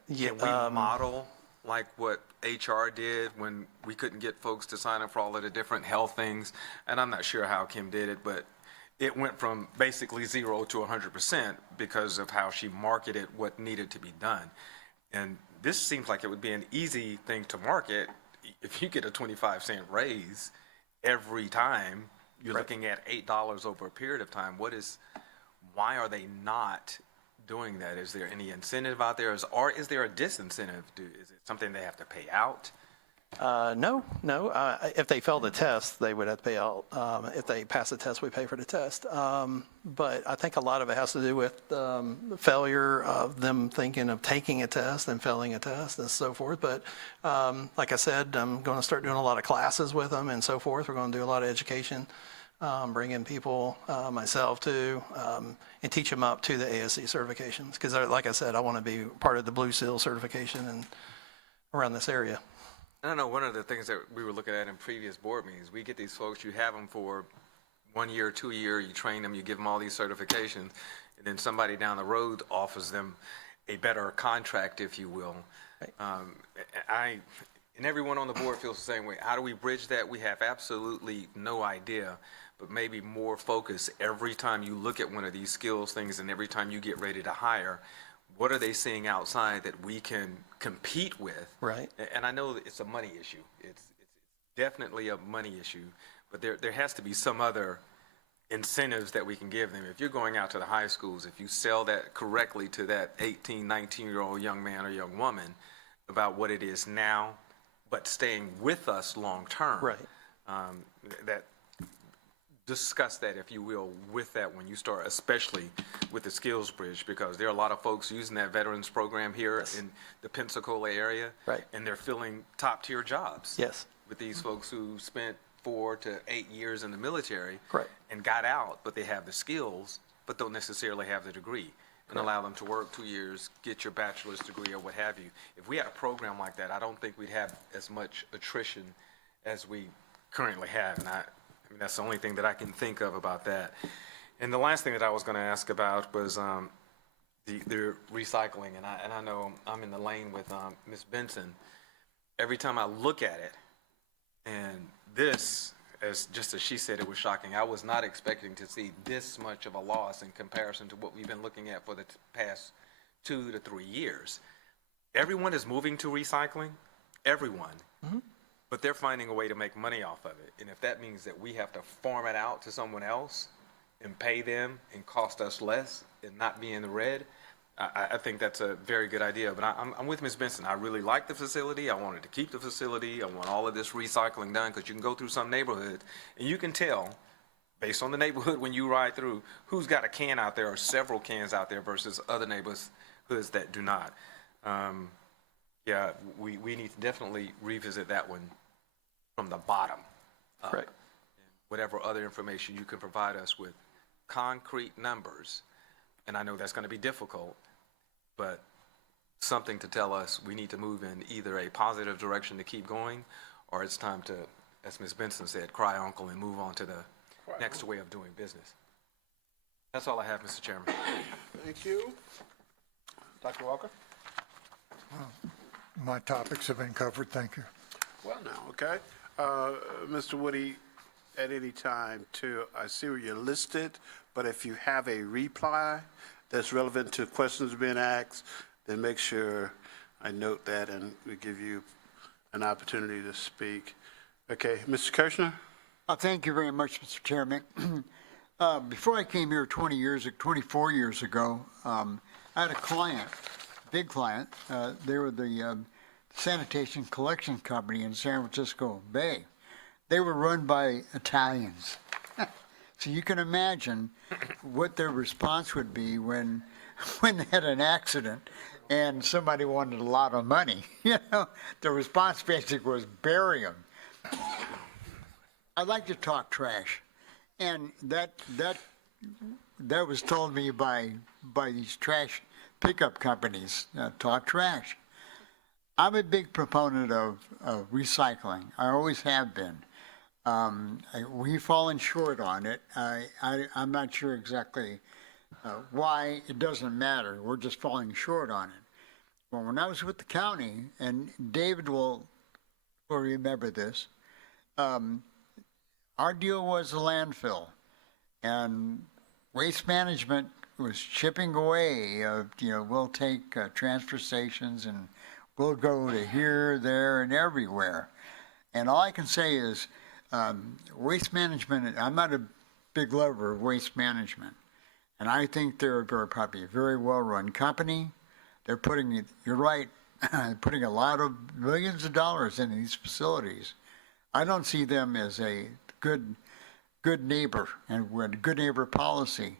Yeah, Can we model like what HR did when we couldn't get folks to sign up for all of the different health things? And I'm not sure how Kim did it, but it went from basically 0 to 100% because of how she marketed what needed to be done. And this seems like it would be an easy thing to market. If you get a 25-cent raise every time, you're looking at $8 over a period of time. Why are they not doing that? Is there any incentive out there, or is there a disincentive? Is it something they have to pay out? No. If they fail the test, they would have to pay out. If they pass the test, we pay for the test. But I think a lot of it has to do with the failure of them thinking of taking a test and failing a test and so forth. But like I said, I'm going to start doing a lot of classes with them and so forth. We're going to do a lot of education, bring in people, myself too, and teach them up to the ASC certifications. Because like I said, I want to be part of the Blue Seal certification and around this area. I know one of the things that we were looking at in previous board meetings, we get these folks, you have them for 1 year, 2 years, you train them, you give them all these certifications, and then somebody down the road offers them a better contract, if you will. Right. And everyone on the board feels the same way. How do we bridge that? We have absolutely no idea, but maybe more focus every time you look at one of these skills things and every time you get ready to hire. What are they seeing outside that we can compete with? Right. And I know that it's a money issue. It's definitely a money issue, but there has to be some other incentives that we can give them. If you're going out to the high schools, if you sell that correctly to that 18, 19-year-old young man or young woman about what it is now, but staying with us long-term. Right. That, discuss that, if you will, with that when you start, especially with the Skills Bridge, because there are a lot of folks using that veterans program here in the Pensacola area. Right. And they're filling top-tier jobs. Yes. With these folks who spent 4 to 8 years in the military. Correct. And got out, but they have the skills, but don't necessarily have the degree. And allow them to work 2 years, get your bachelor's degree or what have you. If we had a program like that, I don't think we'd have as much attrition as we currently have. And I mean, that's the only thing that I can think of about that. And the last thing that I was going to ask about was the recycling. And I know I'm in the lane with Ms. Benson. Every time I look at it, and this, just as she said, it was shocking. I was not expecting to see this much of a loss in comparison to what we've been looking at for the past 2 to 3 years. Everyone is moving to recycling, everyone, but they're finding a way to make money off of it. And if that means that we have to farm it out to someone else and pay them and cost us less and not be in the red, I think that's a very good idea. But I'm with Ms. Benson. I really like the facility. I wanted to keep the facility. I want all of this recycling done, because you can go through some neighborhoods and you can tell, based on the neighborhood when you ride through, who's got a can out there or several cans out there versus other neighborhoods that do not. Yeah, we need to definitely revisit that one from the bottom up. Correct. Whatever other information you can provide us with, concrete numbers, and I know that's going to be difficult, but something to tell us we need to move in either a positive direction to keep going, or it's time to, as Ms. Benson said, cry uncle and move on to the next way of doing business. That's all I have, Mr. Chairman. Thank you. Dr. Walker? My topics have been covered, thank you. Well, now, okay. Mr. Woody, at any time, too, I see where you're listed, but if you have a reply that's relevant to questions being asked, then make sure I note that and we give you an opportunity to speak. Okay, Mr. Kirshner? Thank you very much, Mr. Chairman. Before I came here 24 years ago, I had a client, big client. They were the sanitation collection company in San Francisco Bay. They were run by Italians. So you can imagine what their response would be when they had an accident and somebody wanted a lot of money. You know, the response basically was bury them. I like to talk trash, and that was told me by these trash pickup companies. Talk trash. I'm a big proponent of recycling. I always have been. We've fallen short on it. I'm not sure exactly why. It doesn't matter. We're just falling short on it. Well, when I was with the county, and David will remember this, our deal was a landfill, and Waste Management was chipping away. We'll take transfer stations and we'll go to here, there, and everywhere. And all I can say is, Waste Management, I'm not a big lover of Waste Management, and I think they're probably a very well-run company. They're putting, you're right, putting a lot of millions of dollars into these facilities. I don't see them as a good neighbor and with good neighbor policy.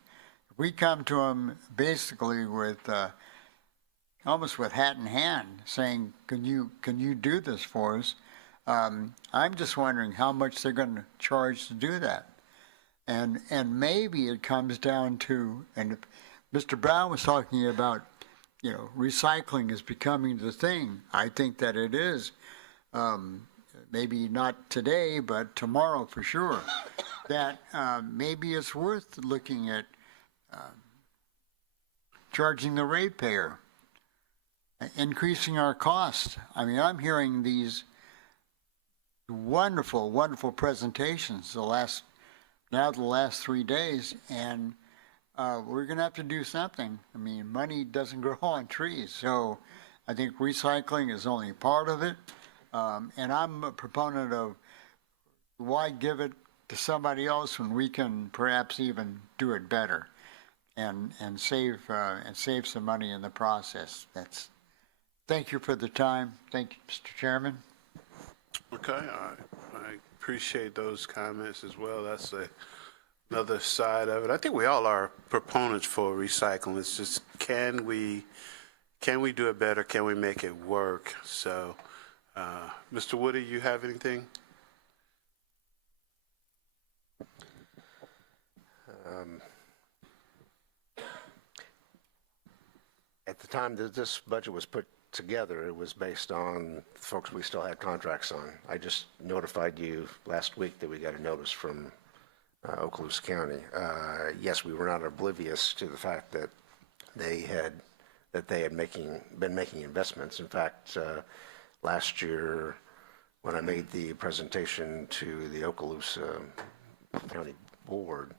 We come to them basically with almost with hat in hand, saying, "Can you do this for us?" I'm just wondering how much they're going to charge to do that, and maybe it comes down to, and Mr. Brown was talking about, recycling is becoming the thing. I think that it is. Maybe not today, but tomorrow for sure. That maybe it's worth looking at charging the ratepayer, increasing our cost. I mean, I'm hearing these wonderful, wonderful presentations the last 3 days, and we're going to have to do something. I mean, money doesn't grow on trees, so I think recycling is only part of it. And I'm a proponent of why give it to somebody else when we can perhaps even do it better and save some money in the process. Thank you for the time. Thank you, Mr. Chairman. Okay, I appreciate those comments as well. That's another side of it. I think we all are proponents for recycling. It's just, can we do it better? Can we make it work? So, Mr. Woody, you have anything? At the time that this budget was put together, it was based on folks we still had contracts on. I just notified you last week that we got a notice from Okaloosa County. Yes, we were not oblivious to the fact that they had been making investments. In fact, last year when I made the presentation to the Okaloosa County Board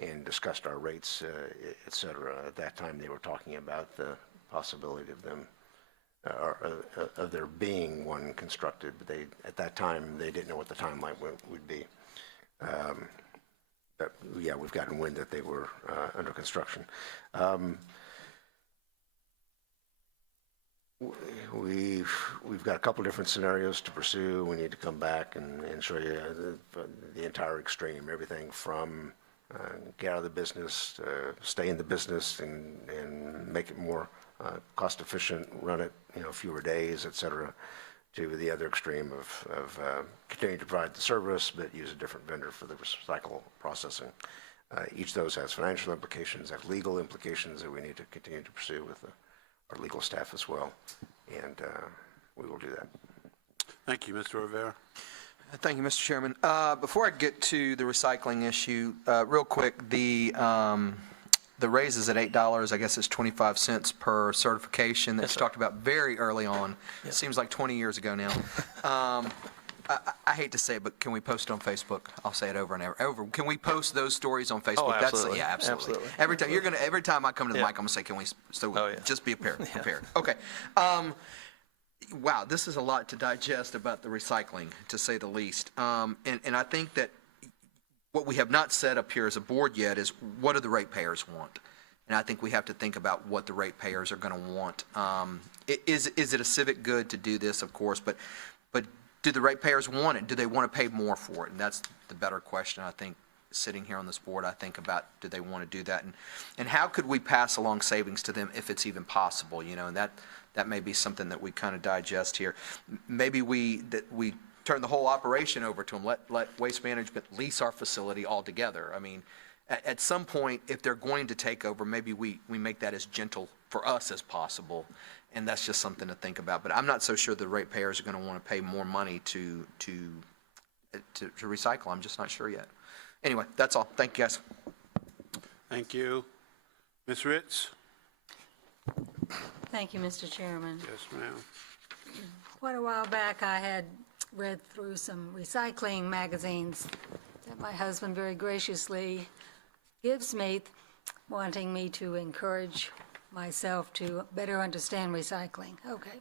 and discussed our rates, et cetera, at that time they were talking about the possibility of them, of there being one constructed, but at that time, they didn't know what the timeline would be. But yeah, we've gotten wind that they were under construction. We've got a couple different scenarios to pursue. We need to come back and show you the entire extreme, everything from get out of the business, stay in the business, and make it more cost efficient, run it fewer days, et cetera, to the other extreme of continuing to provide the service but use a different vendor for the recycle processing. Each of those has financial implications, have legal implications that we need to continue to pursue with our legal staff as well, and we will do that. Thank you, Mr. Rivera. Thank you, Mr. Chairman. Before I get to the recycling issue, real quick, the raises at $8, I guess it's 25 cents per certification that you talked about very early on. It seems like 20 years ago now. I hate to say it, but can we post it on Facebook? I'll say it over and over. Can we post those stories on Facebook? Oh, absolutely. Yeah, absolutely. Absolutely. Every time I come to the Yeah. mic, I'm gonna say, can we? So Oh, yeah. just be prepared. Okay. Wow, this is a lot to digest about the recycling, to say the least. And I think that what we have not set up here as a board yet is what do the ratepayers want? And I think we have to think about what the ratepayers are going to want. Is it a civic good to do this? Of course, but do the ratepayers want it? Do they want to pay more for it? And that's the better question, I think, sitting here on this board. I think about, do they want to do that? And how could we pass along savings to them if it's even possible? And that may be something that we kind of digest here. Maybe we turn the whole operation over to them, let Waste Management lease our facility altogether. I mean, at some point, if they're going to take over, maybe we make that as gentle for us as possible, and that's just something to think about. But I'm not so sure the ratepayers are going to want to pay more money to recycle. I'm just not sure yet. Anyway, that's all. Thank you, guys. Thank you. Ms. Ritz? Thank you, Mr. Chairman. Yes, ma'am. Quite a while back, I had read through some recycling magazines that my husband very graciously gives me, wanting me to encourage myself to better understand recycling. Okay.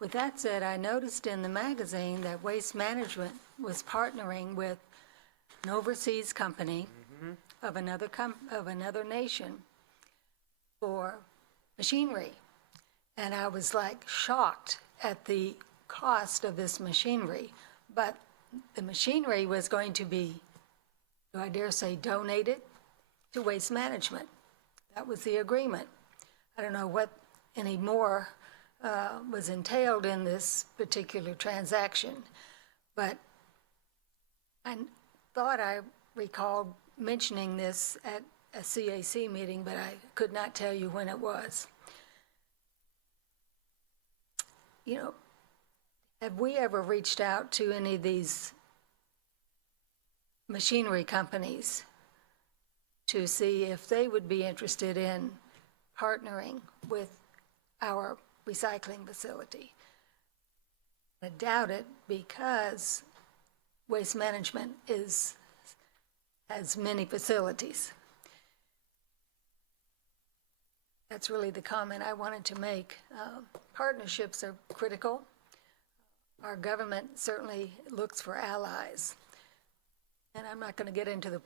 With that said, I noticed in the magazine that Waste Management was partnering with an overseas company of another nation for machinery. And I was like shocked at the cost of this machinery. But the machinery was going to be, do I dare say, donated to Waste Management. That was the agreement. I don't know what any more was entailed in this particular transaction, but I thought I recalled mentioning this at a CAC meeting, but I could not tell you when it was. Have we ever reached out to any of these machinery companies to see if they would be interested in partnering with our recycling facility? I doubt it, because Waste Management has many facilities. That's really the comment I wanted to make. Partnerships are critical. Our government certainly looks for allies. and I'm not going to get into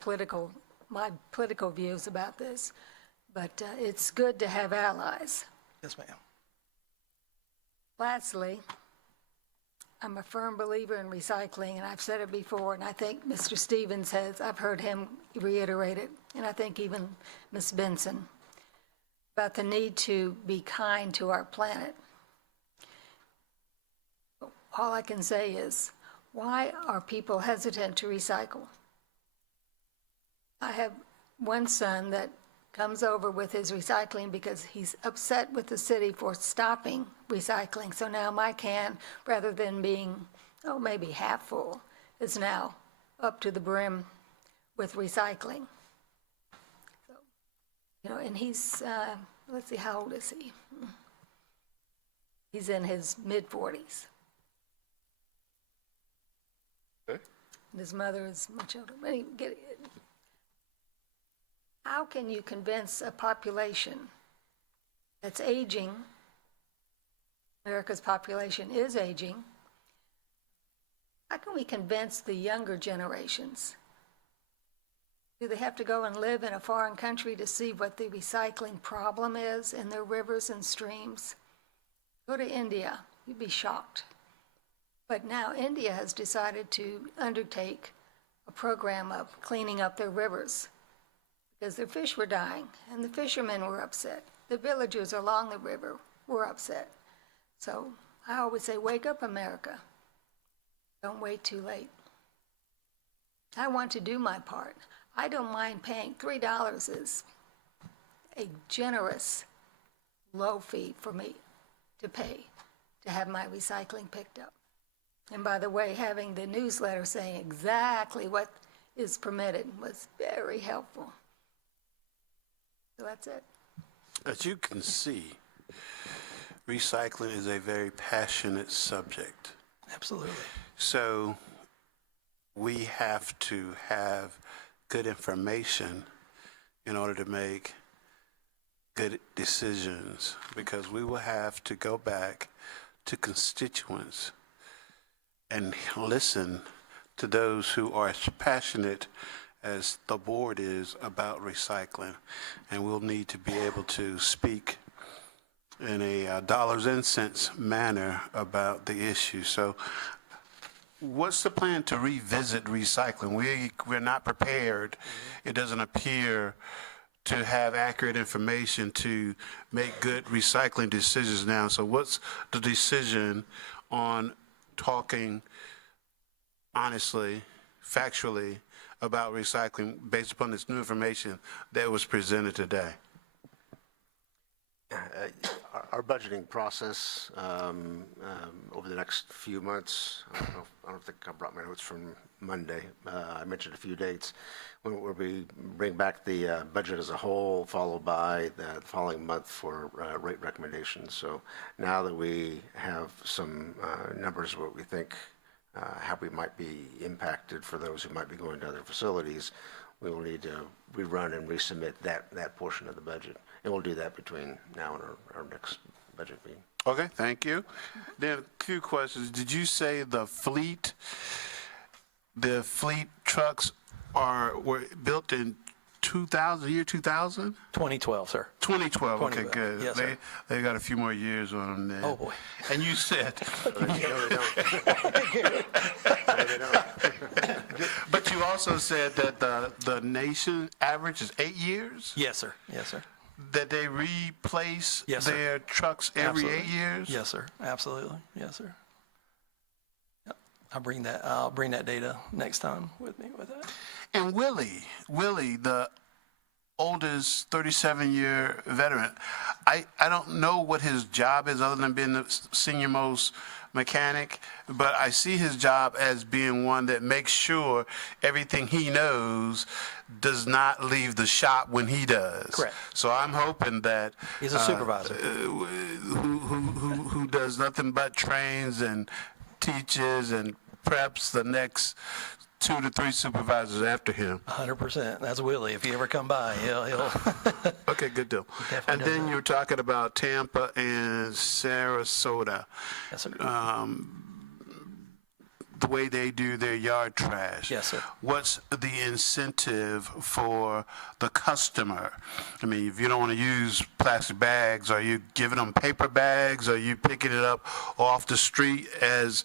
my political views about this, but it's good to have allies. Yes, ma'am. Lastly, I'm a firm believer in recycling, and I've said it before, and I think Mr. Stevens has, I've heard him reiterate it, and I think even Ms. Benson, about the need to be kind to our planet. All I can say is, why are people hesitant to recycle? I have one son that comes over with his recycling because he's upset with the city for stopping recycling. So now my can, rather than being, maybe half full, is now up to the brim with recycling. So, and he's, let's see, how old is he? He's in his mid-40s. Okay. And his mother is much older. How can you convince a population that's aging, America's population is aging, how can we convince the younger generations? Do they have to go and live in a foreign country to see what the recycling problem is in their rivers and streams? Go to India, you'd be shocked. But now India has decided to undertake a program of cleaning up their rivers because their fish were dying, and the fishermen were upset. The villagers along the river were upset. So I always say, wake up, America. Don't wait too late. I want to do my part. I don't mind paying. $3 is a generous, low fee for me to pay to have my recycling picked up. And by the way, having the newsletter saying exactly what is permitted was very helpful. So that's it. As you can see, recycling is a very passionate subject. Absolutely. So we have to have good information in order to make good decisions, because we will have to go back to constituents and listen to those who are as passionate as the board is about recycling. And we'll need to be able to speak in a dollars and cents manner about the issue. So what's the plan to revisit recycling? We're not prepared. It doesn't appear to have accurate information to make good recycling decisions now. So what's the decision on talking honestly, factually, about recycling based upon this new information that was presented today? Our budgeting process over the next few months, I don't think I brought my notes from Monday. I mentioned a few dates where we bring back the budget as a whole, followed by the following month for rate recommendations. So now that we have some numbers what we think how we might be impacted for those who might be going to other facilities, we will need to rerun and resubmit that portion of the budget. And we'll do that between now and our next budget meeting. Okay, thank you. Then a few questions. Did you say the fleet trucks were built in 2000, year 2000? 2012, sir. 2012, okay, 2012. good. Yes, sir. They got a few more years on them then. Oh, boy. And you said, but you also said that the nation average is 8 years? Yes, sir. Yes, sir. That they replace Yes, sir. their trucks every Absolutely. 8 years? Yes, sir. Absolutely. Yes, sir. Yep. I'll bring that data next time with me with that. And Willie, the oldest 37-year veteran, I don't know what his job is other than being the senior-most mechanic, but I see his job as being one that makes sure everything he knows does not leave the shop when he does. Correct. So I'm hoping that He's a supervisor. who does nothing but trains and teaches and preps the next 2 to 3 supervisors after him. 100%. That's Willie. If you ever come by, he'll Okay, good deal. Definitely And does then that. you were talking about Tampa and Sarasota. Yes, sir. the way they do their yard trash. Yes, sir. What's the incentive for the customer? I mean, if you don't want to use plastic bags, are you giving them paper bags? Are you picking it up off the street as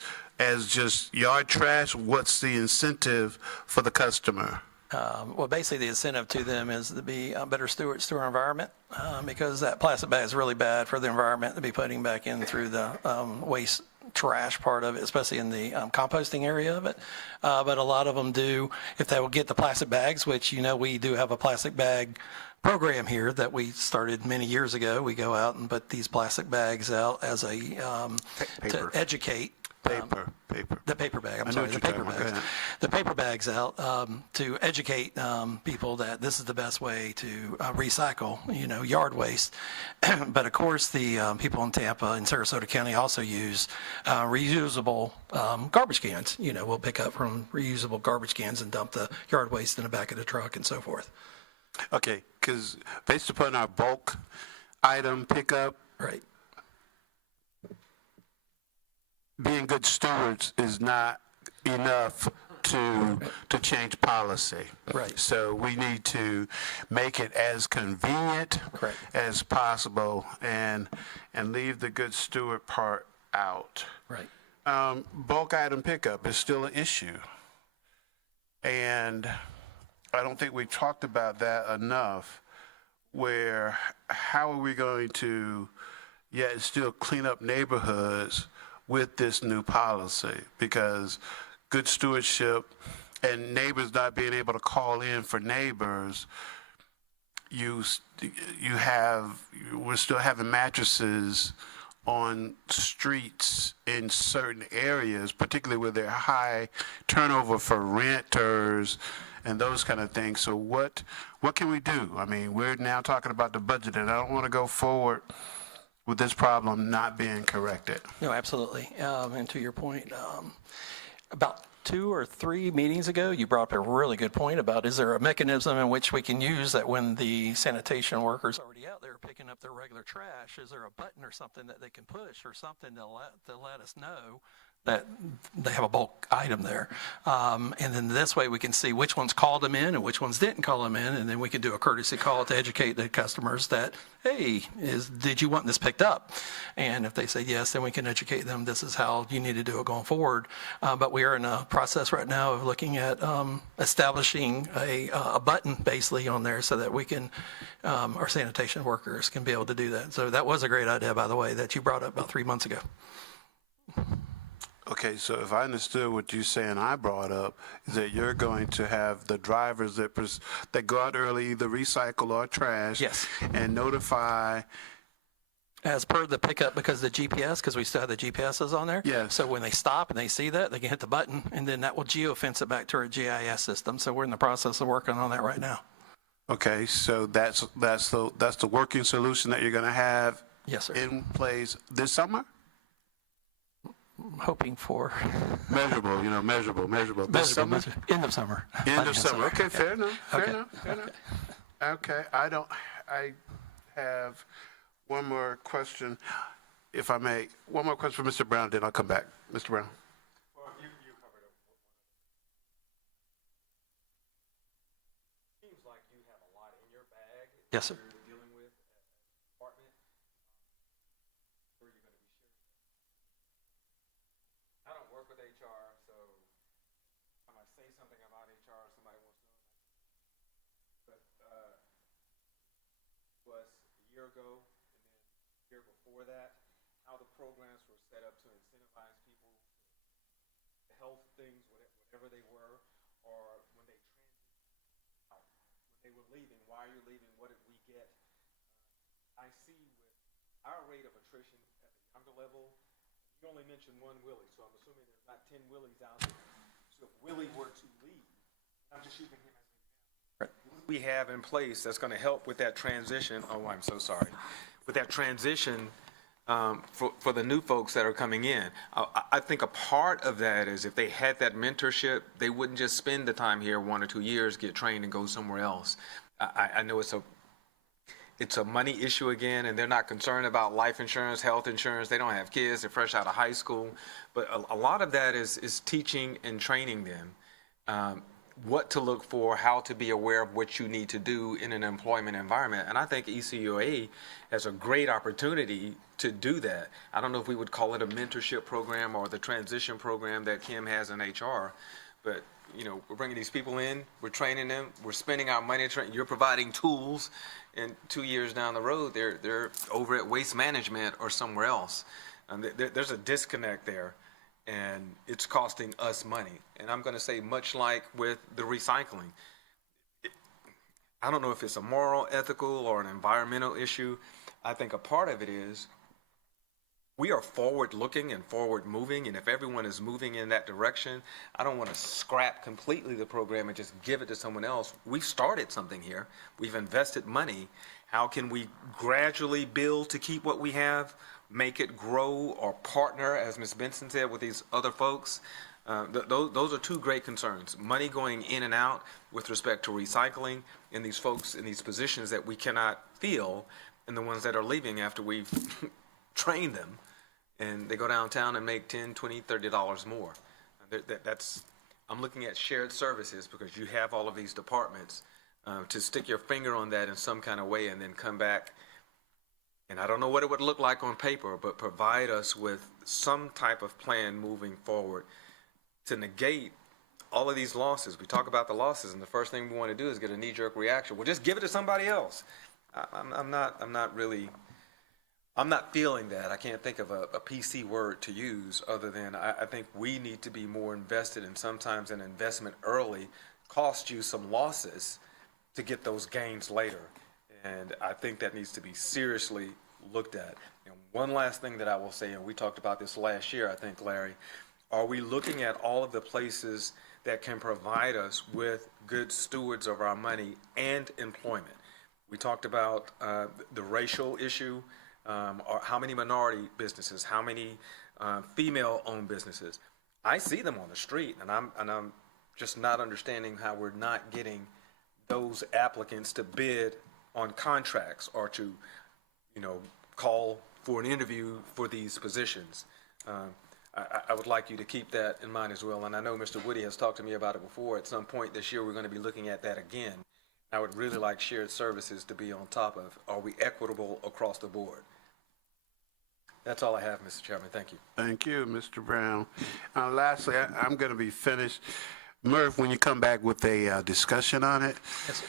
just yard trash? What's the incentive for the customer? Well, basically, the incentive to them is to be better stewards to our environment, because that plastic bag is really bad for the environment to be putting back in through the waste trash part of it, especially in the composting area of it. But a lot of them do, if they will get the plastic bags, which, we do have a plastic bag program here that we started many years ago. We go out and put these plastic bags out as a, to educate. The paper bag, I'm sorry, the paper bags. The paper bags out to educate people that this is the best way to recycle, yard waste. But of course, the people in Tampa and Sarasota County also use reusable garbage cans. We'll pick up from reusable garbage cans and dump the yard waste in the back of the truck and so forth. Okay, because based upon our bulk item pickup, Right. being good stewards is not enough to change policy. Right. So we need to make it as convenient Correct. as possible and leave the good steward part out. Right. Bulk item pickup is still an issue. And I don't think we've talked about that enough, where how are we going to yet still clean up neighborhoods with this new policy? Because good stewardship and neighbors not being able to call in for neighbors, we're still having mattresses on streets in certain areas, particularly where there are high turnover for renters and those kind of things. So what can we do? I mean, we're now talking about the budget, and I don't want to go forward with this problem not being corrected. No, absolutely. And to your point, about 2 or 3 meetings ago, you brought up a really good point about, is there a mechanism in which we can use that when the sanitation workers already out there picking up their regular trash, is there a button or something that they can push or something to let us know that they have a bulk item there? And then this way we can see which ones called them in and which ones didn't call them in, and then we can do a courtesy call to educate the customers that, hey, did you want this picked up? And if they say yes, then we can educate them, this is how you need to do it going forward. But we are in a process right now of looking at establishing a button basically on there so that we can, our sanitation workers can be able to do that. So that was a great idea, by the way, that you brought up about 3 months ago. Okay, so if I understood what you're saying, I brought up, is that you're going to have the drivers that go out early, either recycle or trash. Yes. And notify. As per the pickup, because the GPS, because we still have the GPSs on there. Yes. So when they stop and they see that, they can hit the button, and then that will geofence it back to our GIS system. So we're in the process of working on that right now. Okay, so that's the working solution that you're going to have. Yes, sir. In place this summer? I'm hoping for Measurable. This summer? end of summer. End of summer. Okay, fair enough. Okay. Okay, I have one more question, if I may. One more question for Mr. Brown, then I'll come back. Mr. Brown. Well, you covered it. Seems like you have a lot in your bag. Yes, sir. You're dealing with at the department. Where you're going to be sharing. I don't work with HR, so I might say something about HR, somebody wants to know. But was a year ago, and then a year before that, how the programs were set up to incentivize people, the health things, whatever they were, or when they transitioned out, when they were leaving, why are you leaving, what did we get? I see with our rate of attrition at the younger level, you only mentioned one Willie, so I'm assuming there's not 10 Willies out there. So if Willie were to leave, I'm just using him as an example. What do we have in place that's going to help with that transition? Oh, I'm so sorry. With that transition for the new folks that are coming in. I think a part of that is if they had that mentorship, they wouldn't just spend the time here 1 or 2 years, get trained, and go somewhere else. I know it's a money issue again, and they're not concerned about life insurance, health insurance. They don't have kids. They're fresh out of high school. But a lot of that is teaching and training them what to look for, how to be aware of what you need to do in an employment environment. And I think ECUA has a great opportunity to do that. I don't know if we would call it a mentorship program or the transition program that Kim has in HR, but we're bringing these people in, we're training them, we're spending our money, you're providing tools, and 2 years down the road, they're over at Waste Management or somewhere else. There's a disconnect there, and it's costing us money. And I'm going to say, much like with the recycling, I don't know if it's a moral, ethical, or an environmental issue. I think a part of it is we are forward-looking and forward-moving, and if everyone is moving in that direction, I don't want to scrap completely the program and just give it to someone else. We've started something here. We've invested money. How can we gradually build to keep what we have, make it grow, or partner, as Ms. Benson said, with these other folks? Those are two great concerns. Money going in and out with respect to recycling, and these folks in these positions that we cannot fill, and the ones that are leaving after we've trained them, and they go downtown and make $10, $20, $30 more. I'm looking at shared services, because you have all of these departments to stick your finger on that in some kind of way and then come back. And I don't know what it would look like on paper, but provide us with some type of plan moving forward to negate all of these losses. We talk about the losses, and the first thing we want to do is get a knee-jerk reaction. Well, just give it to somebody else. I'm not feeling that. I can't think of a PC word to use other than I think we need to be more invested, and sometimes an investment early costs you some losses to get those gains later. And I think that needs to be seriously looked at. And one last thing that I will say, and we talked about this last year, I think, Larry, are we looking at all of the places that can provide us with good stewards of our money and employment? We talked about the racial issue, or how many minority businesses, how many female-owned businesses. I see them on the street, and I'm just not understanding how we're not getting those applicants to bid on contracts or to, call for an interview for these positions. I would like you to keep that in mind as well. And I know Mr. Woody has talked to me about it before. At some point this year, we're going to be looking at that again. I would really like shared services to be on top of. Are we equitable across the board? That's all I have, Mr. Chairman. Thank you. Thank you, Mr. Brown. Lastly, I'm going to be finished. Murph, when you come back with a discussion on it, Yes, sir.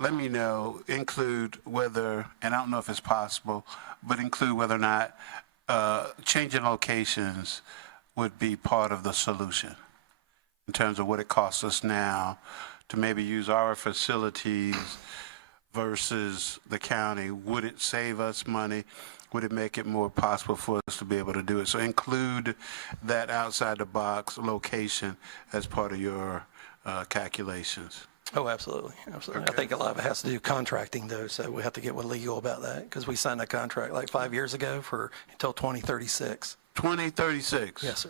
let me know, include whether, and I don't know if it's possible, but include whether or not changing locations would be part of the solution in terms of what it costs us now to maybe use our facilities versus the county. Would it save us money? Would it make it more possible for us to be able to do it? So include that outside the box location as part of your calculations. Oh, absolutely, absolutely. I think a lot of it has to do with contracting, though, so we have to get with legal about that, because we signed a contract like 5 years ago for until 2036. 2036? Yes,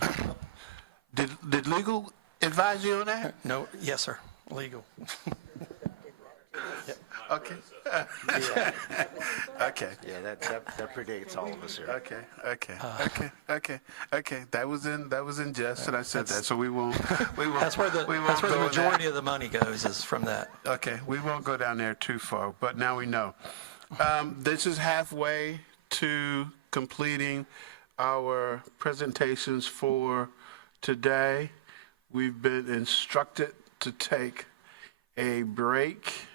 sir. Did legal advise you on that? No, yes, sir, legal. Okay. Okay. Yeah, that predates all of us here. Okay. That was in jest, and I said that, so we won't. That's where the go in majority that. of the money goes, is from that. Okay, we won't go down there too far, but now we know. This is halfway to completing our presentations for today. We've been instructed to take a break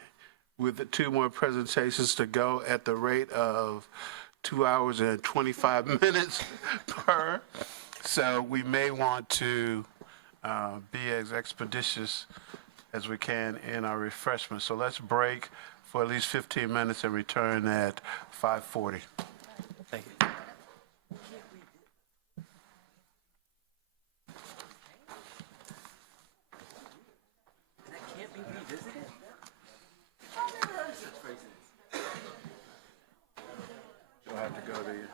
with the 2 more presentations to go at the rate of 2 hours and 25 minutes per. So we may want to be as expeditious as we can in our refreshments. So let's break for at least 15 minutes and return at 5:40. Thank you. You'll have to go to your...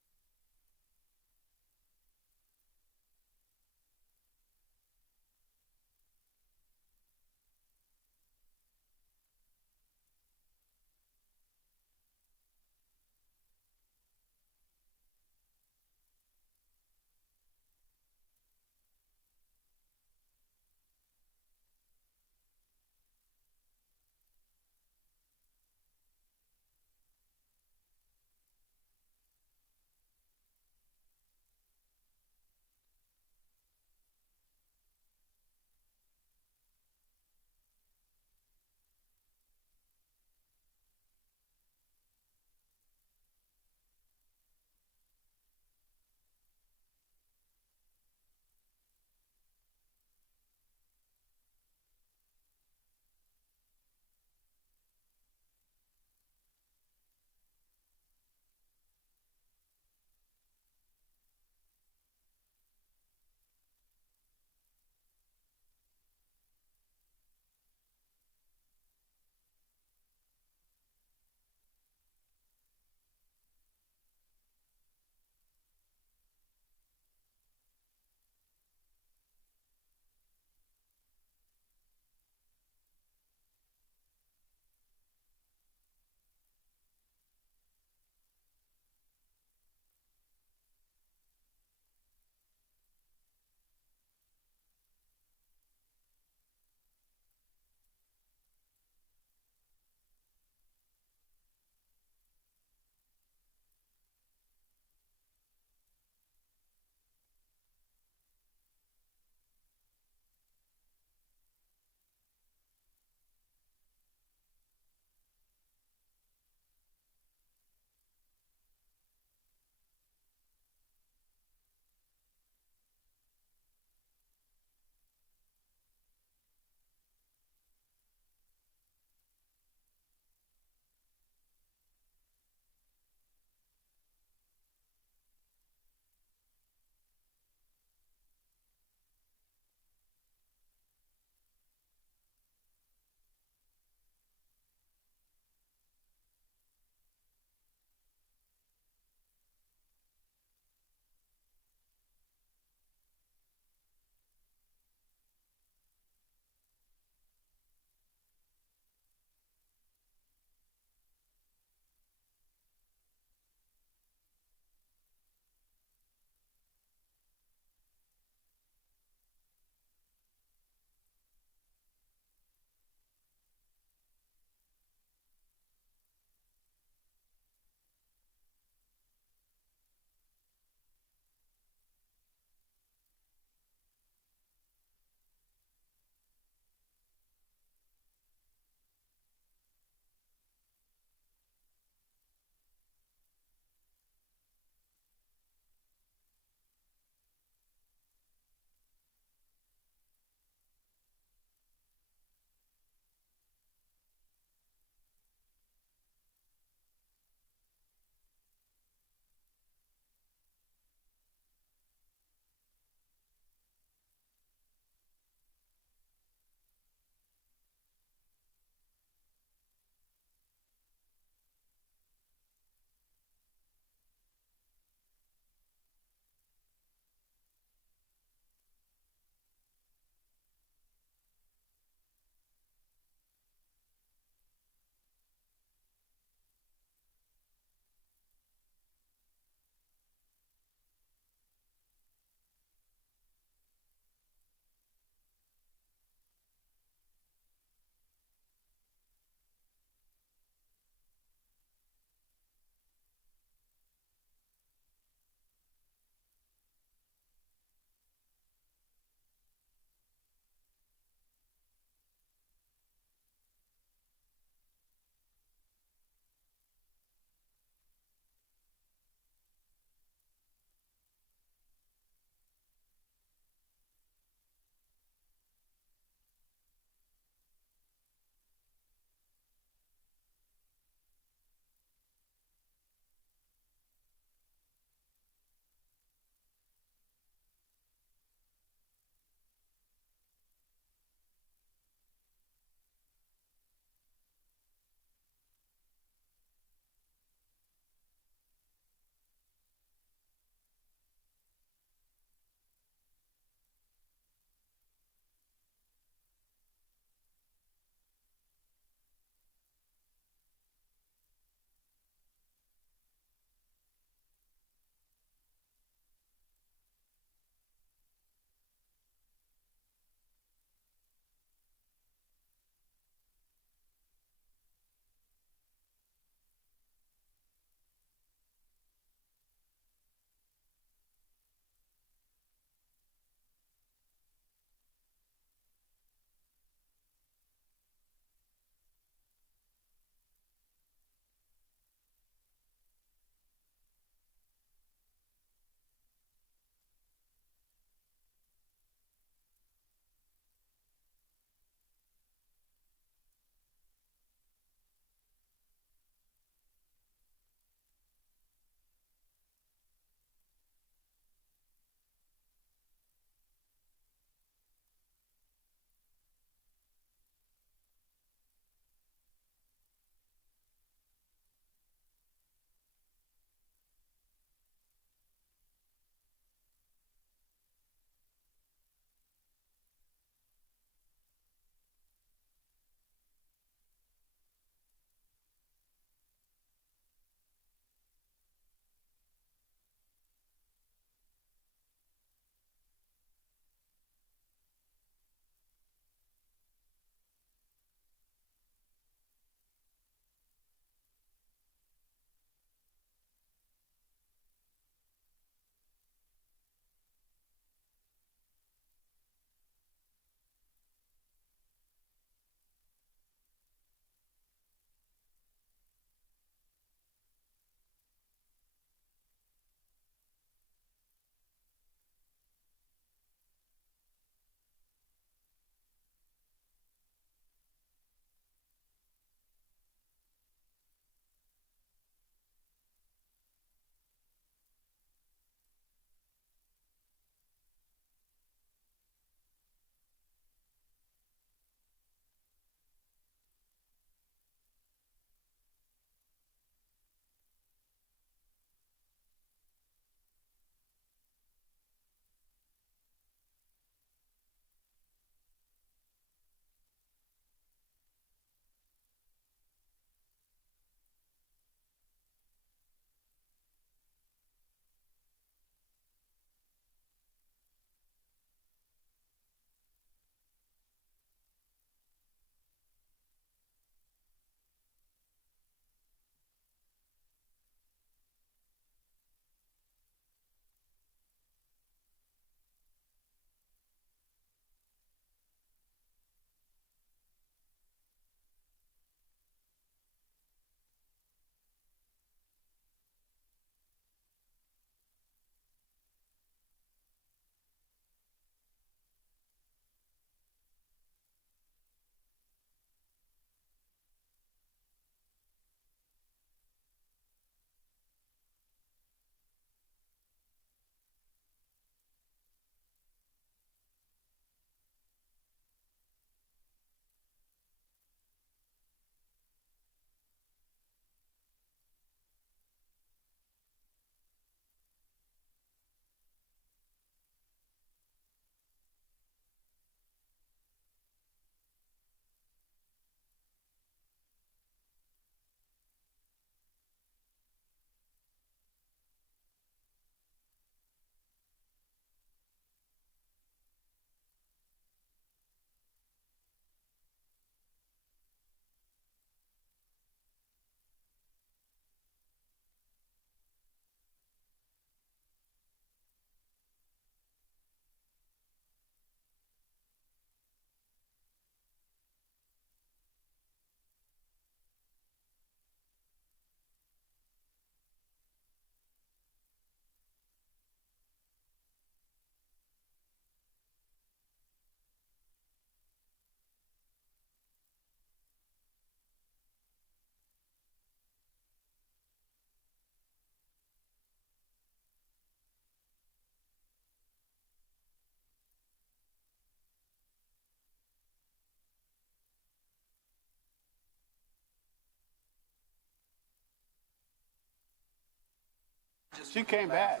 She came back.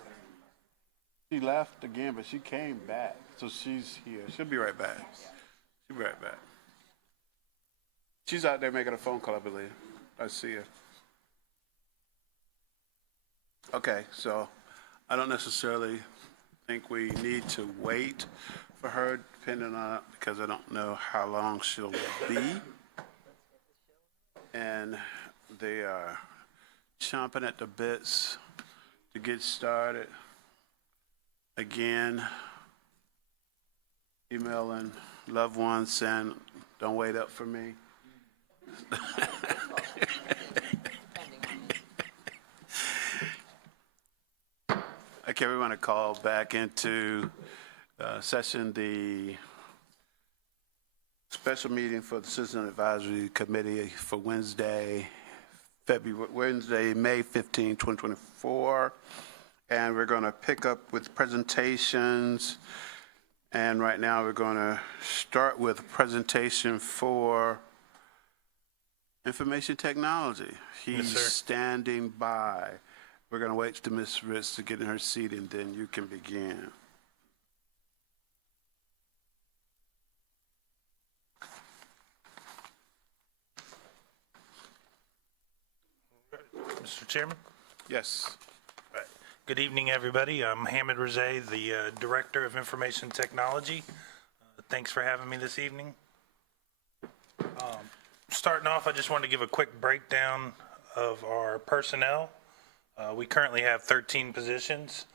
She left again, but she came back. So she's here. She'll be right back. She'll be right back. She's out there making a phone call, I believe. I see her. Okay, so I don't necessarily think we need to wait for her, depending on, because I don't know how long she'll be. And they are chomping at the bits to get started. Again, emailing loved ones saying, don't wait up for me. Okay, we want to call back into session the special meeting for the Citizen Advisory Committee for Wednesday, May 15, 2024. And we're going to pick up with presentations. And right now we're going to start with a presentation for information technology. He's standing by. We're going to wait to Ms. Ritz to get in her seat, and then you can begin. Mr. Chairman? Yes. Right. Good evening, everybody. I'm Hamid Razay, the Director of Information Technology. Thanks for having me this evening. Starting off, I just wanted to give a quick breakdown of our personnel. We currently have 13 positions,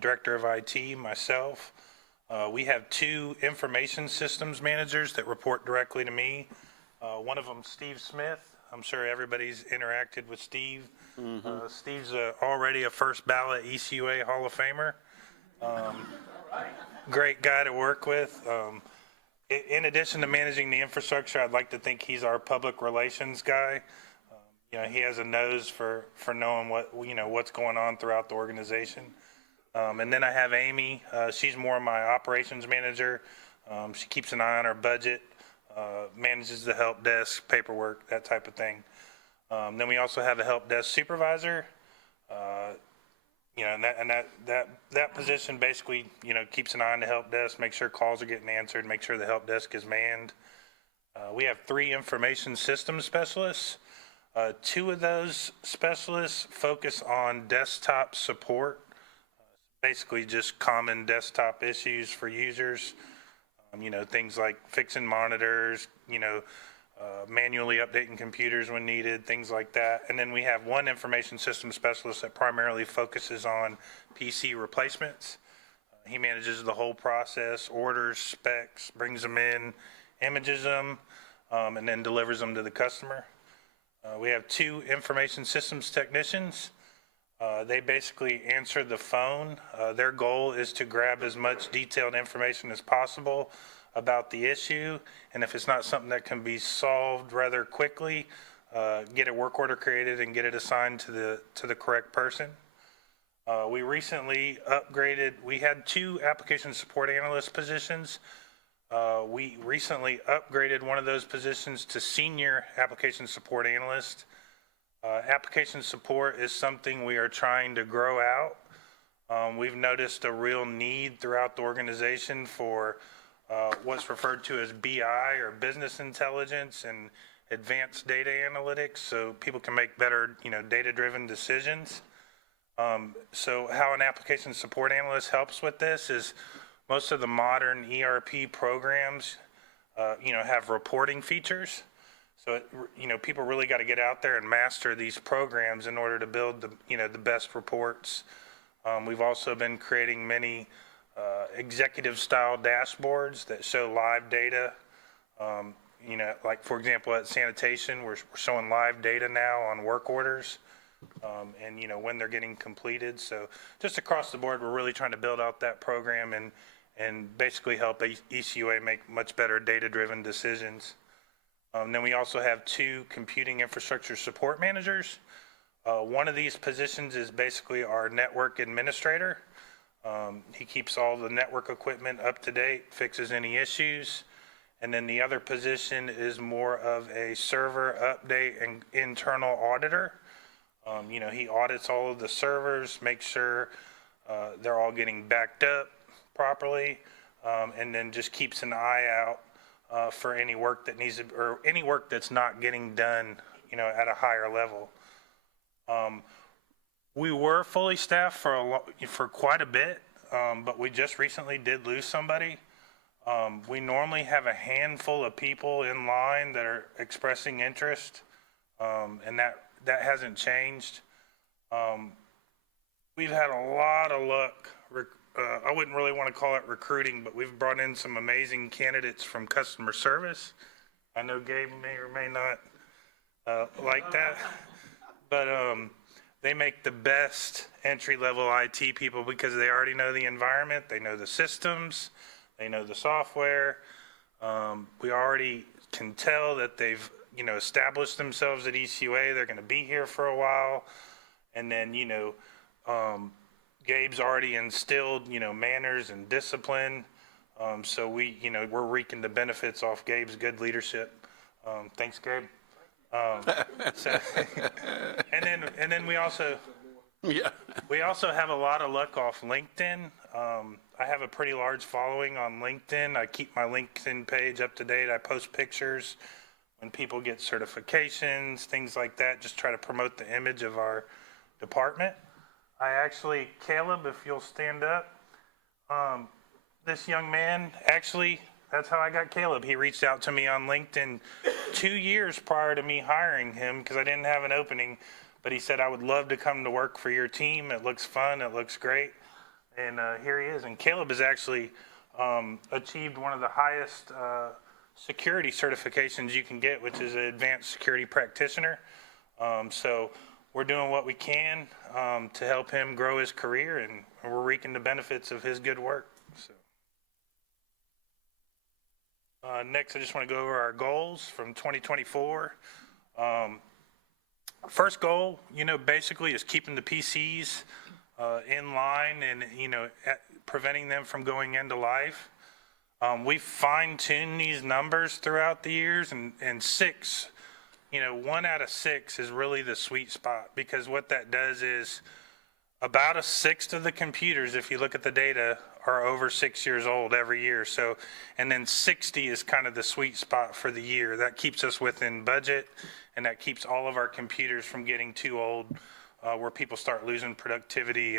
Director of IT, myself. We have 2 information systems managers that report directly to me. One of them, Steve Smith. I'm sure everybody's interacted with Steve. Steve's already a first ballot ECUA Hall of Famer. Great guy to work with. In addition to managing the infrastructure, I'd like to think he's our public relations guy. You know, he has a nose for knowing what's going on throughout the organization. And then I have Amy. She's more my operations manager. She keeps an eye on our budget, manages the help desk, paperwork, that type of thing. Then we also have a help desk supervisor. That position basically, keeps an eye on the help desk, make sure calls are getting answered, make sure the help desk is manned. We have 3 information systems specialists. 2 of those specialists focus on desktop support, basically just common desktop issues for users. Things like fixing monitors, manually updating computers when needed, things like that. And then we have 1 information system specialist that primarily focuses on PC replacements. He manages the whole process, orders, specs, brings them in, images them, and then delivers them to the customer. We have 2 information systems technicians. They basically answer the phone. Their goal is to grab as much detailed information as possible about the issue, and if it's not something that can be solved rather quickly, get a work order created and get it assigned to the correct person. We recently upgraded. We had 2 application support analyst positions. We recently upgraded one of those positions to senior application support analyst. Application support is something we are trying to grow out. We've noticed a real need throughout the organization for what's referred to as BI, or business intelligence, and advanced data analytics, so people can make better, data-driven decisions. So how an application support analyst helps with this is most of the modern ERP programs, have reporting features. So, people really got to get out there and master these programs in order to build the best reports. We've also been creating many executive-style dashboards that show live data. Like, for example, at sanitation, we're showing live data now on work orders, and, when they're getting completed. So just across the board, we're really trying to build out that program and basically help ECUA make much better data-driven decisions. Then we also have 2 computing infrastructure support managers. One of these positions is basically our network administrator. He keeps all the network equipment up to date, fixes any issues. And then the other position is more of a server update and internal auditor. He audits all of the servers, makes sure they're all getting backed up properly, and then just keeps an eye out for any work that needs to, or any work that's not getting done, at a higher level. We were fully staffed for quite a bit, but we just recently did lose somebody. We normally have a handful of people in line that are expressing interest, and that hasn't changed. We've had a lot of luck. I wouldn't really want to call it recruiting, but we've brought in some amazing candidates from customer service. I know Gabe may or may not like that, but they make the best entry-level IT people because they already know the environment, they know the systems, they know the software. We already can tell that they've, established themselves at ECUA. They're going to be here for a while. And then, Gabe's already instilled, manners and discipline. So we're reaping the benefits off Gabe's good leadership. Thanks, Gabe. And then we also have a lot of luck off LinkedIn. I have a pretty large following on LinkedIn. I keep my LinkedIn page up to date. I post pictures when people get certifications, things like that, just try to promote the image of our department. Caleb, if you'll stand up, this young man, that's how I got Caleb. He reached out to me on LinkedIn 2 years prior to me hiring him because I didn't have an opening, but he said, I would love to come to work for your team. It looks fun. It looks great. And here he is. And Caleb has actually achieved one of the highest security certifications you can get, which is an advanced security practitioner. So we're doing what we can to help him grow his career, and we're reaping the benefits of his good work. So. Next, I just want to go over our goals from 2024. First goal, basically is keeping the PCs in line and, preventing them from going into life. We fine-tuned these numbers throughout the years, and 1 out of 6 is really the sweet spot, because what that does is about 1/6 of the computers, if you look at the data, are over 6 years old every year. So, and then 60 is kind of the sweet spot for the year. That keeps us within budget, and that keeps all of our computers from getting too old, where people start losing productivity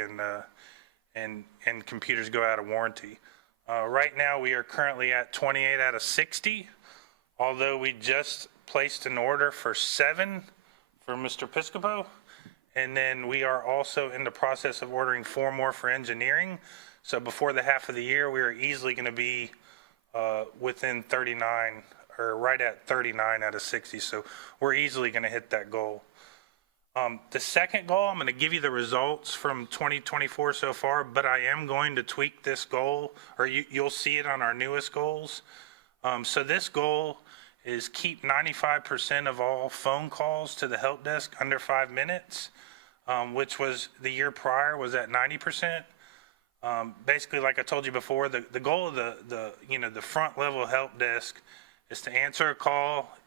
and computers go out of warranty. Right now, we are currently at 28 out of 60, although we just placed an order for 7 for Mr. Piscopo. And then we are also in the process of ordering 4 more for engineering. So before the half of the year, we are easily going to be within 39, or right at 39 out of 60. So we're easily going to hit that goal. The second goal, I'm going to give you the results from 2024 so far, but I am going to tweak this goal, or you'll see it on our newest goals. So this goal is keep 95% of all phone calls to the help desk under 5 minutes, which was the year prior was at 90%. Basically, like I told you before, the goal of the front level help desk is to answer a call.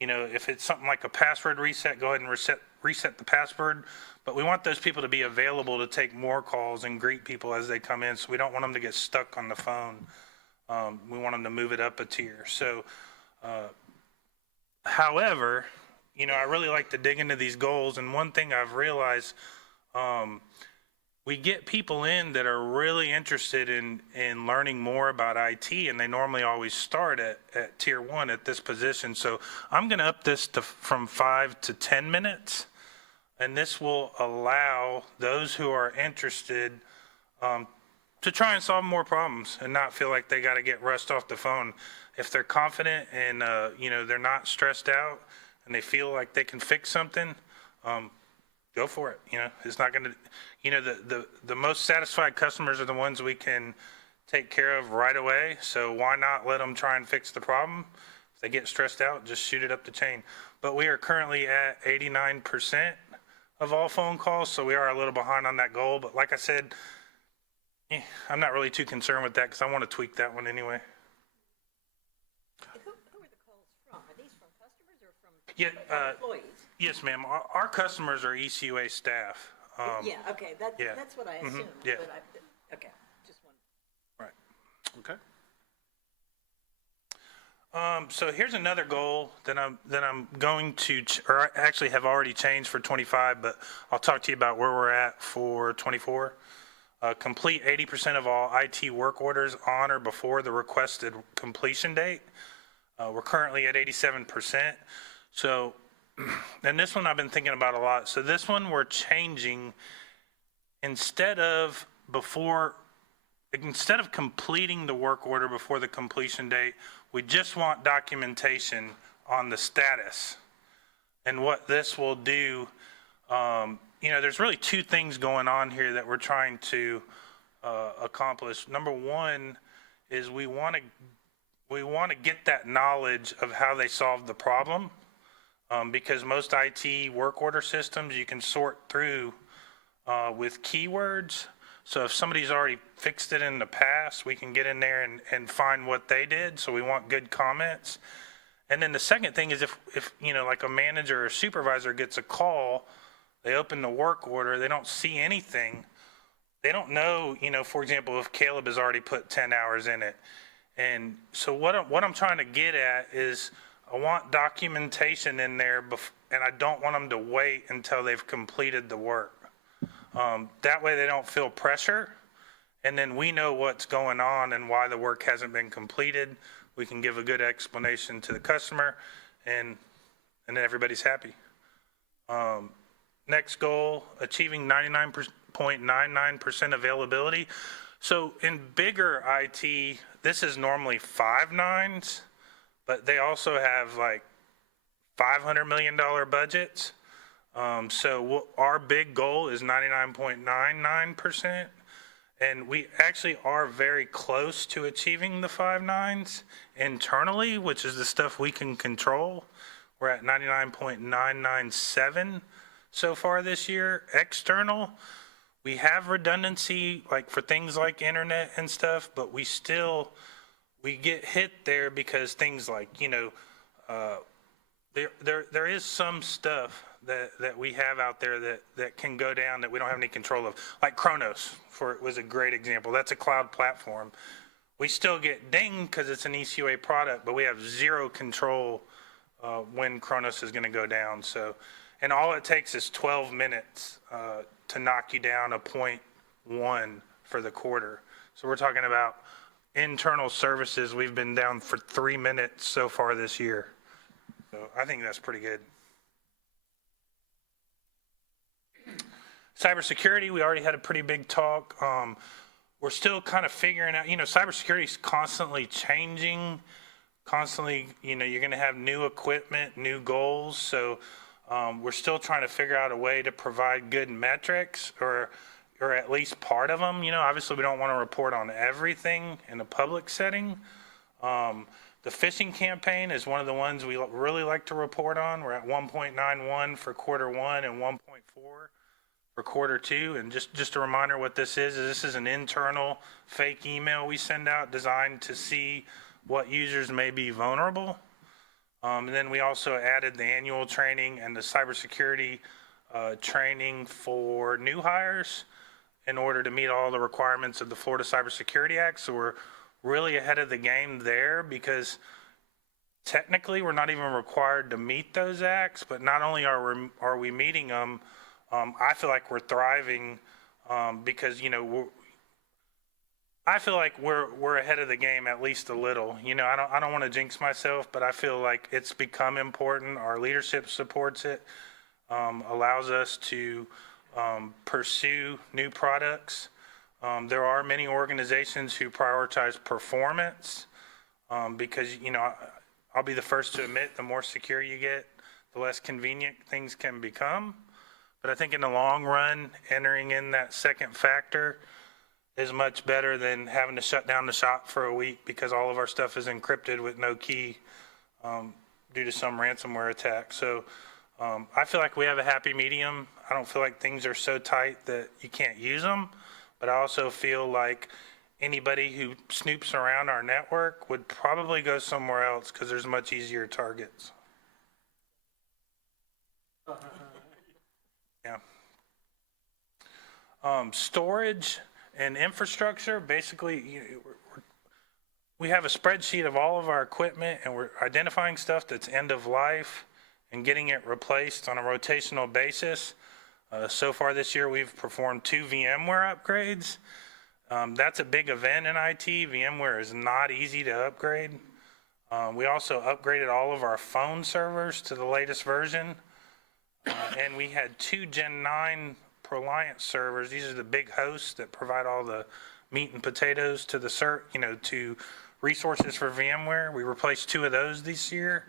If it's something like a password reset, go ahead and reset the password. But we want those people to be available to take more calls and greet people as they come in. So we don't want them to get stuck on the phone. We want them to move it up a tier. So, however, I really like to dig into these goals. And one thing I've realized, we get people in that are really interested in learning more about IT, and they normally always start at tier 1 at this position. So I'm going to up this from 5 to 10 minutes, and this will allow those who are interested to try and solve more problems and not feel like they got to get rushed off the phone. If they're confident and they're not stressed out and they feel like they can fix something, go for it. It's not going to, the most satisfied customers are the ones we can take care of right away. So why not let them try and fix the problem? If they get stressed out, just shoot it up the chain. But we are currently at 89% of all phone calls, so we are a little behind on that goal. But like I said, I'm not really too concerned with that because I want to tweak that one anyway. Who are the calls from? Are these from customers or from employees? Yes, ma'am. Our customers are ECUA staff. Yeah, okay, yeah. that's what I assumed. yeah. But okay, just one. Right. Okay. So here's another goal that I'm going to, or I actually have already changed for 25, but I'll talk to you about where we're at for 24. Complete 80% of all IT work orders on or before the requested completion date. We're currently at 87%. So, and this one I've been thinking about a lot. So this one we're changing, instead of completing the work order before the completion date, we just want documentation on the status. And what this will do, there's really two things going on here that we're trying to accomplish. Number one is we want to get that knowledge of how they solved the problem, because most IT work order systems you can sort through with keywords. So if somebody's already fixed it in the past, we can get in there and find what they did. So we want good comments. And then the second thing is if like a manager or supervisor gets a call, they open the work order, they don't see anything. They don't know, for example, if Caleb has already put 10 hours in it. And so what I'm trying to get at is I want documentation in there, and I don't want them to wait until they've completed the work. That way they don't feel pressure, and then we know what's going on and why the work hasn't been completed. We can give a good explanation to the customer, and then everybody's happy. Next goal, achieving 99.99% availability. So in bigger IT, this is normally 5 nines, but they also have like $500 million budgets. So our big goal is 99.99%, and we actually are very close to achieving the 5 nines internally, which is the stuff we can control. We're at 99.997 so far this year. External, we have redundancy like for things like internet and stuff, but we get hit there because things like, there is some stuff that we have out there that can go down that we don't have any control of. Like Kronos was a great example. That's a cloud platform. We still get dinged because it's an ECUA product, but we have zero control when Kronos is going to go down. So, and all it takes is 12 minutes to knock you down a 0.1 for the quarter. So we're talking about internal services. We've been down for 3 minutes so far this year. So I think that's pretty good. Cybersecurity, we already had a pretty big talk. We're still kind of figuring out, cybersecurity is constantly changing, constantly, you're going to have new equipment, new goals. So we're still trying to figure out a way to provide good metrics or at least part of them. Obviously we don't want to report on everything in a public setting. The phishing campaign is one of the ones we really like to report on. We're at 1.91 for quarter 1 and 1.4 for quarter 2. And just a reminder what this is an internal fake email we send out designed to see what users may be vulnerable. And then we also added the annual training and the cybersecurity training for new hires in order to meet all the requirements of the Florida Cybersecurity Act. So we're really ahead of the game there, because technically we're not even required to meet those acts, but not only are we meeting them, I feel like we're thriving because, I feel like we're ahead of the game at least a little. I don't want to jinx myself, but I feel like it's become important. Our leadership supports it, allows us to pursue new products. There are many organizations who prioritize performance because, I'll be the first to admit, the more secure you get, the less convenient things can become. But I think in the long run, entering in that second factor is much better than having to shut down the shop for a week because all of our stuff is encrypted with no key due to some ransomware attack. So I feel like we have a happy medium. I don't feel like things are so tight that you can't use them, but I also feel like anybody who snoops around our network would probably go somewhere else because there's much easier targets. Yeah. Storage and infrastructure, basically, we have a spreadsheet of all of our equipment, and we're identifying stuff that's end of life and getting it replaced on a rotational basis. So far this year, we've performed 2 VMware upgrades. That's a big event in IT. VMware is not easy to upgrade. We also upgraded all of our phone servers to the latest version. And we had 2 Gen 9 ProLiant servers. These are the big hosts that provide all the meat and potatoes to the to resources for VMware. We replaced 2 of those this year.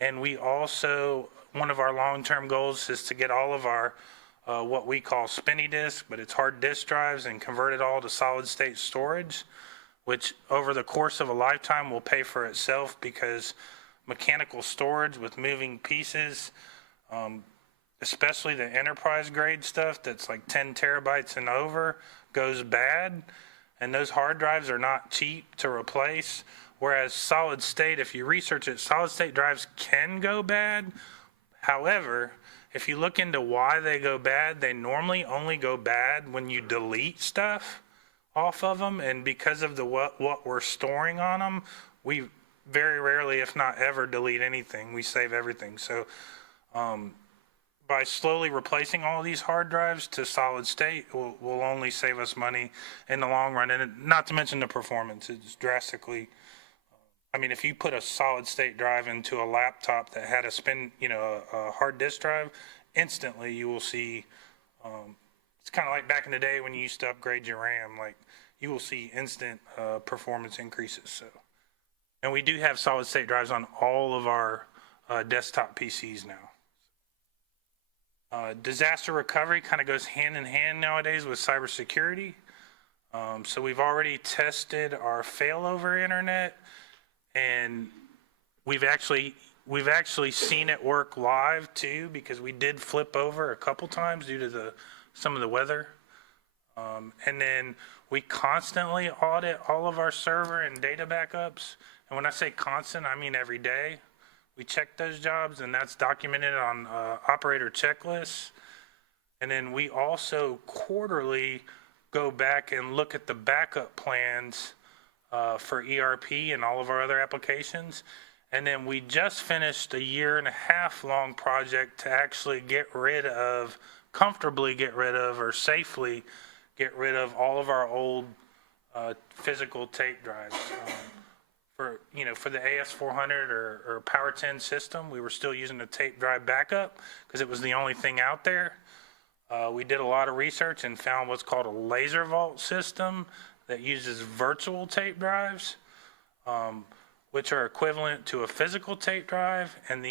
And we also, one of our long-term goals is to get all of our what we call spinny disk, but it's hard disk drives, and convert it all to solid state storage, which over the course of a lifetime will pay for itself, because mechanical storage with moving pieces, especially the enterprise grade stuff that's like 10 terabytes and over, goes bad. And those hard drives are not cheap to replace. Whereas solid state, if you research it, solid state drives can go bad. However, if you look into why they go bad, they normally only go bad when you delete stuff off of them. And because of the what we're storing on them, we very rarely, if not ever, delete anything. We save everything. So by slowly replacing all these hard drives to solid state will only save us money in the long run. And not to mention the performance, it's drastically. I mean, if you put a solid state drive into a laptop that had a hard disk drive, instantly you will see, it's kind of like back in the day when you used to upgrade your RAM, like you will see instant performance increases. So, and we do have solid state drives on all of our desktop PCs now. Disaster recovery kind of goes hand in hand nowadays with cybersecurity. So we've already tested our failover internet, and we've actually seen it work live too, because we did flip over a couple times due to some of the weather. And then we constantly audit all of our server and data backups. And when I say constant, I mean every day. We check those jobs, and that's documented on operator checklists. And then we also quarterly go back and look at the backup plans for ERP and all of our other applications. And then we just finished a 1.5 year long project to actually comfortably get rid of, or safely get rid of all of our old physical tape drives. For the AS400 or Power 10 system, we were still using the tape drive backup because it was the only thing out there. We did a lot of research and found what's called a laser vault system that uses virtual tape drives, which are equivalent to a physical tape drive. And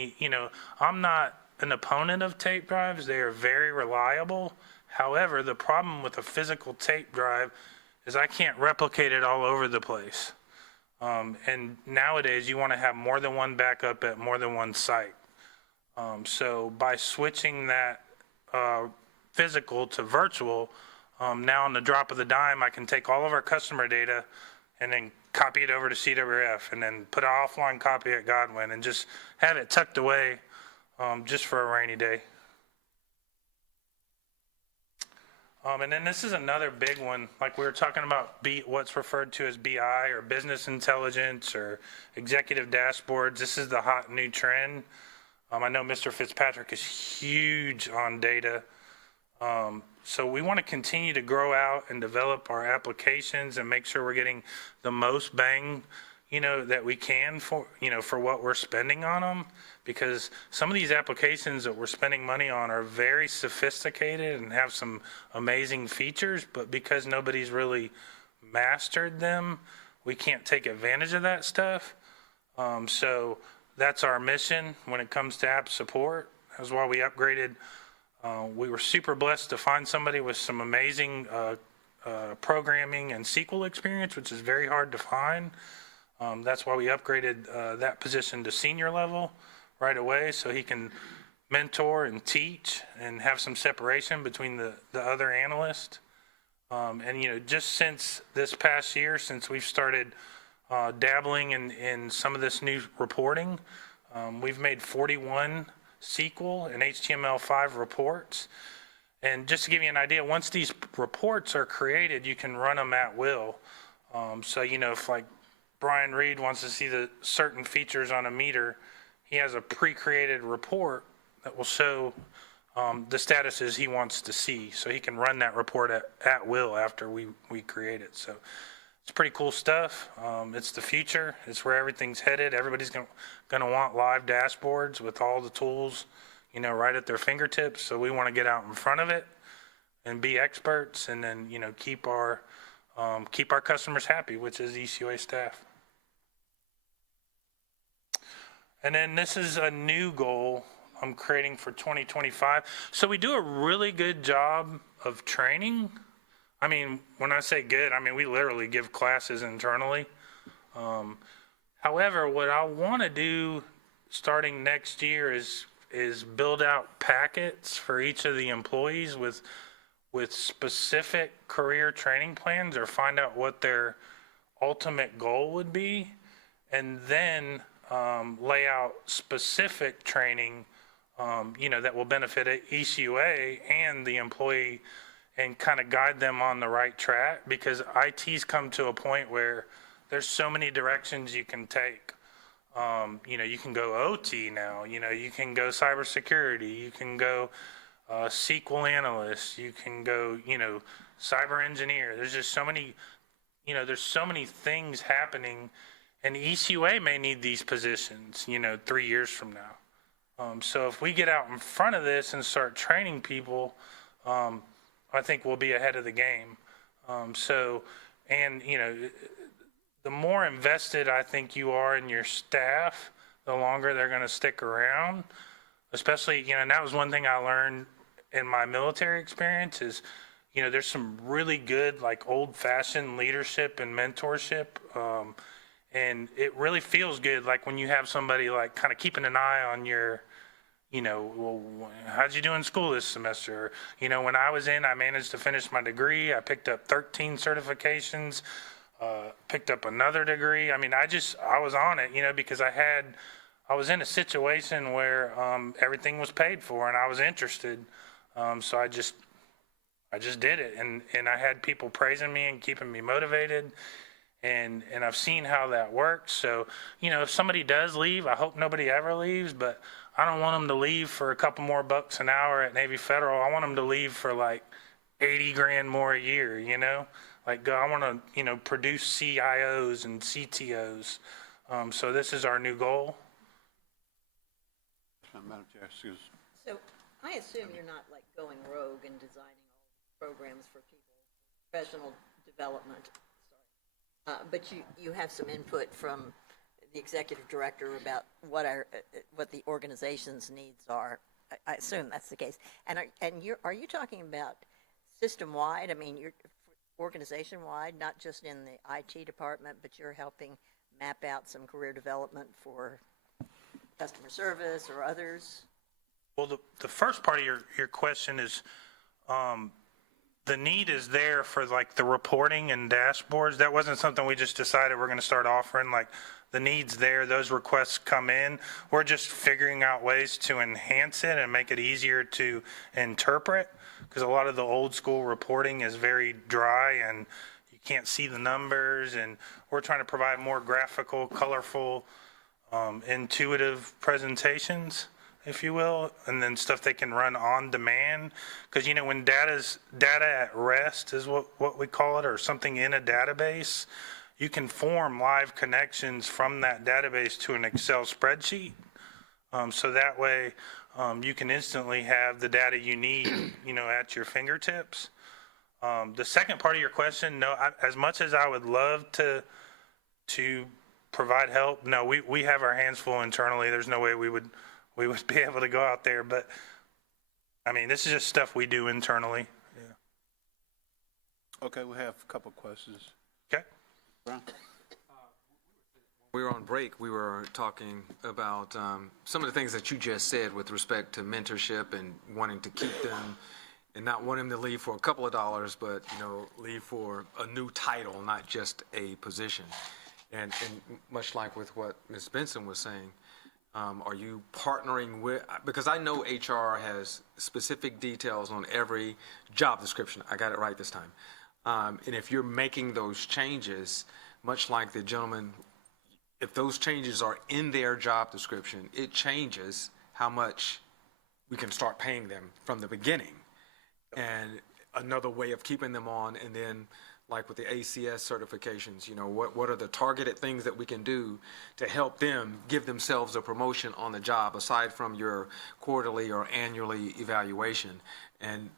I'm not an opponent of tape drives. They are very reliable. However, the problem with a physical tape drive is I can't replicate it all over the place. And nowadays, you want to have more than one backup at more than one site. So by switching that physical to virtual, now on the drop of the dime, I can take all of our customer data and then copy it over to CWF, and then put an offline copy at Godwin, and just have it tucked away just for a rainy day. And then this is another big one, like we were talking about what's referred to as BI, or business intelligence, or executive dashboards. This is the hot new trend. I know Mr. Fitzpatrick is huge on data. So we want to continue to grow out and develop our applications and make sure we're getting the most bang, that we can for what we're spending on them. Because some of these applications that we're spending money on are very sophisticated and have some amazing features, but because nobody's really mastered them, we can't take advantage of that stuff. So that's our mission when it comes to app support. That's why we upgraded. We were super blessed to find somebody with some amazing programming and SQL experience, which is very hard to find. That's why we upgraded that position to senior level right away, so he can mentor and teach and have some separation between the other analysts. And just since this past year, since we've started dabbling in some of this new reporting, we've made 41 SQL and HTML5 reports. And just to give you an idea, once these reports are created, you can run them at will. So, if like Brian Reed wants to see the certain features on a meter, he has a pre-created report that will show the statuses he wants to see. So he can run that report at will after we create it. So it's pretty cool stuff. It's the future. It's where everything's headed. Everybody's going to want live dashboards with all the tools, right at their fingertips. So we want to get out in front of it and be experts, and then, keep our customers happy, which is ECUA staff. And then this is a new goal I'm creating for 2025. So we do a really good job of training. I mean, when I say good, I mean, we literally give classes internally. However, what I want to do starting next year is build out packets for each of the employees with specific career training plans, or find out what their ultimate goal would be, and then lay out specific training, that will benefit ECUA and the employee, and kind of guide them on the right track, because IT's come to a point where there's so many directions you can take. You can go OT now, you can go cybersecurity, you can go SQL analyst, you can go, cyber engineer. There's just so many, there's so many things happening, and ECUA may need these positions, 3 years from now. So if we get out in front of this and start training people, I think we'll be ahead of the game. The more invested I think you are in your staff, the longer they're going to stick around. Especially, and that was one thing I learned in my military experience is, there's some really good, like, old-fashioned leadership and mentorship. And it really feels good, like, when you have somebody, like, kind of keeping an eye on your, well, how'd you do in school this semester? When I was I managed to finish my degree. I picked up 13 certifications, picked up another degree. I mean, I was on it, because I was in a situation where everything was paid for and I was interested. So I just did it, and I had people praising me and keeping me motivated. And I've seen how that works. So, if somebody does leave, I hope nobody ever leaves, but I don't want them to leave for a couple more bucks an hour at Navy Federal. I want them to leave for like 80 grand more a year, Like, I want to, produce CIOs and CTOs. So this is our new goal. Madam Chair, excuse. So I assume you're not like going rogue and designing all programs for people, professional development. But you have some input from the executive director about what the organization's needs are. I assume that's the case. And are you talking about system-wide? I mean, you're organization-wide, not just in the IT department, but you're helping map out some career development for customer service or others? Well, the first part of your question is, the need is there for like the reporting and dashboards. That wasn't something we just decided we're going to start offering. Like, the need's there, those requests come in. We're just figuring out ways to enhance it and make it easier to interpret, because a lot of the old school reporting is very dry and you can't see the numbers, and we're trying to provide more graphical, colorful, intuitive presentations, if you will, and then stuff they can run on demand. Because, when data at rest is what we call it, or something in a database, you can form live connections from that database to an Excel spreadsheet. So that way you can instantly have the data you need, at your fingertips. The second part of your question, no, as much as I would love to provide help, no, we have our hands full internally. There's no way we would be able to go out there. But I mean, this is just stuff we do internally. Yeah. Okay, we have a couple questions. Okay. Brown? We were on break. We were talking about some of the things that you just said with respect to mentorship and wanting to keep them and not wanting them to leave for a couple of dollars, but, leave for a new title, not just a position. And much like with what Ms. Benson was saying, Are you partnering with, because I know HR has specific details on every job description. I got it right this time. And if you're making those changes, much like the gentleman, if those changes are in their job description, it changes how much we can start paying them from the beginning. And another way of keeping them on, and then like with the ACS certifications, what are the targeted things that we can do to help them give themselves a promotion on the job aside from your quarterly or annually evaluation? And,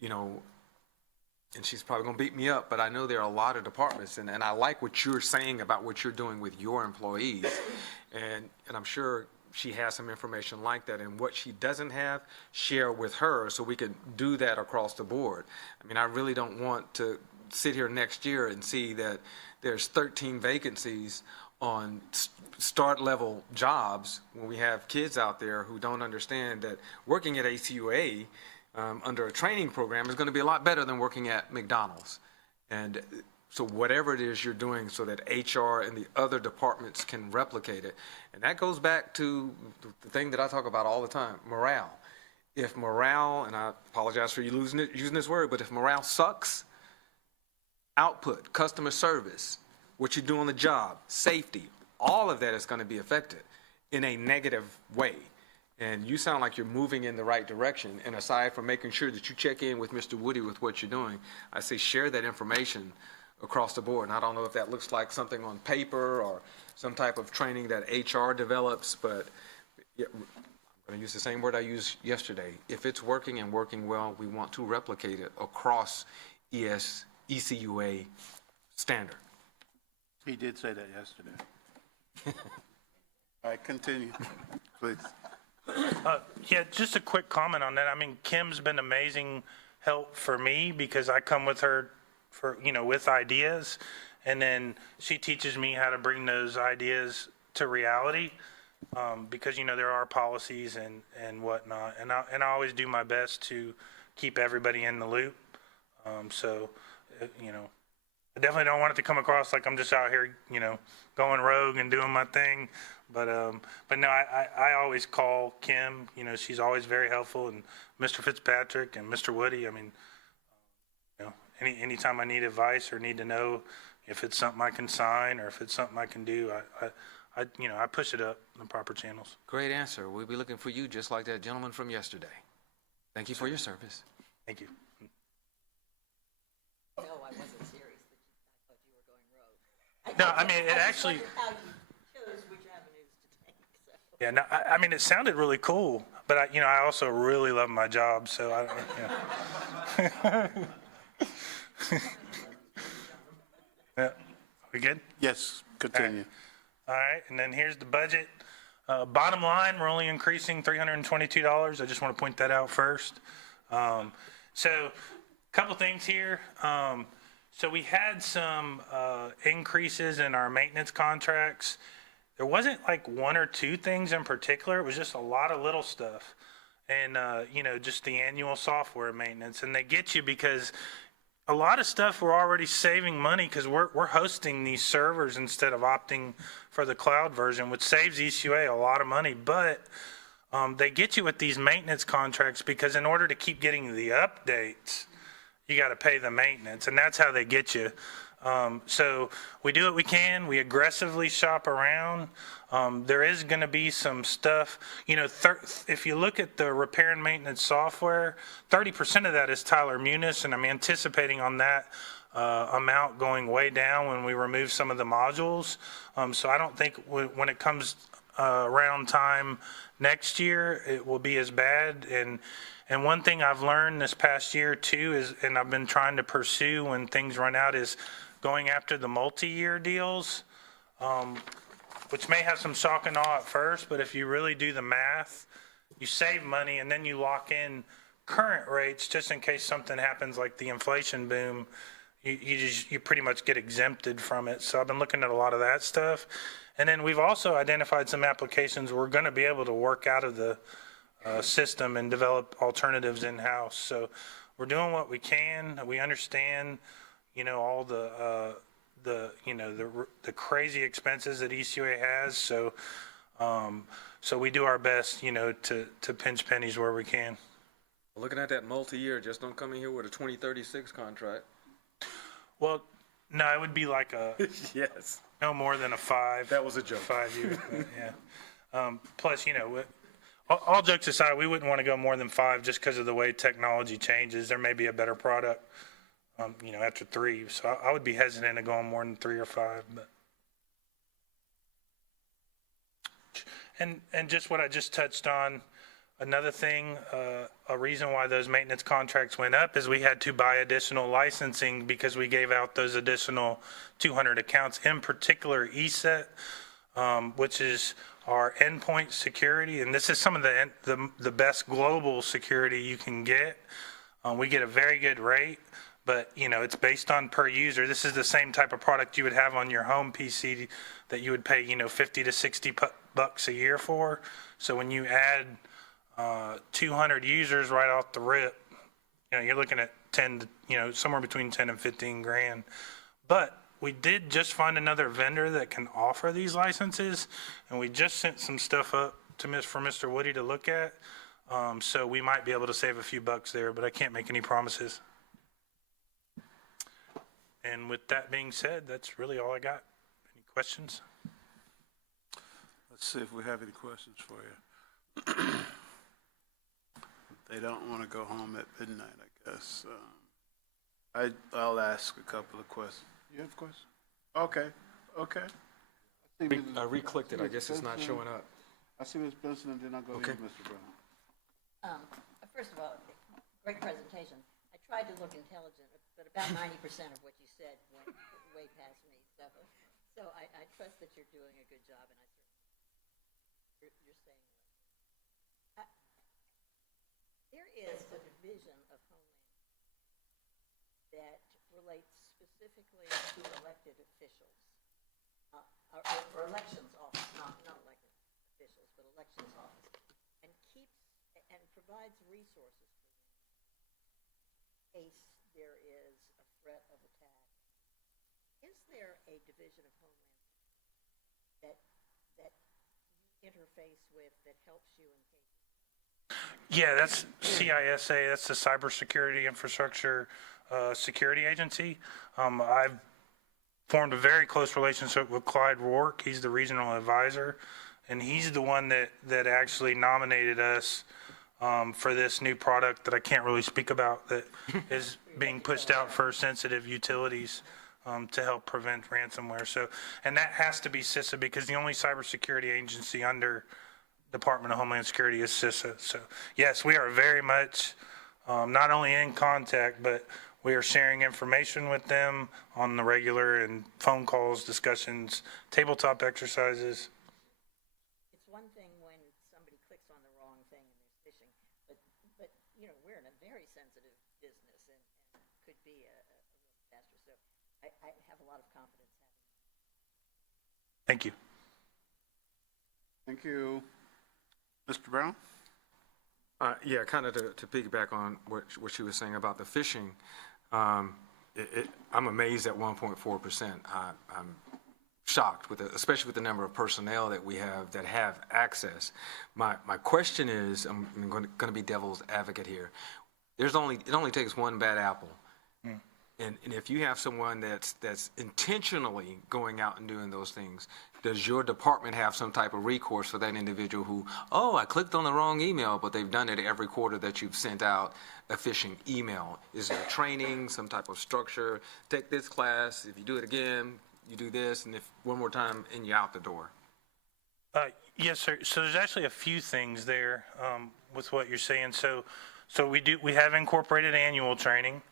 and she's probably going to beat me up, but I know there are a lot of departments, and I like what you're saying about what you're doing with your employees. And I'm sure she has some information like that, and what she doesn't have, share with her so we can do that across the board. I mean, I really don't want to sit here next year and see that there's 13 vacancies on start level jobs when we have kids out there who don't understand that working at ACUA under a training program is going to be a lot better than working at McDonald's. And so whatever it is you're doing so that HR and the other departments can replicate it. And that goes back to the thing that I talk about all the time, morale. If morale, and I apologize for you using this word, but if morale sucks, output, customer service, what you do on the job, safety, all of that is going to be affected in a negative way. And you sound like you're moving in the right direction. And aside from making sure that you check in with Mr. Woody with what you're doing, I say share that information across the board. And I don't know if that looks like something on paper or some type of training that HR develops, but I'm going to use the same word I used yesterday. If it's working and working well, we want to replicate it across ECUA standard. He did say that yesterday. All right, continue, please. Yeah, just a quick comment on that. I mean, Kim's been amazing help for me because I come with her for, with ideas, and then she teaches me how to bring those ideas to reality. Because, there are policies and whatnot, and I always do my best to keep everybody in the loop. So, I definitely don't want it to come across like I'm just out here, going rogue and doing my thing. But no, I always call Kim. She's always very helpful, and Mr. Fitzpatrick and Mr. Woody. I mean, anytime I need advice or need to know if it's something I can sign or if it's something I can do, I push it up in the proper channels. Great answer. We'll be looking for you just like that gentleman from yesterday. Thank you for your service. Thank you. No, I wasn't serious. I thought you were going rogue. No, I mean, it actually. How you chose which avenues to take. So. Yeah, no, I mean, it sounded really cool, but I also really love my job, so Yeah, we good? Yes, continue. All right, and then here's the budget. Bottom line, we're only increasing $322. I just want to point that out first. So, a couple things here. So we had some increases in our maintenance contracts. There wasn't like one or two things in particular. It was just a lot of little stuff. And, just the annual software maintenance. And they get you because a lot of stuff we're already saving money because we're hosting these servers instead of opting for the cloud version, which saves ECUA a lot of money. But they get you with these maintenance contracts because in order to keep getting the updates, you got to pay the maintenance, and that's how they get you. So we do what we can. We aggressively shop around. There is going to be some stuff, if you look at the repair and maintenance software, 30% of that is Tyler Munis, and I'm anticipating on that amount going way down when we remove some of the modules. So I don't think when it comes around time next year, it will be as bad. And one thing I've learned this past year too is, and I've been trying to pursue when things run out, is going after the multi-year deals, which may have some shock and awe at first, but if you really do the math, you save money and then you lock in current rates just in case something happens like the inflation boom. You pretty much get exempted from it. So I've been looking at a lot of that stuff. And then we've also identified some applications we're going to be able to work out of the system and develop alternatives in-house. So we're doing what we can. We understand, all the crazy expenses that ECUA has. So So we do our best, you know, to pinch pennies where we can. Looking at that multi-year, just don't come in here with a 2036 contract. Well, no, it would be like a, Yes. no more than a 5. That was a joke. 5 years, but yeah. Plus, you know, all jokes aside, we wouldn't want to go more than 5 just because of the way technology changes. There may be a better product, you know, after 3. So I would be hesitant to go on more than 3 or 5. But and just what I just touched on, another thing, a reason why those maintenance contracts went up is we had to buy additional licensing because we gave out those additional 200 accounts, in particular ESET, which is our endpoint security, and this is some of the best global security you can get. We get a very good rate, but you know, it's based on per user. This is the same type of product you would have on your home PC that you would pay, you know, 50 to 60 bucks a year for. So when you add 200 users right off the rip, you know, you're looking at 10 to, you know, somewhere between 10 and 15 grand. But we did just find another vendor that can offer these licenses, and we just sent some stuff up to Mr. Woody to look at. So we might be able to save a few bucks there, but I can't make any promises. And with that being said, that's really all I got. Any questions? Let's see if we have any questions for you. They don't want to go home at midnight, I guess. I'll ask a couple of questions. You have a question? Okay. I re-clicked it. I guess it's not showing up. I see Ms. Benson, and then I'll go to Okay. you, Mr. Brown. First of all, great presentation. I tried to look intelligent, but about 90% of what you said went way past me. So I trust that you're doing a good job, and you're saying there is a division of Homeland that relates specifically to elected officials, or elections office, not elected officials, but elections office, and provides resources for them in case there is a threat of attack. Is there a division of Homeland that you interface with that helps you in case? Yeah, that's CISA. That's the Cybersecurity Infrastructure Security Agency. I've formed a very close relationship with Clyde Rourke. He's the regional advisor, and he's the one that actually nominated us for this new product that I can't really speak about that is being pushed out for sensitive utilities to help prevent ransomware. So, and that has to be CISA because the only cybersecurity agency under Department of Homeland Security is CISA. So, yes, we are very much not only in contact, but we are sharing information with them on the regular and phone calls, discussions, tabletop exercises. It's one thing when somebody clicks on the wrong thing and there's phishing, but you know, we're in a very sensitive business and could be a disaster. So I have a lot of confidence having it. Thank you. Thank you. Mr. Brown? Yeah, kind of to piggyback on what she was saying about the phishing, I'm amazed at 1.4%. I'm shocked, especially with the number of personnel that we have that have access. My question is, I'm going to be devil's advocate here. It only takes one bad apple. And if you have someone that's intentionally going out and doing those things, does your department have some type of recourse for that individual who, I clicked on the wrong email, but they've done it every quarter that you've sent out a phishing email? Is there training, some type of structure? Take this class. If you do it again, you do this, and if one more time, and you're out the door. Yes, sir. So there's actually a few things there with what you're saying. So we have incorporated annual training.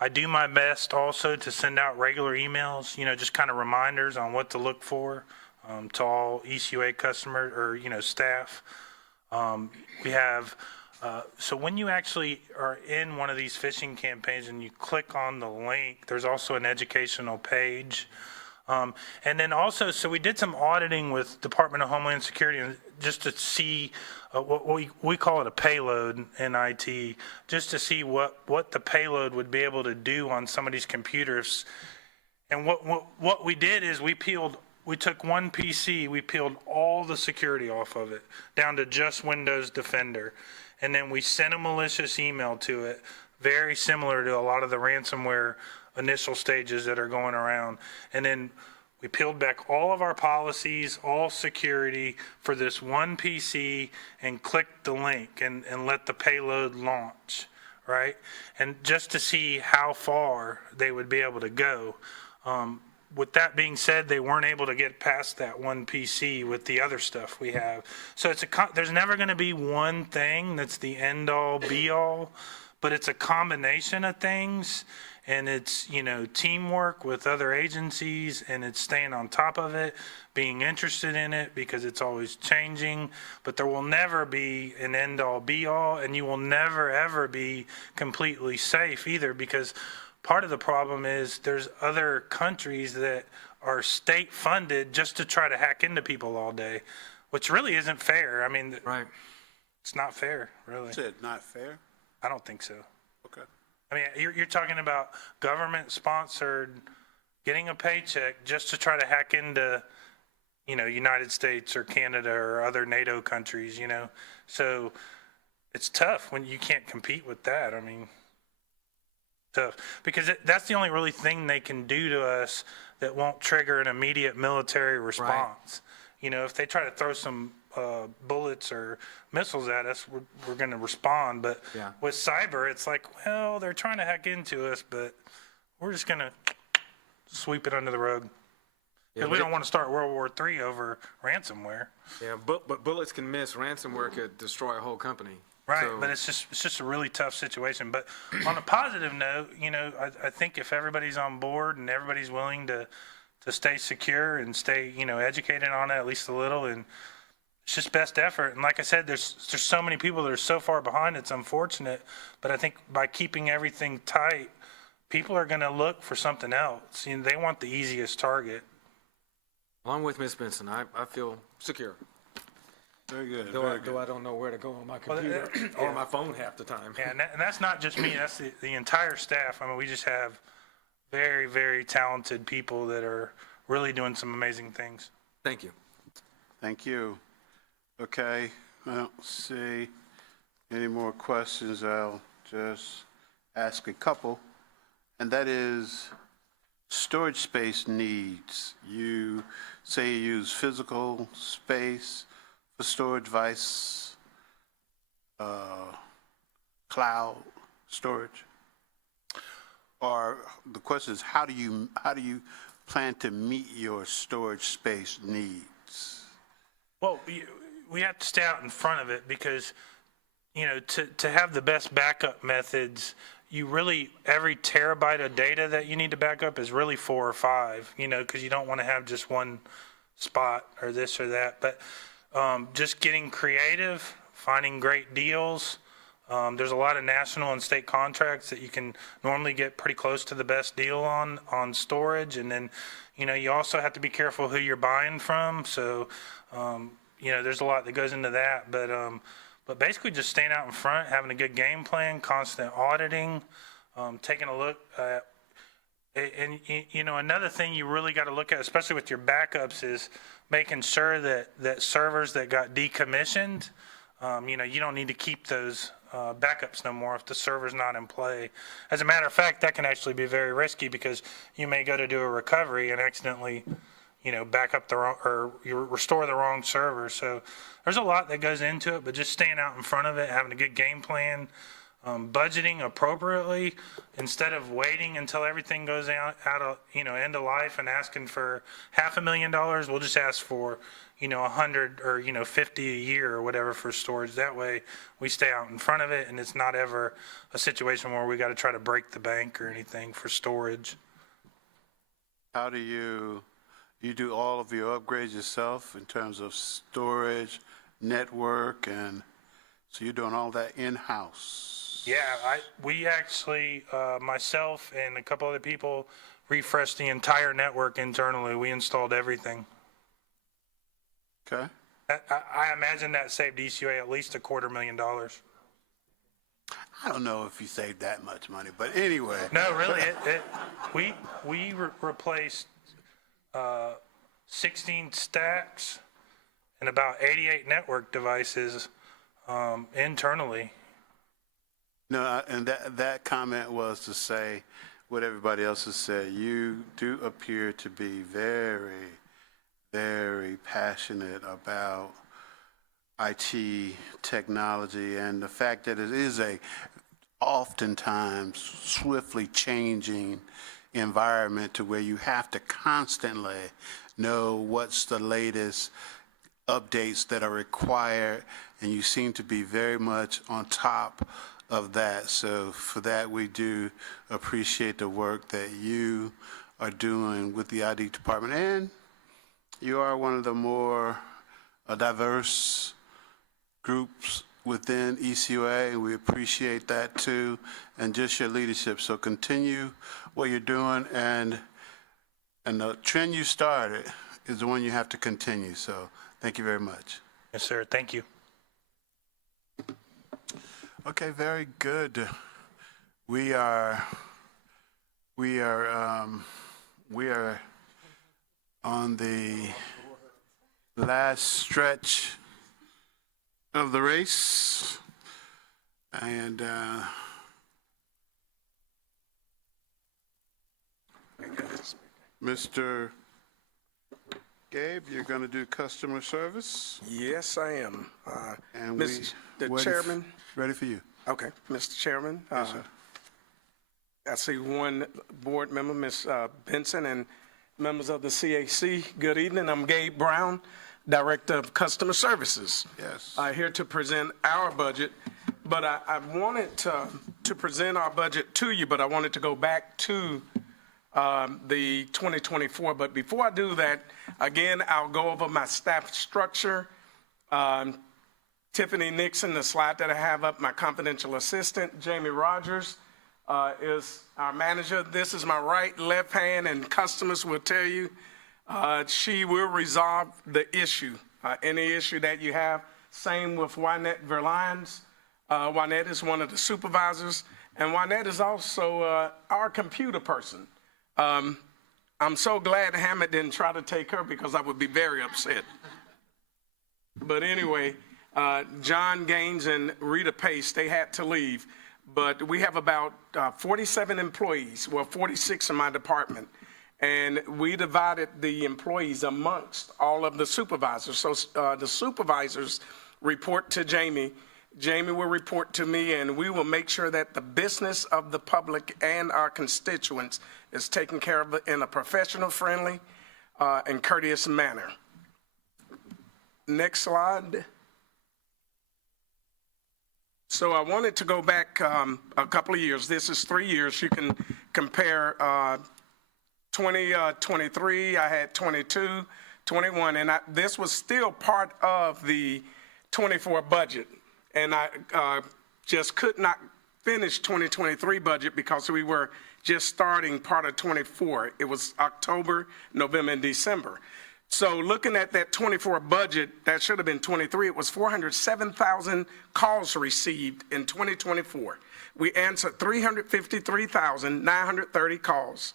I do my best also to send out regular emails, just kind of reminders on what to look for to all ECUA customers or, staff. We have, so when you actually are in one of these phishing campaigns and you click on the link, there's also an educational page. And then also, so we did some auditing with Department of Homeland Security just to see what we call it a payload in IT, just to see what the payload would be able to do on somebody's computers. And what we did is we peeled we took one PC, we peeled all the security off of it, down to just Windows Defender. And then we sent a malicious email to it, very similar to a lot of the ransomware initial stages that are going around. And then we peeled back all of our policies, all security for this one PC and clicked the link and let the payload launch, right? And just to see how far they would be able to go. With that being said, they weren't able to get past that one PC with the other stuff we have. So there's never going to be one thing that's the end all be all, but it's a combination of things. And it's, teamwork with other agencies, and it's staying on top of it, being interested in it because it's always changing. But there will never be an end all be all, and you will never ever be completely safe either, because part of the problem is there's other countries that are state funded just to try to hack into people all day, which really isn't fair. I mean, Right. it's not fair, really. Said not fair? I don't think so. Okay. I mean, you're talking about government-sponsored, getting a paycheck just to try to hack into, United States or Canada or other NATO countries, So it's tough when you can't compete with that. I mean, tough. Because that's the only really thing they can do to us that won't trigger an immediate military response. If they try to throw some bullets or missiles at us, we're going to respond. But Yeah. with cyber, it's like, well, they're trying to hack into us, but we're just going to sweep it under the rug. Because we don't want to start World War III over ransomware. Yeah, but bullets can miss. Ransomware could destroy a whole company. Right, So- but it's just a really tough situation. But on a positive note, I think if everybody's on board and everybody's willing to stay secure and stay, educated on it at least a little, and it's just best effort. And like I said, there's so many people that are so far behind, it's unfortunate. But I think by keeping everything tight, people are going to look for something else. They want the easiest target. Along with Ms. Benson, I feel secure. Very good. Though Very good. I don't know where to go on my computer or my phone half the time. Yeah, and that's not just me, that's the entire staff. I mean, we just have very, very talented people that are really doing some amazing things. Thank you. Thank you. Okay, I don't see any more questions. I'll just ask a couple, and that is storage space needs. You say you use physical space for storage device, cloud storage? Or the question is, how do you plan to meet your storage space needs? Well, we have to stay out in front of it because, to have the best backup methods, every terabyte of data that you need to back up is really 4 or 5, because you don't want to have just one spot or this or that. But just getting creative, finding great deals. There's a lot of national and state contracts that you can normally get pretty close to the best deal on storage. And then, you also have to be careful who you're buying from. So, there's a lot that goes into that. But basically just staying out in front, having a good game plan, constant auditing, taking a look at, and another thing you really got to look at, especially with your backups, is making sure that servers that got decommissioned, you don't need to keep those backups no more if the server's not in play. As a matter of fact, that can actually be very risky because you may go to do a recovery and accidentally, back up the wrong, or you restore the wrong server. So there's a lot that goes into it, but just staying out in front of it, having a good game plan, budgeting appropriately instead of waiting until everything goes out of, end of life and asking for $500,000. We'll just ask for, 100 or, 50 a year or whatever for storage. That way we stay out in front of it and it's not ever a situation where we got to try to break the bank or anything for storage. How do you do all of your upgrades yourself in terms of storage, network, and so you're doing all that in-house? Yeah, we actually, myself and a couple other people refreshed the entire network internally. We installed everything. Okay. I imagine that saved ECUA at least $250,000. I don't know if you saved that much money, but anyway. No, really, we replaced 16 stacks, and about 88 network devices internally. No, and that comment was to say what everybody else has said. You do appear to be very, very passionate about IT technology and the fact that it is a oftentimes swiftly changing environment to where you have to constantly know what's the latest updates that are required, and you seem to be very much on top of that. So for that, we do appreciate the work that you are doing with the ID department, and you are one of the more diverse groups within ECUA, and we appreciate that too, and just your leadership. So continue what you're doing, and the trend you started is the one you have to continue. So thank you very much. Yes, sir. Thank you. Okay, very good. We are on the last stretch of the race, and Mr. Gabe, you're going to do customer service, Yes, I am. and Mr. Chairman. ready for you. Okay, Mr. Chairman. Yes, sir. I see one board member, Ms. Benson, and members of the CAC. Good evening. I'm Gabe Brown, Director of Customer Services. Yes. Here to present our budget, but I wanted to present our budget to you, but I wanted to go back to the 2024. But before I do that, again, I'll go over my staff structure. Tiffany Nixon, the slide that I have up, my confidential assistant. Jamie Rogers is our manager. This is my right, left hand, and customers will tell you she will resolve the issue, any issue that you have. Same with Wynette Verlines. Wynette is one of the supervisors, and Wynette is also our computer person. I'm so glad Hammett didn't try to take her because I would be very upset. But anyway, John Gaines and Rita Pace, they had to leave. But we have about 47 employees, well, 46 in my department. And we divided the employees amongst all of the supervisors. So the supervisors report to Jamie. Jamie will report to me, and we will make sure that the business of the public and our constituents is taken care of in a professional, friendly, and courteous manner. Next slide. So I wanted to go back a couple of years. This is 3 years. You can compare 2023, I had 22, 21, and this was still part of the 24 budget. And I just could not finish 2023 budget because we were just starting part of 24. It was October, November, and December. So looking at that 24 budget, that should have been 23, it was 407,000 calls received in 2024. We answered 353,930 calls.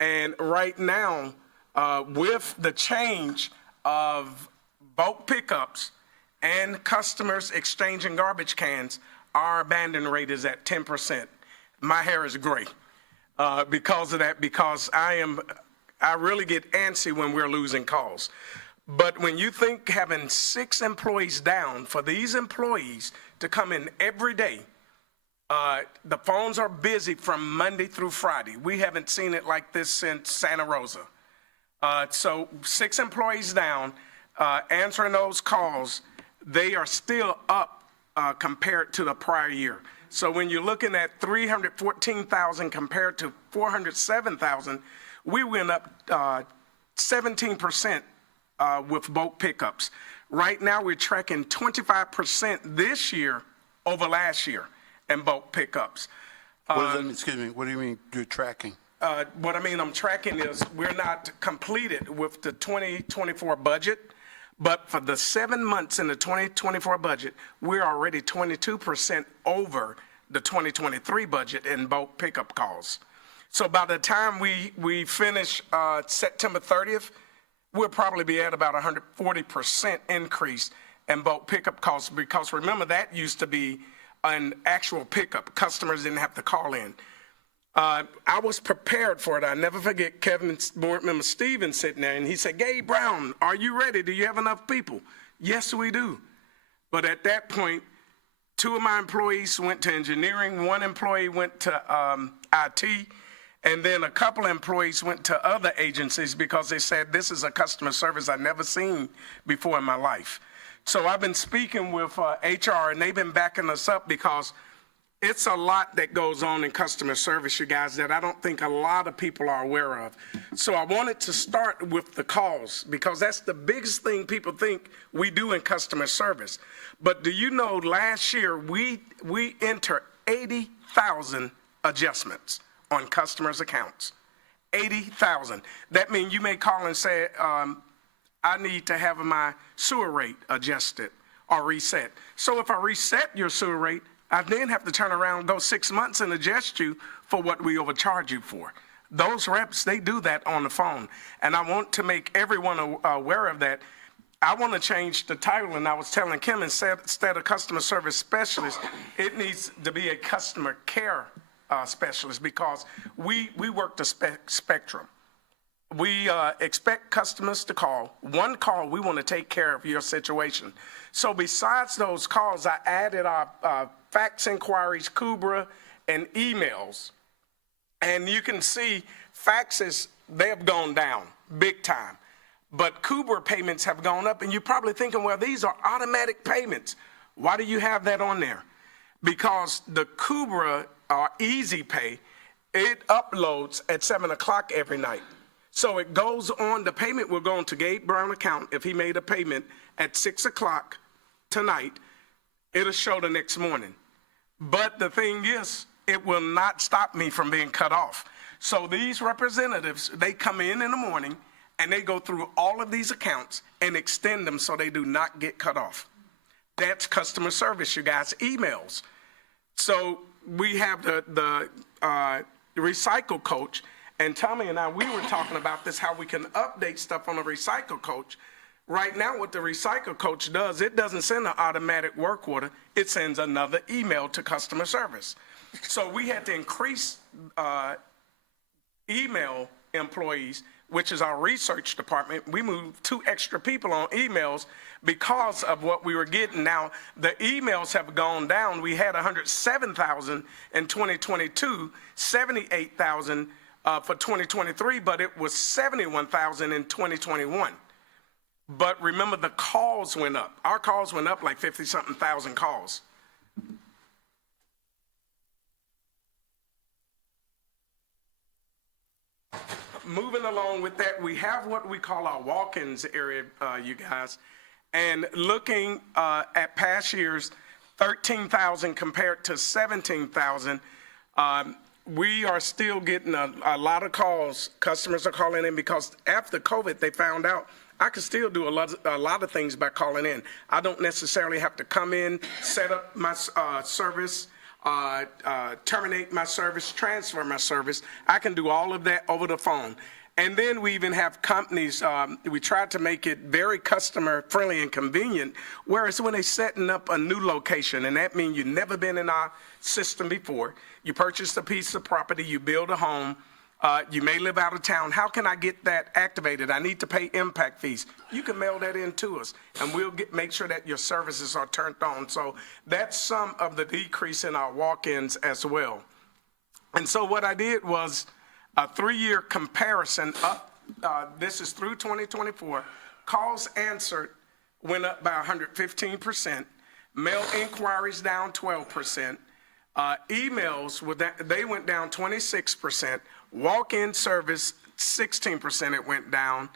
And right now, with the change of bulk pickups and customers exchanging garbage cans, our abandon rate is at 10%. My hair is gray because of that, because I really get antsy when we're losing calls. But when you think having 6 employees down, for these employees to come in every day, the phones are busy from Monday through Friday. We haven't seen it like this since Santa Rosa. So 6 employees down, answering those calls, they are still up compared to the prior year. So when you're looking at 314,000 compared to 407,000, we went up 17% with bulk pickups. Right now, we're tracking 25% this year over last year in bulk pickups. What does that mean? Excuse me, what do you mean you're tracking? What I mean I'm tracking is we're not completed with the 2024 budget, but for the 7 months in the 2024 budget, we're already 22% over the 2023 budget in bulk pickup calls. So by the time we finish September 30th, we'll probably be at about 140% increase in bulk pickup costs, because remember, that used to be an actual pickup. Customers didn't have to call in. I was prepared for it. I never forget Kevin's board member Steven sitting there, and he said, Gabe Brown, are you ready? Do you have enough people? Yes, we do. But at that point, 2 of my employees went to engineering, 1 employee went to IT, and then a couple of employees went to other agencies because they said, this is a customer service I've never seen before in my life. So I've been speaking with HR, and they've been backing us up, because it's a lot that goes on in customer service, you guys, that I don't think a lot of people are aware of. So I wanted to start with the calls, because that's the biggest thing people think we do in customer service. But do you know, last year we entered 80,000 adjustments on customers' accounts. 80,000. That means you may call and say, I need to have my sewer rate adjusted or reset. So if I reset your sewer rate, I then have to turn around and go 6 months and adjust you for what we overcharge you for. Those reps, they do that on the phone. And I want to make everyone aware of that. I want to change the title, and I was telling Kim, instead of customer service specialist, it needs to be a customer care specialist, because we work the spectrum. We expect customers to call. One call, we want to take care of your situation. So besides those calls, I added our fax inquiries, KUBRA, and emails. And you can see faxes, they have gone down big time. But KUBRA payments have gone up, and you're probably thinking, well, these are automatic payments. Why do you have that on there? Because the KUBRA, or Easy Pay, it uploads at 7 o'clock every night. So it goes on, the payment will go on to Gabe Brown account. If he made a payment at 6 o'clock tonight, it'll show the next morning. But the thing is, it will not stop me from being cut off. So these representatives, they come in the morning, and they go through all of these accounts and extend them so they do not get cut off. That's customer service, you guys. Emails. So we have the Recycle Coach, and Tommy and I, we were talking about this, how we can update stuff on the Recycle Coach. Right now, what the Recycle Coach does, it doesn't send an automatic work order. It sends another email to customer service. So we had to increase email employees, which is our research department. We moved 2 extra people on emails because of what we were getting. Now, the emails have gone down. We had 107,000 in 2022, 78,000 for 2023, but it was 71,000 in 2021. But remember, the calls went up. Our calls went up like 50-something thousand calls. Moving along with that, we have what we call our walk-ins area, you guys. And looking at past years, 13,000 compared to 17,000, we are still getting a lot of calls. Customers are calling in because after COVID, they found out I could still do a lot of things by calling in. I don't necessarily have to come in, set up my service, terminate my service, transfer my service. I can do all of that over the phone. And then we even have companies, we try to make it very customer friendly and convenient, whereas when they're setting up a new location, and that means you've never been in our system before, you purchased a piece of property, you build a home, you may live out of town. How can I get that activated? I need to pay impact fees. You can mail that in to us, and we'll make sure that your services are turned on. So that's some of the decrease in our walk-ins as well. And so what I did was a 3-year comparison up. This is through 2024. Calls answered went up by 115%. Mail inquiries down 12%. Emails, they went down 26%. Walk-in service, 16% it went down.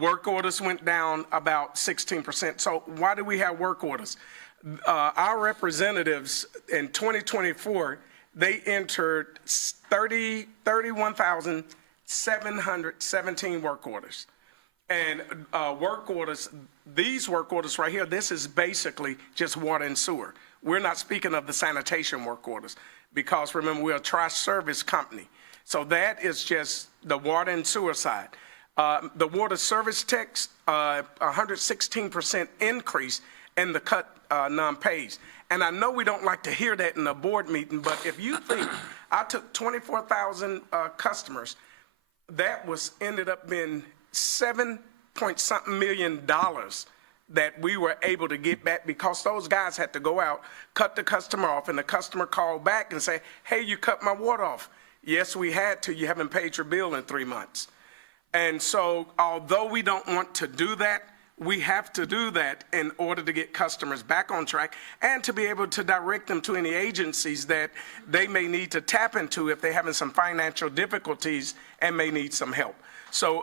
Work orders went down about 16%. So why do we have work orders? Our representatives in 2024, they entered 31,717 work orders. And work orders, these work orders right here, this is basically just water and sewer. We're not speaking of the sanitation work orders because remember, we're a tri-service company. So that is just the water and sewer side. The water service techs, 116% increase in the cut non-pays. And I know we don't like to hear that in a board meeting, but if you think I took 24,000 customers, that ended up being $7-point-something million that we were able to get back because those guys had to go out, cut the customer off, and the customer called back and say, hey, you cut my water off. Yes, we had to. You haven't paid your bill in 3 months. And so although we don't want to do that, we have to do that in order to get customers back on track and to be able to direct them to any agencies that they may need to tap into if they're having some financial difficulties and may need some help. So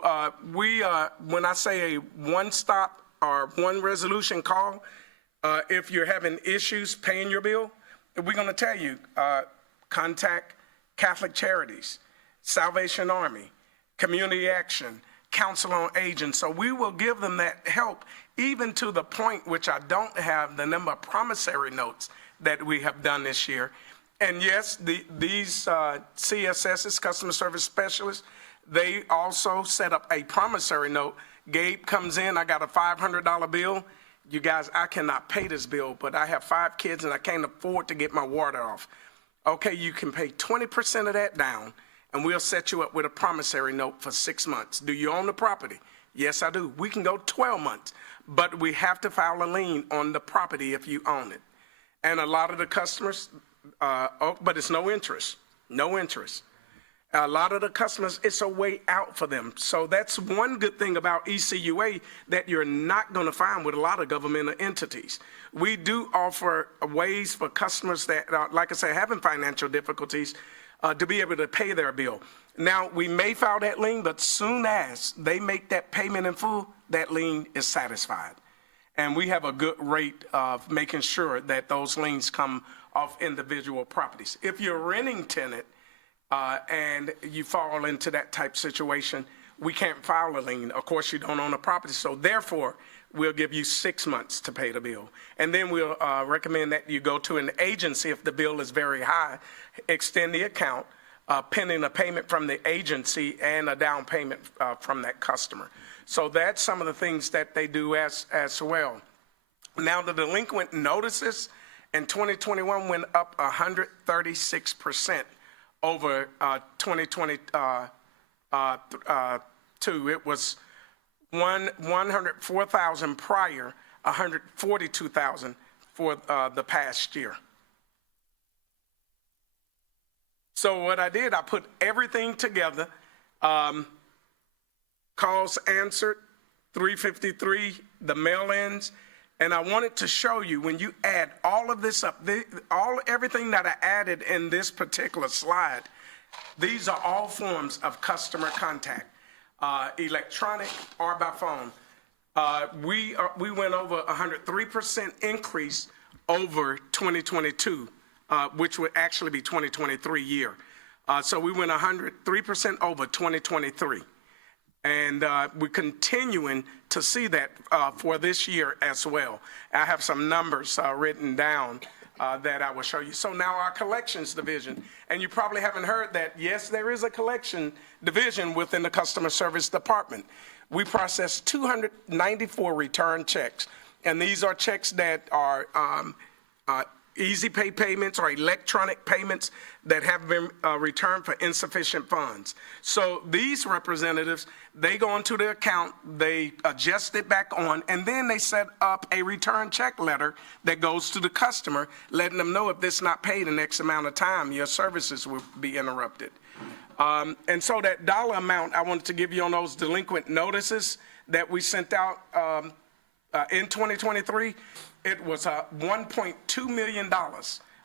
when I say a one-stop or one resolution call, if you're having issues paying your bill, we're going to tell you, contact Catholic Charities, Salvation Army, Community Action, Council on Aging. So we will give them that help, even to the point which I don't have the number of promissory notes that we have done this year. And yes, these CSSs, Customer Service Specialists, they also set up a promissory note. Gabe comes in, I got a $500 bill. You guys, I cannot pay this bill, but I have 5 kids and I can't afford to get my water off. Okay, you can pay 20% of that down, and we'll set you up with a promissory note for 6 months. Do you own the property? Yes, I do. We can go 12 months, but we have to file a lien on the property if you own it. And a lot of the customers, but it's no interest, no interest. A lot of the customers, it's a way out for them. So that's one good thing about ECUA that you're not going to find with a lot of governmental entities. We do offer ways for customers that, like I say, having financial difficulties to be able to pay their bill. Now, we may file that lien, but soon as they make that payment in full, that lien is satisfied. And we have a good rate of making sure that those liens come off individual properties. If you're a renting tenant, and you fall into that type situation, we can't file a lien. Of course, you don't own a property, so therefore, we'll give you 6 months to pay the bill. And then we'll recommend that you go to an agency if the bill is very high, extend the account, pending a payment from the agency and a down payment from that customer. So that's some of the things that they do as well. Now, the delinquent notices in 2021 went up 136%. Over 2022, it was 104,000 prior, 142,000 for the past year. So what I did, I put everything together. Calls answered, 353, the mail-ins. And I wanted to show you, when you add all of this up, everything that I added in this particular slide, these are all forms of customer contact, electronic or by phone. We went over 103% increase over 2022, which would actually be 2023 year. So we went 103% over 2023. And we're continuing to see that for this year as well. I have some numbers written down that I will show you. So now our collections division, and you probably haven't heard that, yes, there is a collection division within the customer service department. We process 294 return checks, and these are checks that are easy pay payments or electronic payments that have been returned for insufficient funds. So these representatives, they go into the account, they adjust it back on, and then they set up a return check letter that goes to the customer, letting them know if this is not paid in X amount of time, your services will be interrupted. And so that dollar amount I wanted to give you on those delinquent notices that we sent out in 2023, it was $1.2 million.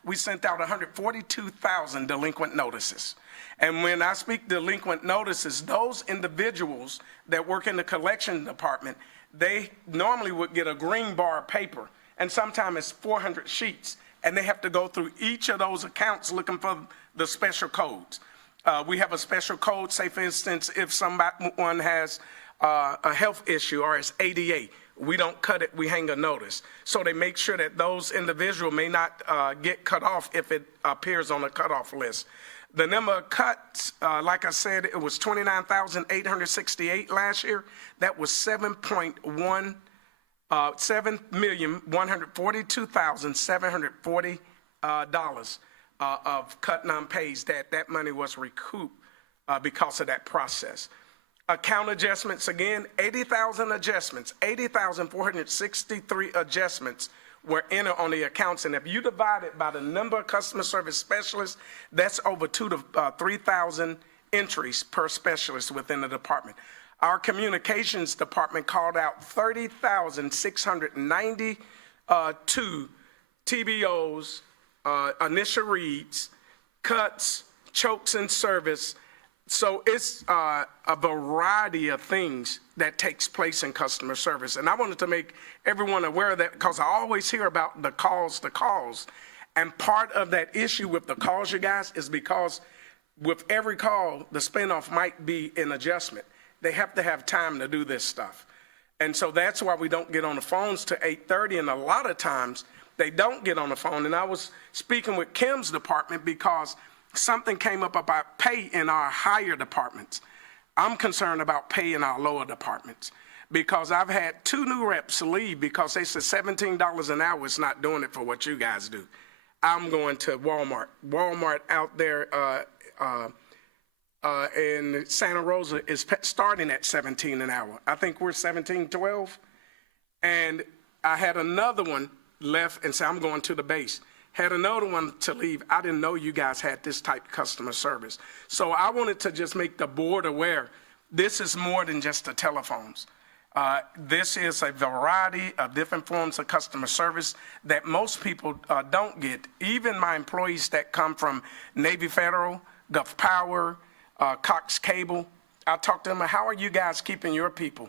We sent out 142,000 delinquent notices. And when I speak delinquent notices, those individuals that work in the collection department, they normally would get a green bar of paper, and sometimes it's 400 sheets, and they have to go through each of those accounts looking for the special codes. We have a special code, say for instance, if someone has a health issue or it's ADA, we don't cut it, we hang a notice. So they make sure that those individuals may not get cut off if it appears on a cutoff list. The number of cuts, like I said, it was 29,868 last year. That was $7,142,740 of cut non-pays that money was recouped because of that process. Account adjustments, again, 80,000 adjustments, 80,463 adjustments were entered on the accounts. And if you divide it by the number of customer service specialists, that's over 2,000 to 3,000 entries per specialist within the department. Our communications department called out 30,692 TBOs, initial reads, cuts, chokes in service. So it's a variety of things that takes place in customer service. And I wanted to make everyone aware of that because I always hear about the calls. And part of that issue with the calls, you guys, is because with every call, the spinoff might be an adjustment. They have to have time to do this stuff. And so that's why we don't get on the phones to 8:30. And a lot of times they don't get on the phone. And I was speaking with Kim's department because something came up about pay in our higher departments. I'm concerned about pay in our lower departments because I've had 2 new reps leave because they said $17 an hour is not doing it for what you guys do. I'm going to Walmart. Walmart out there in Santa Rosa is starting at $17 an hour. I think we're $17.12. And I had another one left and said, I'm going to the base. Had another one to leave. I didn't know you guys had this type of customer service. So I wanted to just make the board aware, this is more than just the telephones. This is a variety of different forms of customer service that most people don't get. Even my employees that come from Navy Federal, Gulf Power, Cox Cable, I talk to them, how are you guys keeping your people?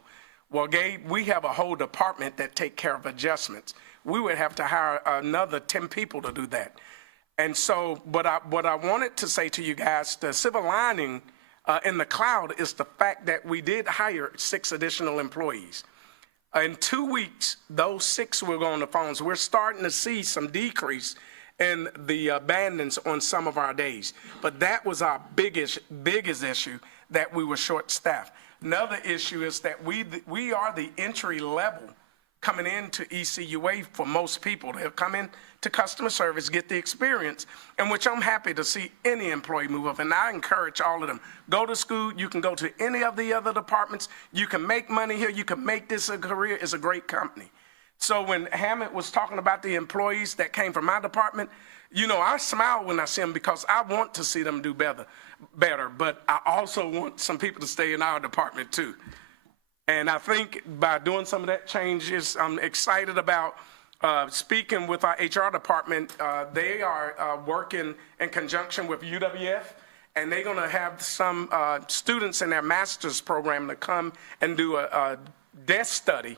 Well, Gabe, we have a whole department that take care of adjustments. We would have to hire another 10 people to do that. And so, what I wanted to say to you guys, the silver lining in the cloud is the fact that we did hire 6 additional employees. In 2 weeks, those 6 will go on the phones. We're starting to see some decrease in the abandons on some of our days. But that was our biggest issue, that we were short-staffed. Another issue is that we are the entry level coming into ECUA for most people. They'll come in to customer service, get the experience, and which I'm happy to see any employee move up. And I encourage all of them, go to school. You can go to any of the other departments. You can make money here. You can make this a career. It's a great company. So when Hammett was talking about the employees that came from my department, you know, I smile when I see them because I want to see them do better, but I also want some people to stay in our department too. And I think by doing some of that changes, I'm excited about speaking with our HR department. They are working in conjunction with UWF, and they're going to have some students in their master's program to come and do a desk study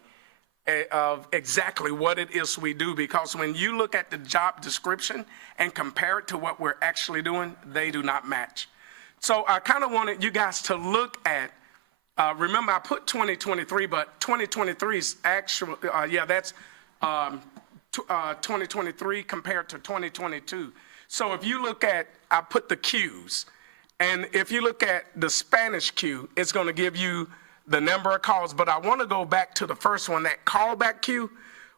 of exactly what it is we do, because when you look at the job description and compare it to what we're actually doing, they do not match. So I kind of wanted you guys to look at, remember I put 2023, but 2023 is actual, that's 2023 compared to 2022. So if you look at, I put the queues, and if you look at the Spanish queue, it's going to give you the number of calls. But I want to go back to the first one, that callback queue,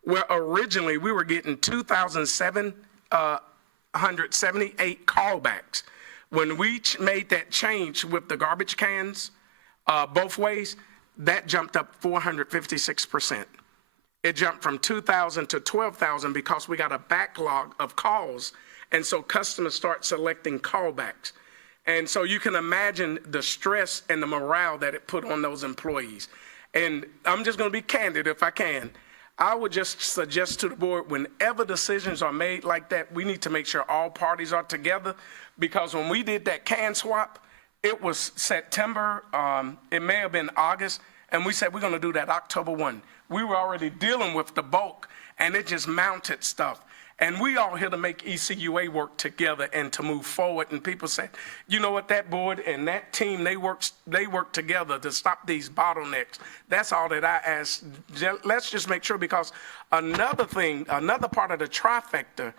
where originally we were getting 2,778 callbacks. When we made that change with the garbage cans both ways, that jumped up 456%. It jumped from 2,000 to 12,000 because we got a backlog of calls, and so customers start selecting callbacks. And so you can imagine the stress and the morale that it put on those employees. And I'm just going to be candid if I can. I would just suggest to the board, whenever decisions are made like that, we need to make sure all parties are together, because when we did that can swap, it was September, it may have been August, and we said we're going to do that October 1. We were already dealing with the bulk, and it just mounted stuff. And we all here to make ECUA work together and to move forward. And people say, you know what, that board and that team, they work together to stop these bottlenecks. That's all that I ask. Let's just make sure, because another thing, another part of the trifecta,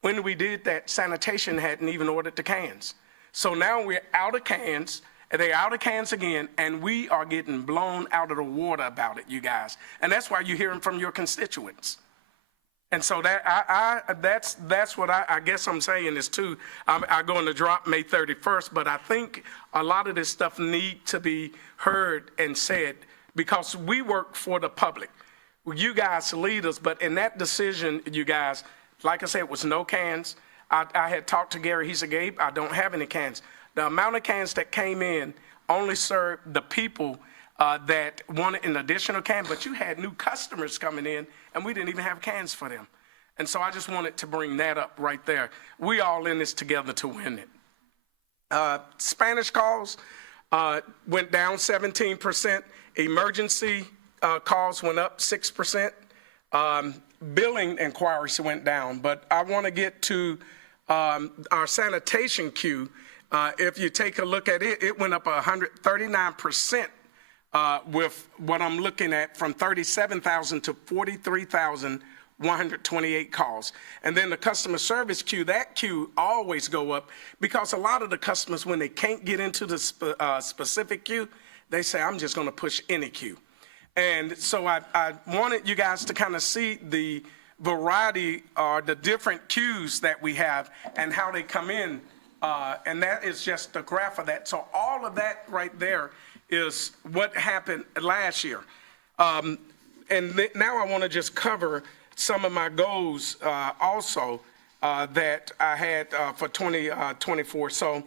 when we did that, sanitation hadn't even ordered the cans. So now we're out of cans, and they're out of cans again, and we are getting blown out of the water about it, you guys. And that's why you're hearing from your constituents. And so that's what I guess I'm saying is too, I'm going to drop May 31st, but I think a lot of this stuff need to be heard and said because we work for the public. You guys lead us, but in that decision, you guys, like I said, it was no cans. I had talked to Gary. He said, Gabe, I don't have any cans. The amount of cans that came in only served the people that wanted an additional can, but you had new customers coming in, and we didn't even have cans for them. And so I just wanted to bring that up right there. We all in this together to win it. Spanish calls went down 17%. Emergency calls went up 6%. Billing inquiries went down. But I want to get to our sanitation queue. If you take a look at it, it went up 139%. With what I'm looking at from 37,000 to 43,128 calls. And then the customer service queue, that queue always go up because a lot of the customers, when they can't get into the specific queue, they say, I'm just going to push any queue. And so I wanted you guys to kind of see the variety or the different queues that we have and how they come in. And that is just a graph of that. So all of that right there is what happened last year. And now I want to just cover some of my goals also that I had for 2024. So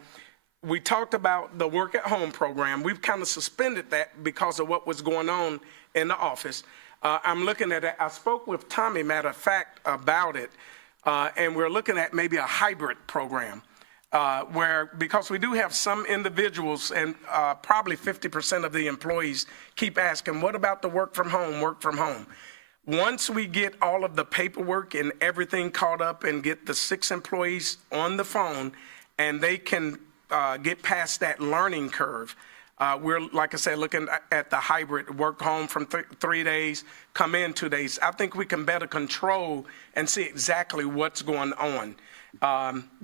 we talked about the work at home program. We've kind of suspended that because of what was going on in the office. I'm looking at it. I spoke with Tommy, matter of fact, about it. And we're looking at maybe a hybrid program. Where, because we do have some individuals and probably 50% of the employees keep asking, what about the work from home, work from home? Once we get all of the paperwork and everything caught up and get the 6 employees on the phone and they can get past that learning curve, we're, like I said, looking at the hybrid work home from 3 days, come in 2 days. I think we can better control and see exactly what's going on.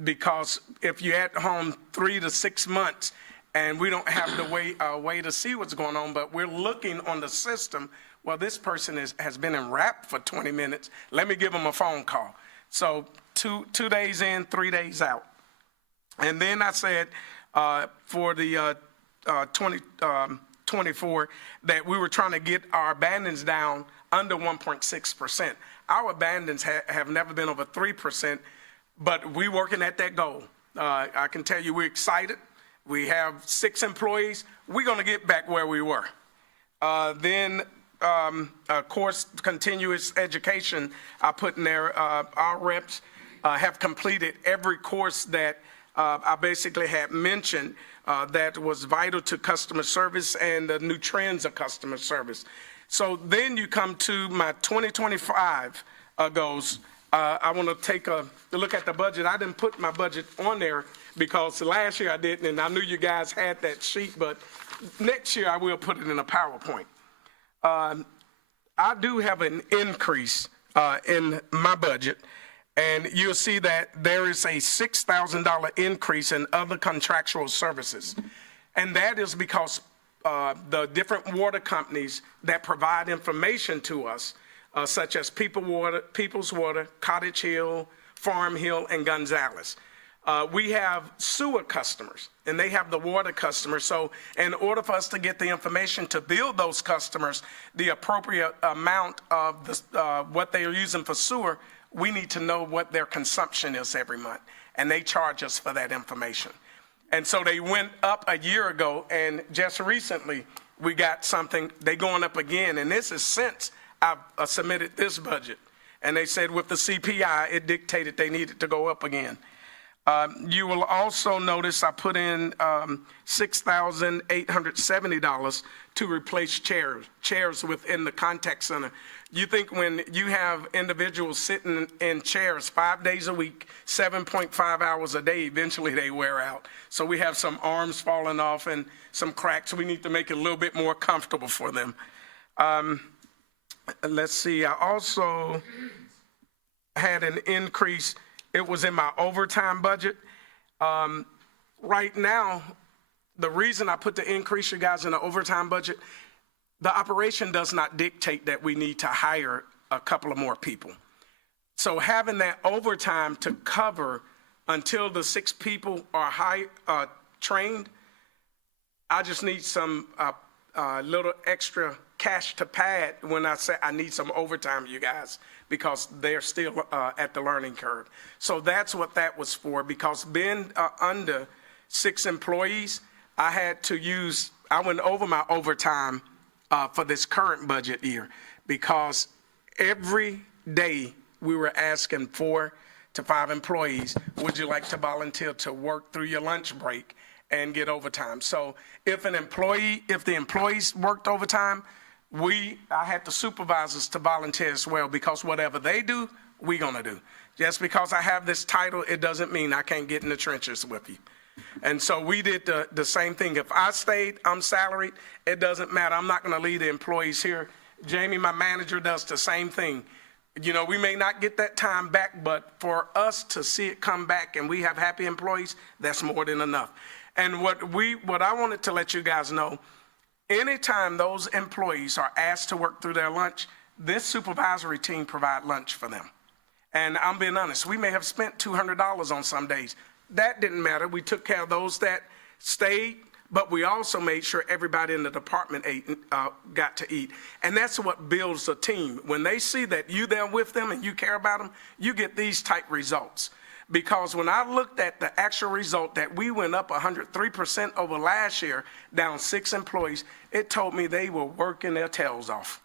Because if you're at home 3 to 6 months and we don't have the way to see what's going on, but we're looking on the system, well, this person has been in wrap for 20 minutes. Let me give them a phone call. So 2 days in, 3 days out. And then I said for the 2024 that we were trying to get our abandons down under 1.6%. Our abandons have never been over 3%. But we're working at that goal. I can tell you we're excited. We have 6 employees. We're going to get back where we were. Then, of course, continuous education, I put in there. Our reps have completed every course that I basically had mentioned that was vital to customer service and the new trends of customer service. So then you come to my 2025 goals. I want to take a look at the budget. I didn't put my budget on there because last year I didn't, and I knew you guys had that sheet, but next year I will put it in a PowerPoint. I do have an increase in my budget, and you'll see that there is a $6,000 increase in other contractual services. And that is because the different water companies that provide information to us, such as People's Water, Cottage Hill, Farm Hill, and Gonzales. We have sewer customers, and they have the water customers. So in order for us to get the information to bill those customers the appropriate amount of what they are using for sewer, we need to know what their consumption is every month. And they charge us for that information. And so they went up a year ago, and just recently we got something, they going up again. And this is since I submitted this budget, and they said with the CPI, it dictated they needed to go up again. You will also notice I put in $6,870 to replace chairs within the contact center. You think when you have individuals sitting in chairs 5 days a week, 7.5 hours a day, eventually they wear out. So we have some arms falling off and some cracks. We need to make it a little bit more comfortable for them. Let's see, I also had an increase. It was in my overtime budget. right now, the reason I put the increase, you guys, in the overtime budget, the operation does not dictate that we need to hire a couple of more people. So having that overtime to cover until the 6 people are trained, I just need some little extra cash to pad when I say I need some overtime, you guys, because they're still at the learning curve. So that's what that was for, because being under 6 employees, I went over my overtime for this current budget year, because every day we were asking 4 to 5 employees, would you like to volunteer to work through your lunch break and get overtime? So if the employees worked overtime, I had the supervisors to volunteer as well, because whatever they do, we're gonna do. Just because I have this title, it doesn't mean I can't get in the trenches with you. And so we did the same thing. If I stayed, I'm salaried, it doesn't matter. I'm not gonna leave the employees here. Jamie, my manager, does the same thing. You know, we may not get that time back, but for us to see it come back and we have happy employees, that's more than enough. And what I wanted to let you guys know, anytime those employees are asked to work through their lunch, this supervisory team provide lunch for them. And I'm being honest, we may have spent $200 on some days. That didn't matter. We took care of those that stayed, but we also made sure everybody in the department got to eat. And that's what builds a team. When they see that you there with them and you care about them, you get these type results. Because when I looked at the actual result that we went up 103% over last year, down 6 employees, it told me they were working their tails off.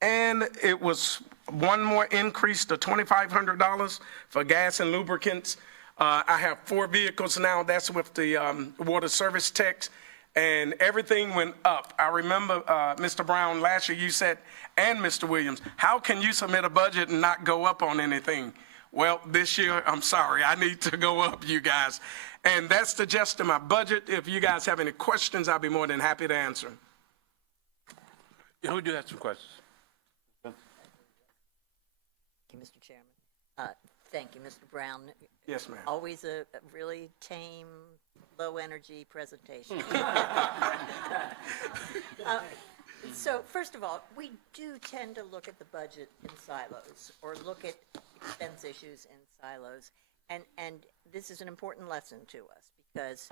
And it was one more increase to $2,500 for gas and lubricants. I have 4 vehicles now. That's with the water service techs, and everything went up. I remember, Mr. Brown, last year you said, and Mr. Williams, how can you submit a budget and not go up on anything? Well, this year, I'm sorry, I need to go up, you guys. And that's the gist of my budget. If you guys have any questions, I'll be more than happy to answer. Yeah, we do have some questions. Thank you, Mr. Chairman. Thank you, Mr. Brown. Yes, ma'am. Always a really tame, low-energy presentation. So, first of all, we do tend to look at the budget in silos, or look at expense issues in silos, and this is an important lesson to us, because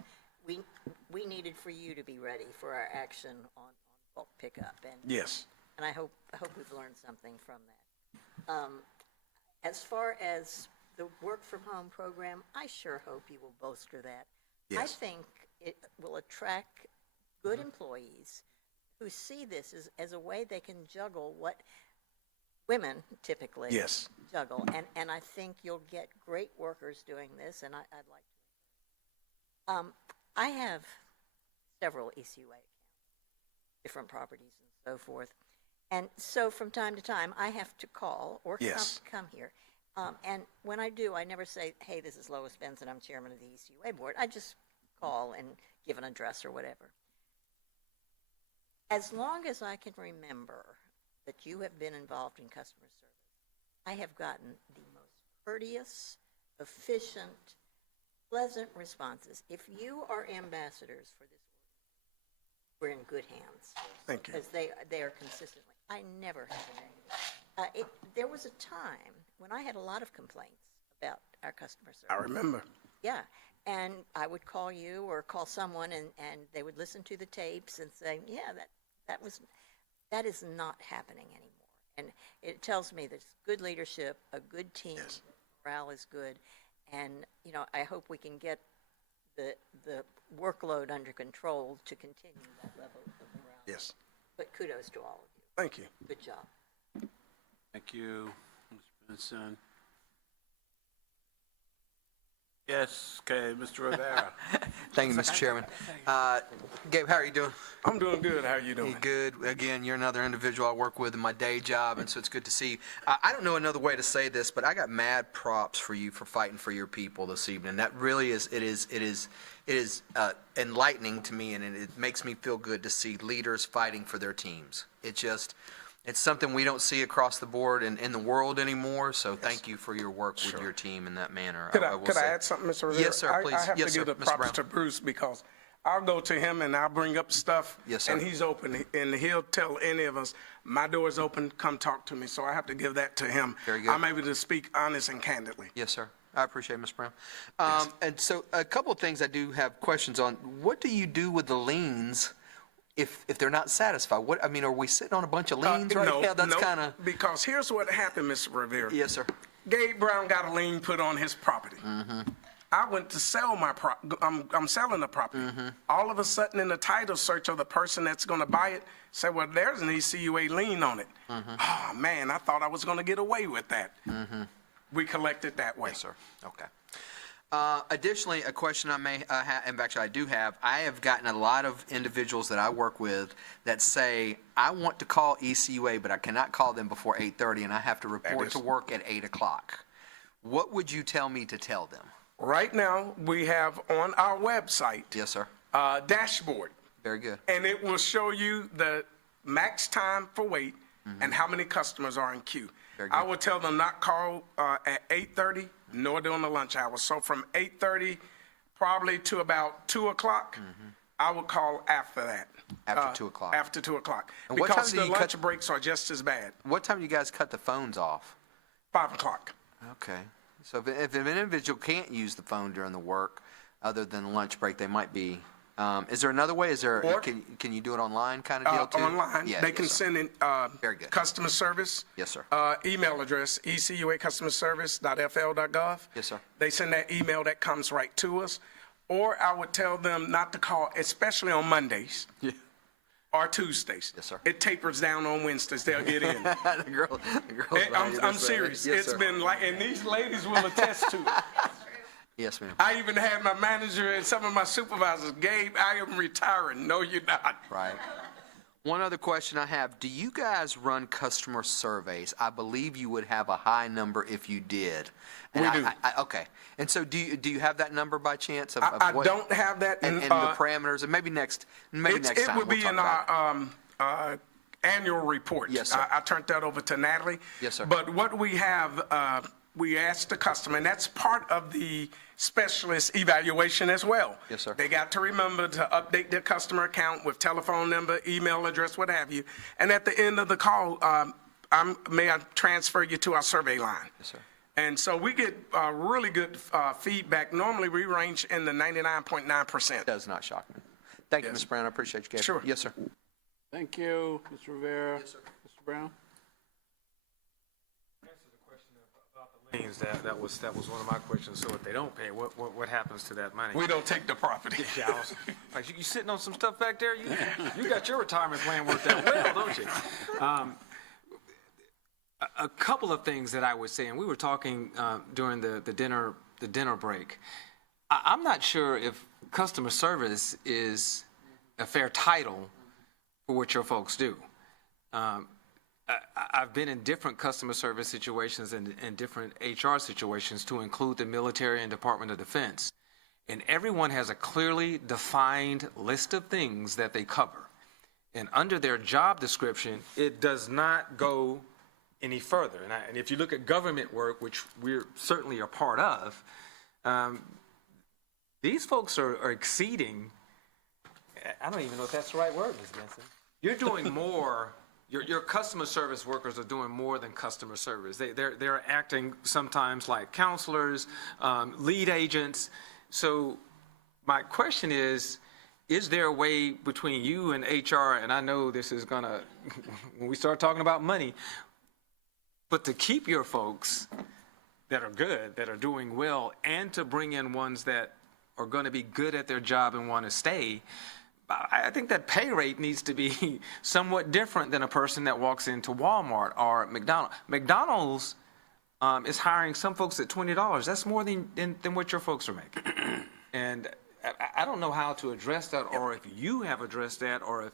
we needed for you to be ready for our action on bulk pickup, and Yes. and I hope we've learned something from that. As far as the work from home program, I sure hope you will bolster that. I Yes. think it will attract good employees who see this as a way they can juggle what women typically Yes. juggle. And I think you'll get great workers doing this, and I'd like to. I have several ECUA accounts, different properties and so forth. And so from time to time, I have to call or Yes. come here. And when I do, I never say, hey, this is Lois Benson, I'm chairman of the ECUA board. I just call and give an address or whatever. As long as I can remember that you have been involved in customer service, I have gotten the most courteous, efficient, pleasant responses. If you are ambassadors for this, we're in good hands. Thank you. Because they are consistently. I never have a negative. There was a time when I had a lot of complaints about our customer service. I remember. Yeah, and I would call you or call someone, and they would listen to the tapes and say, yeah, that is not happening anymore. And it tells me there's good leadership, a good team, Yes. morale is good, and, you know, I hope we can get the workload under control to continue that level of morale. Yes. But kudos to all of you. Thank you. Good job. Thank you, Mr. Benson. Yes, okay, Mr. Rivera. Thank you, Mr. Chairman. Gabe, how are you doing? I'm doing good. How are you doing? Good. Again, you're another individual I work with in my day job, and so it's good to see you. I don't know another way to say this, but I got mad props for you for fighting for your people this evening. That really is enlightening to me, and it makes me feel good to see leaders fighting for their teams. It's something we don't see across the board in the world anymore, so thank you for your work with your team in that manner. Could will I say. add something, Mr. Rivera? Yes, sir, please. I have Yes, to sir. give the Mr. props Brown. to Bruce because I'll go to him and I'll bring up stuff. Yes, sir. And he's open, and he'll tell any of us, my door's open, come talk to me. So I have to give that to him. Very good. I'm able to speak honest and candidly. Yes, sir. I appreciate it, Ms. Brown. And so a couple of things I do have questions on. What do you do with the liens if they're not satisfied? What, I mean, are we sitting on a bunch of liens right No, now? That's no, kind of, because here's what happened, Mr. Rivera. yes, sir. Gabe Brown got a lien put on his property. I went to sell my I'm selling the property. All of a sudden, in the title search of the person that's going to buy it, said, well, there's an ECUA lien on it. Oh, man, I thought I was going to get away with that. We collect it that way. Yes, sir. Okay. Additionally, a question I may have, and actually I do have, I have gotten a lot of individuals that I work with that say, I want to call ECUA, but I cannot call them before 8:30, and I have to report to work at 8 o'clock. What would you tell me to tell them? Right now, we have on our website Yes, sir. a dashboard, Very good. and it will show you the max time for wait and how many customers are in queue. Very I good. will tell them not call at 8:30, nor during the lunch hour. So from 8:30 probably to about 2 o'clock, I will call after that. After 2 o'clock. After 2 o'clock. And what Because time do the you lunch cut- breaks are just as bad. What time do you guys cut the phones off? 5 o'clock. Okay. So if an individual can't use the phone during the work, other than lunch break, they might be, is there another way? Is there, Or- can you do it online kind of deal too? Online. Yeah, They yes, can sir. send in Very good. customer service. Yes, sir. Email address, ecuacustomerservice.fl.gov. Yes, sir. They send that email that comes right to us. Or I would tell them not to call, especially on Mondays Yeah. or Tuesdays. Yes, sir. It tapers down on Wednesdays. They'll get in. The girl's right. I'm That's serious. right. Yes, It's sir. been like, and these ladies will attest to it. Yes, ma'am. I even had my manager and some of my supervisors, Gabe, I am retiring. No, you're not. Right. One other question I have, do you guys run customer surveys? I believe you would have a high number if you did. And We do. Okay. And so do you have that number by chance of I what? don't have that. And the parameters, and maybe next time It would we'll be talk in about it. our annual report. Yes, sir. I turned that over to Natalie. Yes, sir. But what we have, we asked the customer, and that's part of the specialist evaluation as well. Yes, sir. They got to remember to update their customer account with telephone number, email address, what have you. And at the end of the call, may I transfer you to our survey line? Yes, sir. And so we get really good feedback. Normally, we range in the 99.9%. Does not shock me. Thank you, Yes. Ms. Brown. I appreciate you, Gabe. Sure. Yes, sir. Thank you, Mr. Rivera. Yes, sir. Mr. Brown? Liens, that was one of my questions. So if they don't pay, what happens to that money? We don't take the property. Yeah, I was, like, you sitting on some stuff back there? You got your retirement plan worked out well, don't you? A couple of things that I would say, and we were talking during the dinner break. I'm not sure if customer service is a fair title for what your folks do. I've been in different customer service situations and different HR situations, to include the military and Department of Defense. And everyone has a clearly defined list of things that they cover. And under their job description, it does not go any further. And if you look at government work, which we're certainly a part of, these folks are exceeding, I don't even know if that's the right word, Ms. Benson. You're doing more. Your customer service workers are doing more than customer service. They're acting sometimes like counselors, lead agents. So my question is there a way between you and HR, and I know this is gonna, when we start talking about money, but to keep your folks that are good, that are doing well, and to bring in ones that are gonna be good at their job and wanna stay, I think that pay rate needs to be somewhat different than a person that walks into Walmart or McDonald's. McDonald's is hiring some folks at $20. That's more than what your folks are making. And I don't know how to address that, or if you have addressed that, or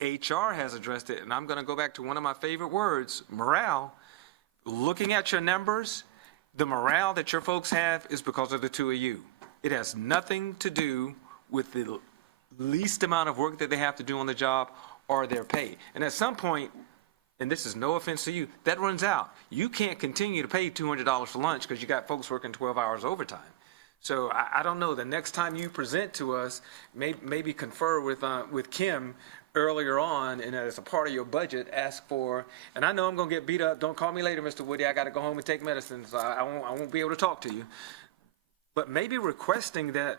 if HR has addressed it. And I'm going to go back to one of my favorite words, morale. Looking at your numbers, the morale that your folks have is because of the two of you. It has nothing to do with the least amount of work that they have to do on the job or their pay. And at some point, and this is no offense to you, that runs out. You can't continue to pay $200 for lunch because you got folks working 12 hours overtime. So I don't know, the next time you present to us, maybe confer with Kim earlier on, and as a part of your budget, ask for, and I know I'm gonna get beat up, don't call me later, Mr. Woody, I gotta go home and take medicine, so I won't be able to talk to you. But maybe requesting that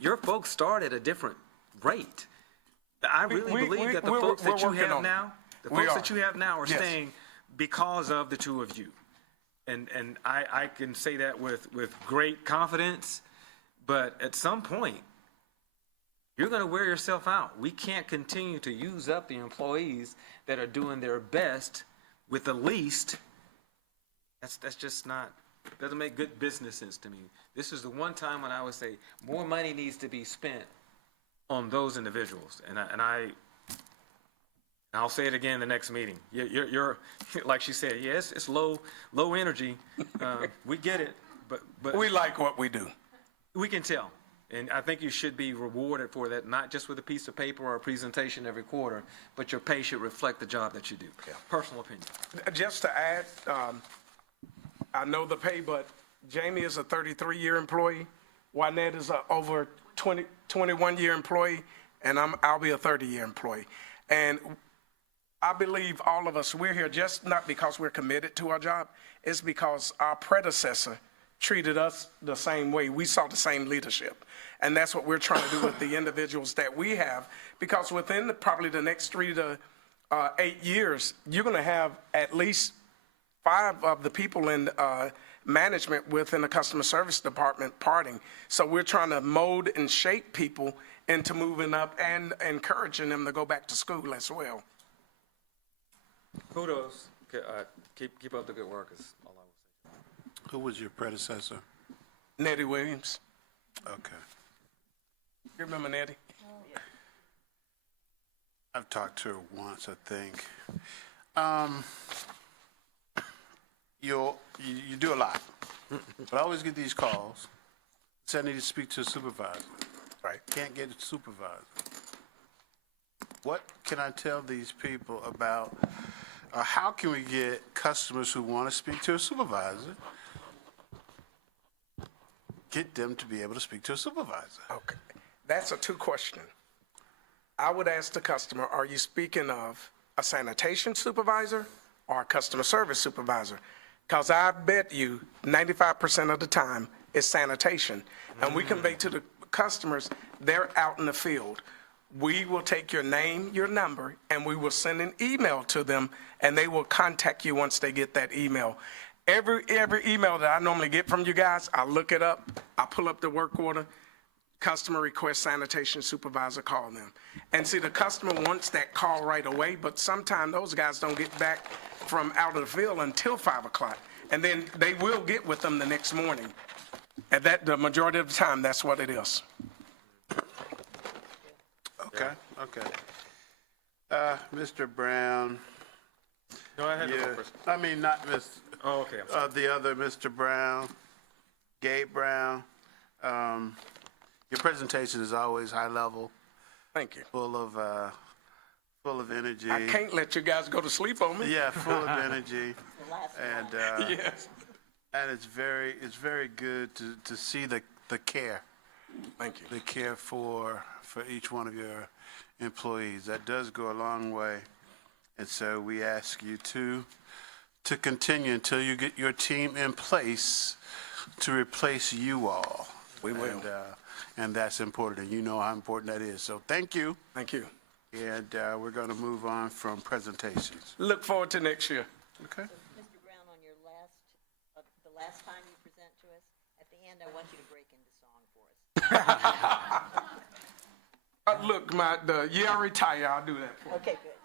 your folks start at a different rate. I really believe that the folks that you have now, are staying because of the two of you. And I can say that with great confidence, but at some point, you're going to wear yourself out. We can't continue to use up the employees that are doing their best with the least. That's just not, doesn't make good business sense to me. This is the one time when I would say more money needs to be spent on those individuals. And I'll say it again in the next meeting. You're like she said, yes, it's low energy. We get it, but We like what we do. we can tell. And I think you should be rewarded for that, not just with a piece of paper or a presentation every quarter, but your pay should reflect the job that you do. Personal opinion. Just to add, I know the pay, but Jamie is a 33-year employee. Wynette is a over 21-year employee, and I'll be a 30-year employee. And I believe all of us, we're here just not because we're committed to our job, it's because our predecessor treated us the same way. We saw the same leadership. And that's what we're trying to do with the individuals that we have, because within probably the next 3 to 8 years, you're going to have at least 5 of the people in management within the customer service department parting. So we're trying to mold and shape people into moving up and encouraging them to go back to school as well. Kudos. Keep up the good work is all I will say. Who was your predecessor? Nettie Williams. Okay. You remember Nettie? I've talked to her once, I think. You do a lot, but I always get these calls. Say I need to speak to a supervisor. Right. Can't get a supervisor. What can I tell these people about, how can we get customers who want to speak to a supervisor, get them to be able to speak to a supervisor? Okay. That's a 2 question. I would ask the customer, are you speaking of a sanitation supervisor or a customer service supervisor? Because I bet you 95% of the time it's sanitation. And we convey to the customers, they're out in the field. We will take your name, your number, and we will send an email to them, and they will contact you once they get that email. Every email that I normally get from you guys, I look it up, I pull up the work order, customer request sanitation supervisor, call them. And see, the customer wants that call right away, but sometimes those guys don't get back from out of the field until 5 o'clock. And then they will get with them the next morning. And that, the majority of the time, that's what it is. Okay, okay. Mr. Brown. No, I had to go Yeah, first. I mean, not Miss. Oh, okay, I'm sorry. The other Mr. Brown, Gabe Brown. Your presentation is always high level, Thank you. full of energy. I can't let you guys go to sleep on me. Yeah, full of energy, and Yes. and it's very good to see the care, Thank you. the care for each one of your employees. That does go a long way, and so we ask you to continue until you get your team in place to replace you all. We will. And that's important, and you know how important that is. So thank you, Thank you. and we're going to move on from presentations. Look forward to next year. Okay. Mr. Brown, on your the last time you present to us, at the end, I want you to break into song for us. Look, the year I retire, I'll do that for you. Okay, good.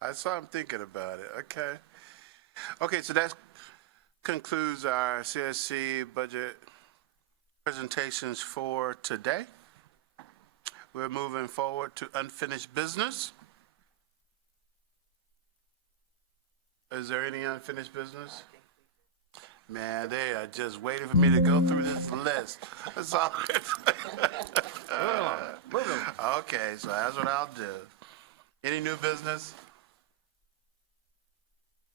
That's why I'm thinking about it. Okay. Okay, so that concludes our CSC budget presentations for today. We're moving forward to unfinished business. Is there any unfinished business? Man, they are just waiting for me to go through this list. That's all. Okay, so that's what I'll do. Any new business?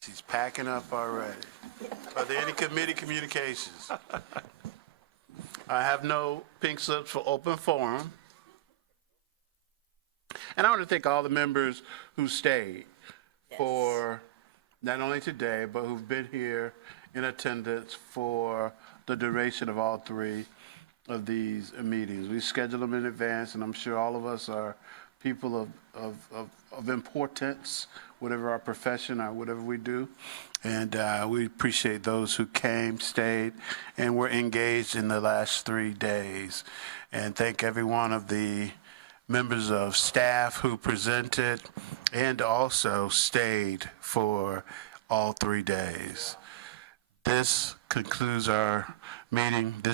She's packing up already. Are there any committee communications? I have no pink slips for open forum. And I want to thank all the members who stayed for not only today, but who've been here in attendance for the duration of all three of these meetings. We schedule them in advance, and I'm sure all of us are people of importance, whatever our profession or whatever we do. And we appreciate those who came, stayed, and were engaged in the last 3 days. And thank every one of the members of staff who presented and also stayed for all 3 days. This concludes our meeting. This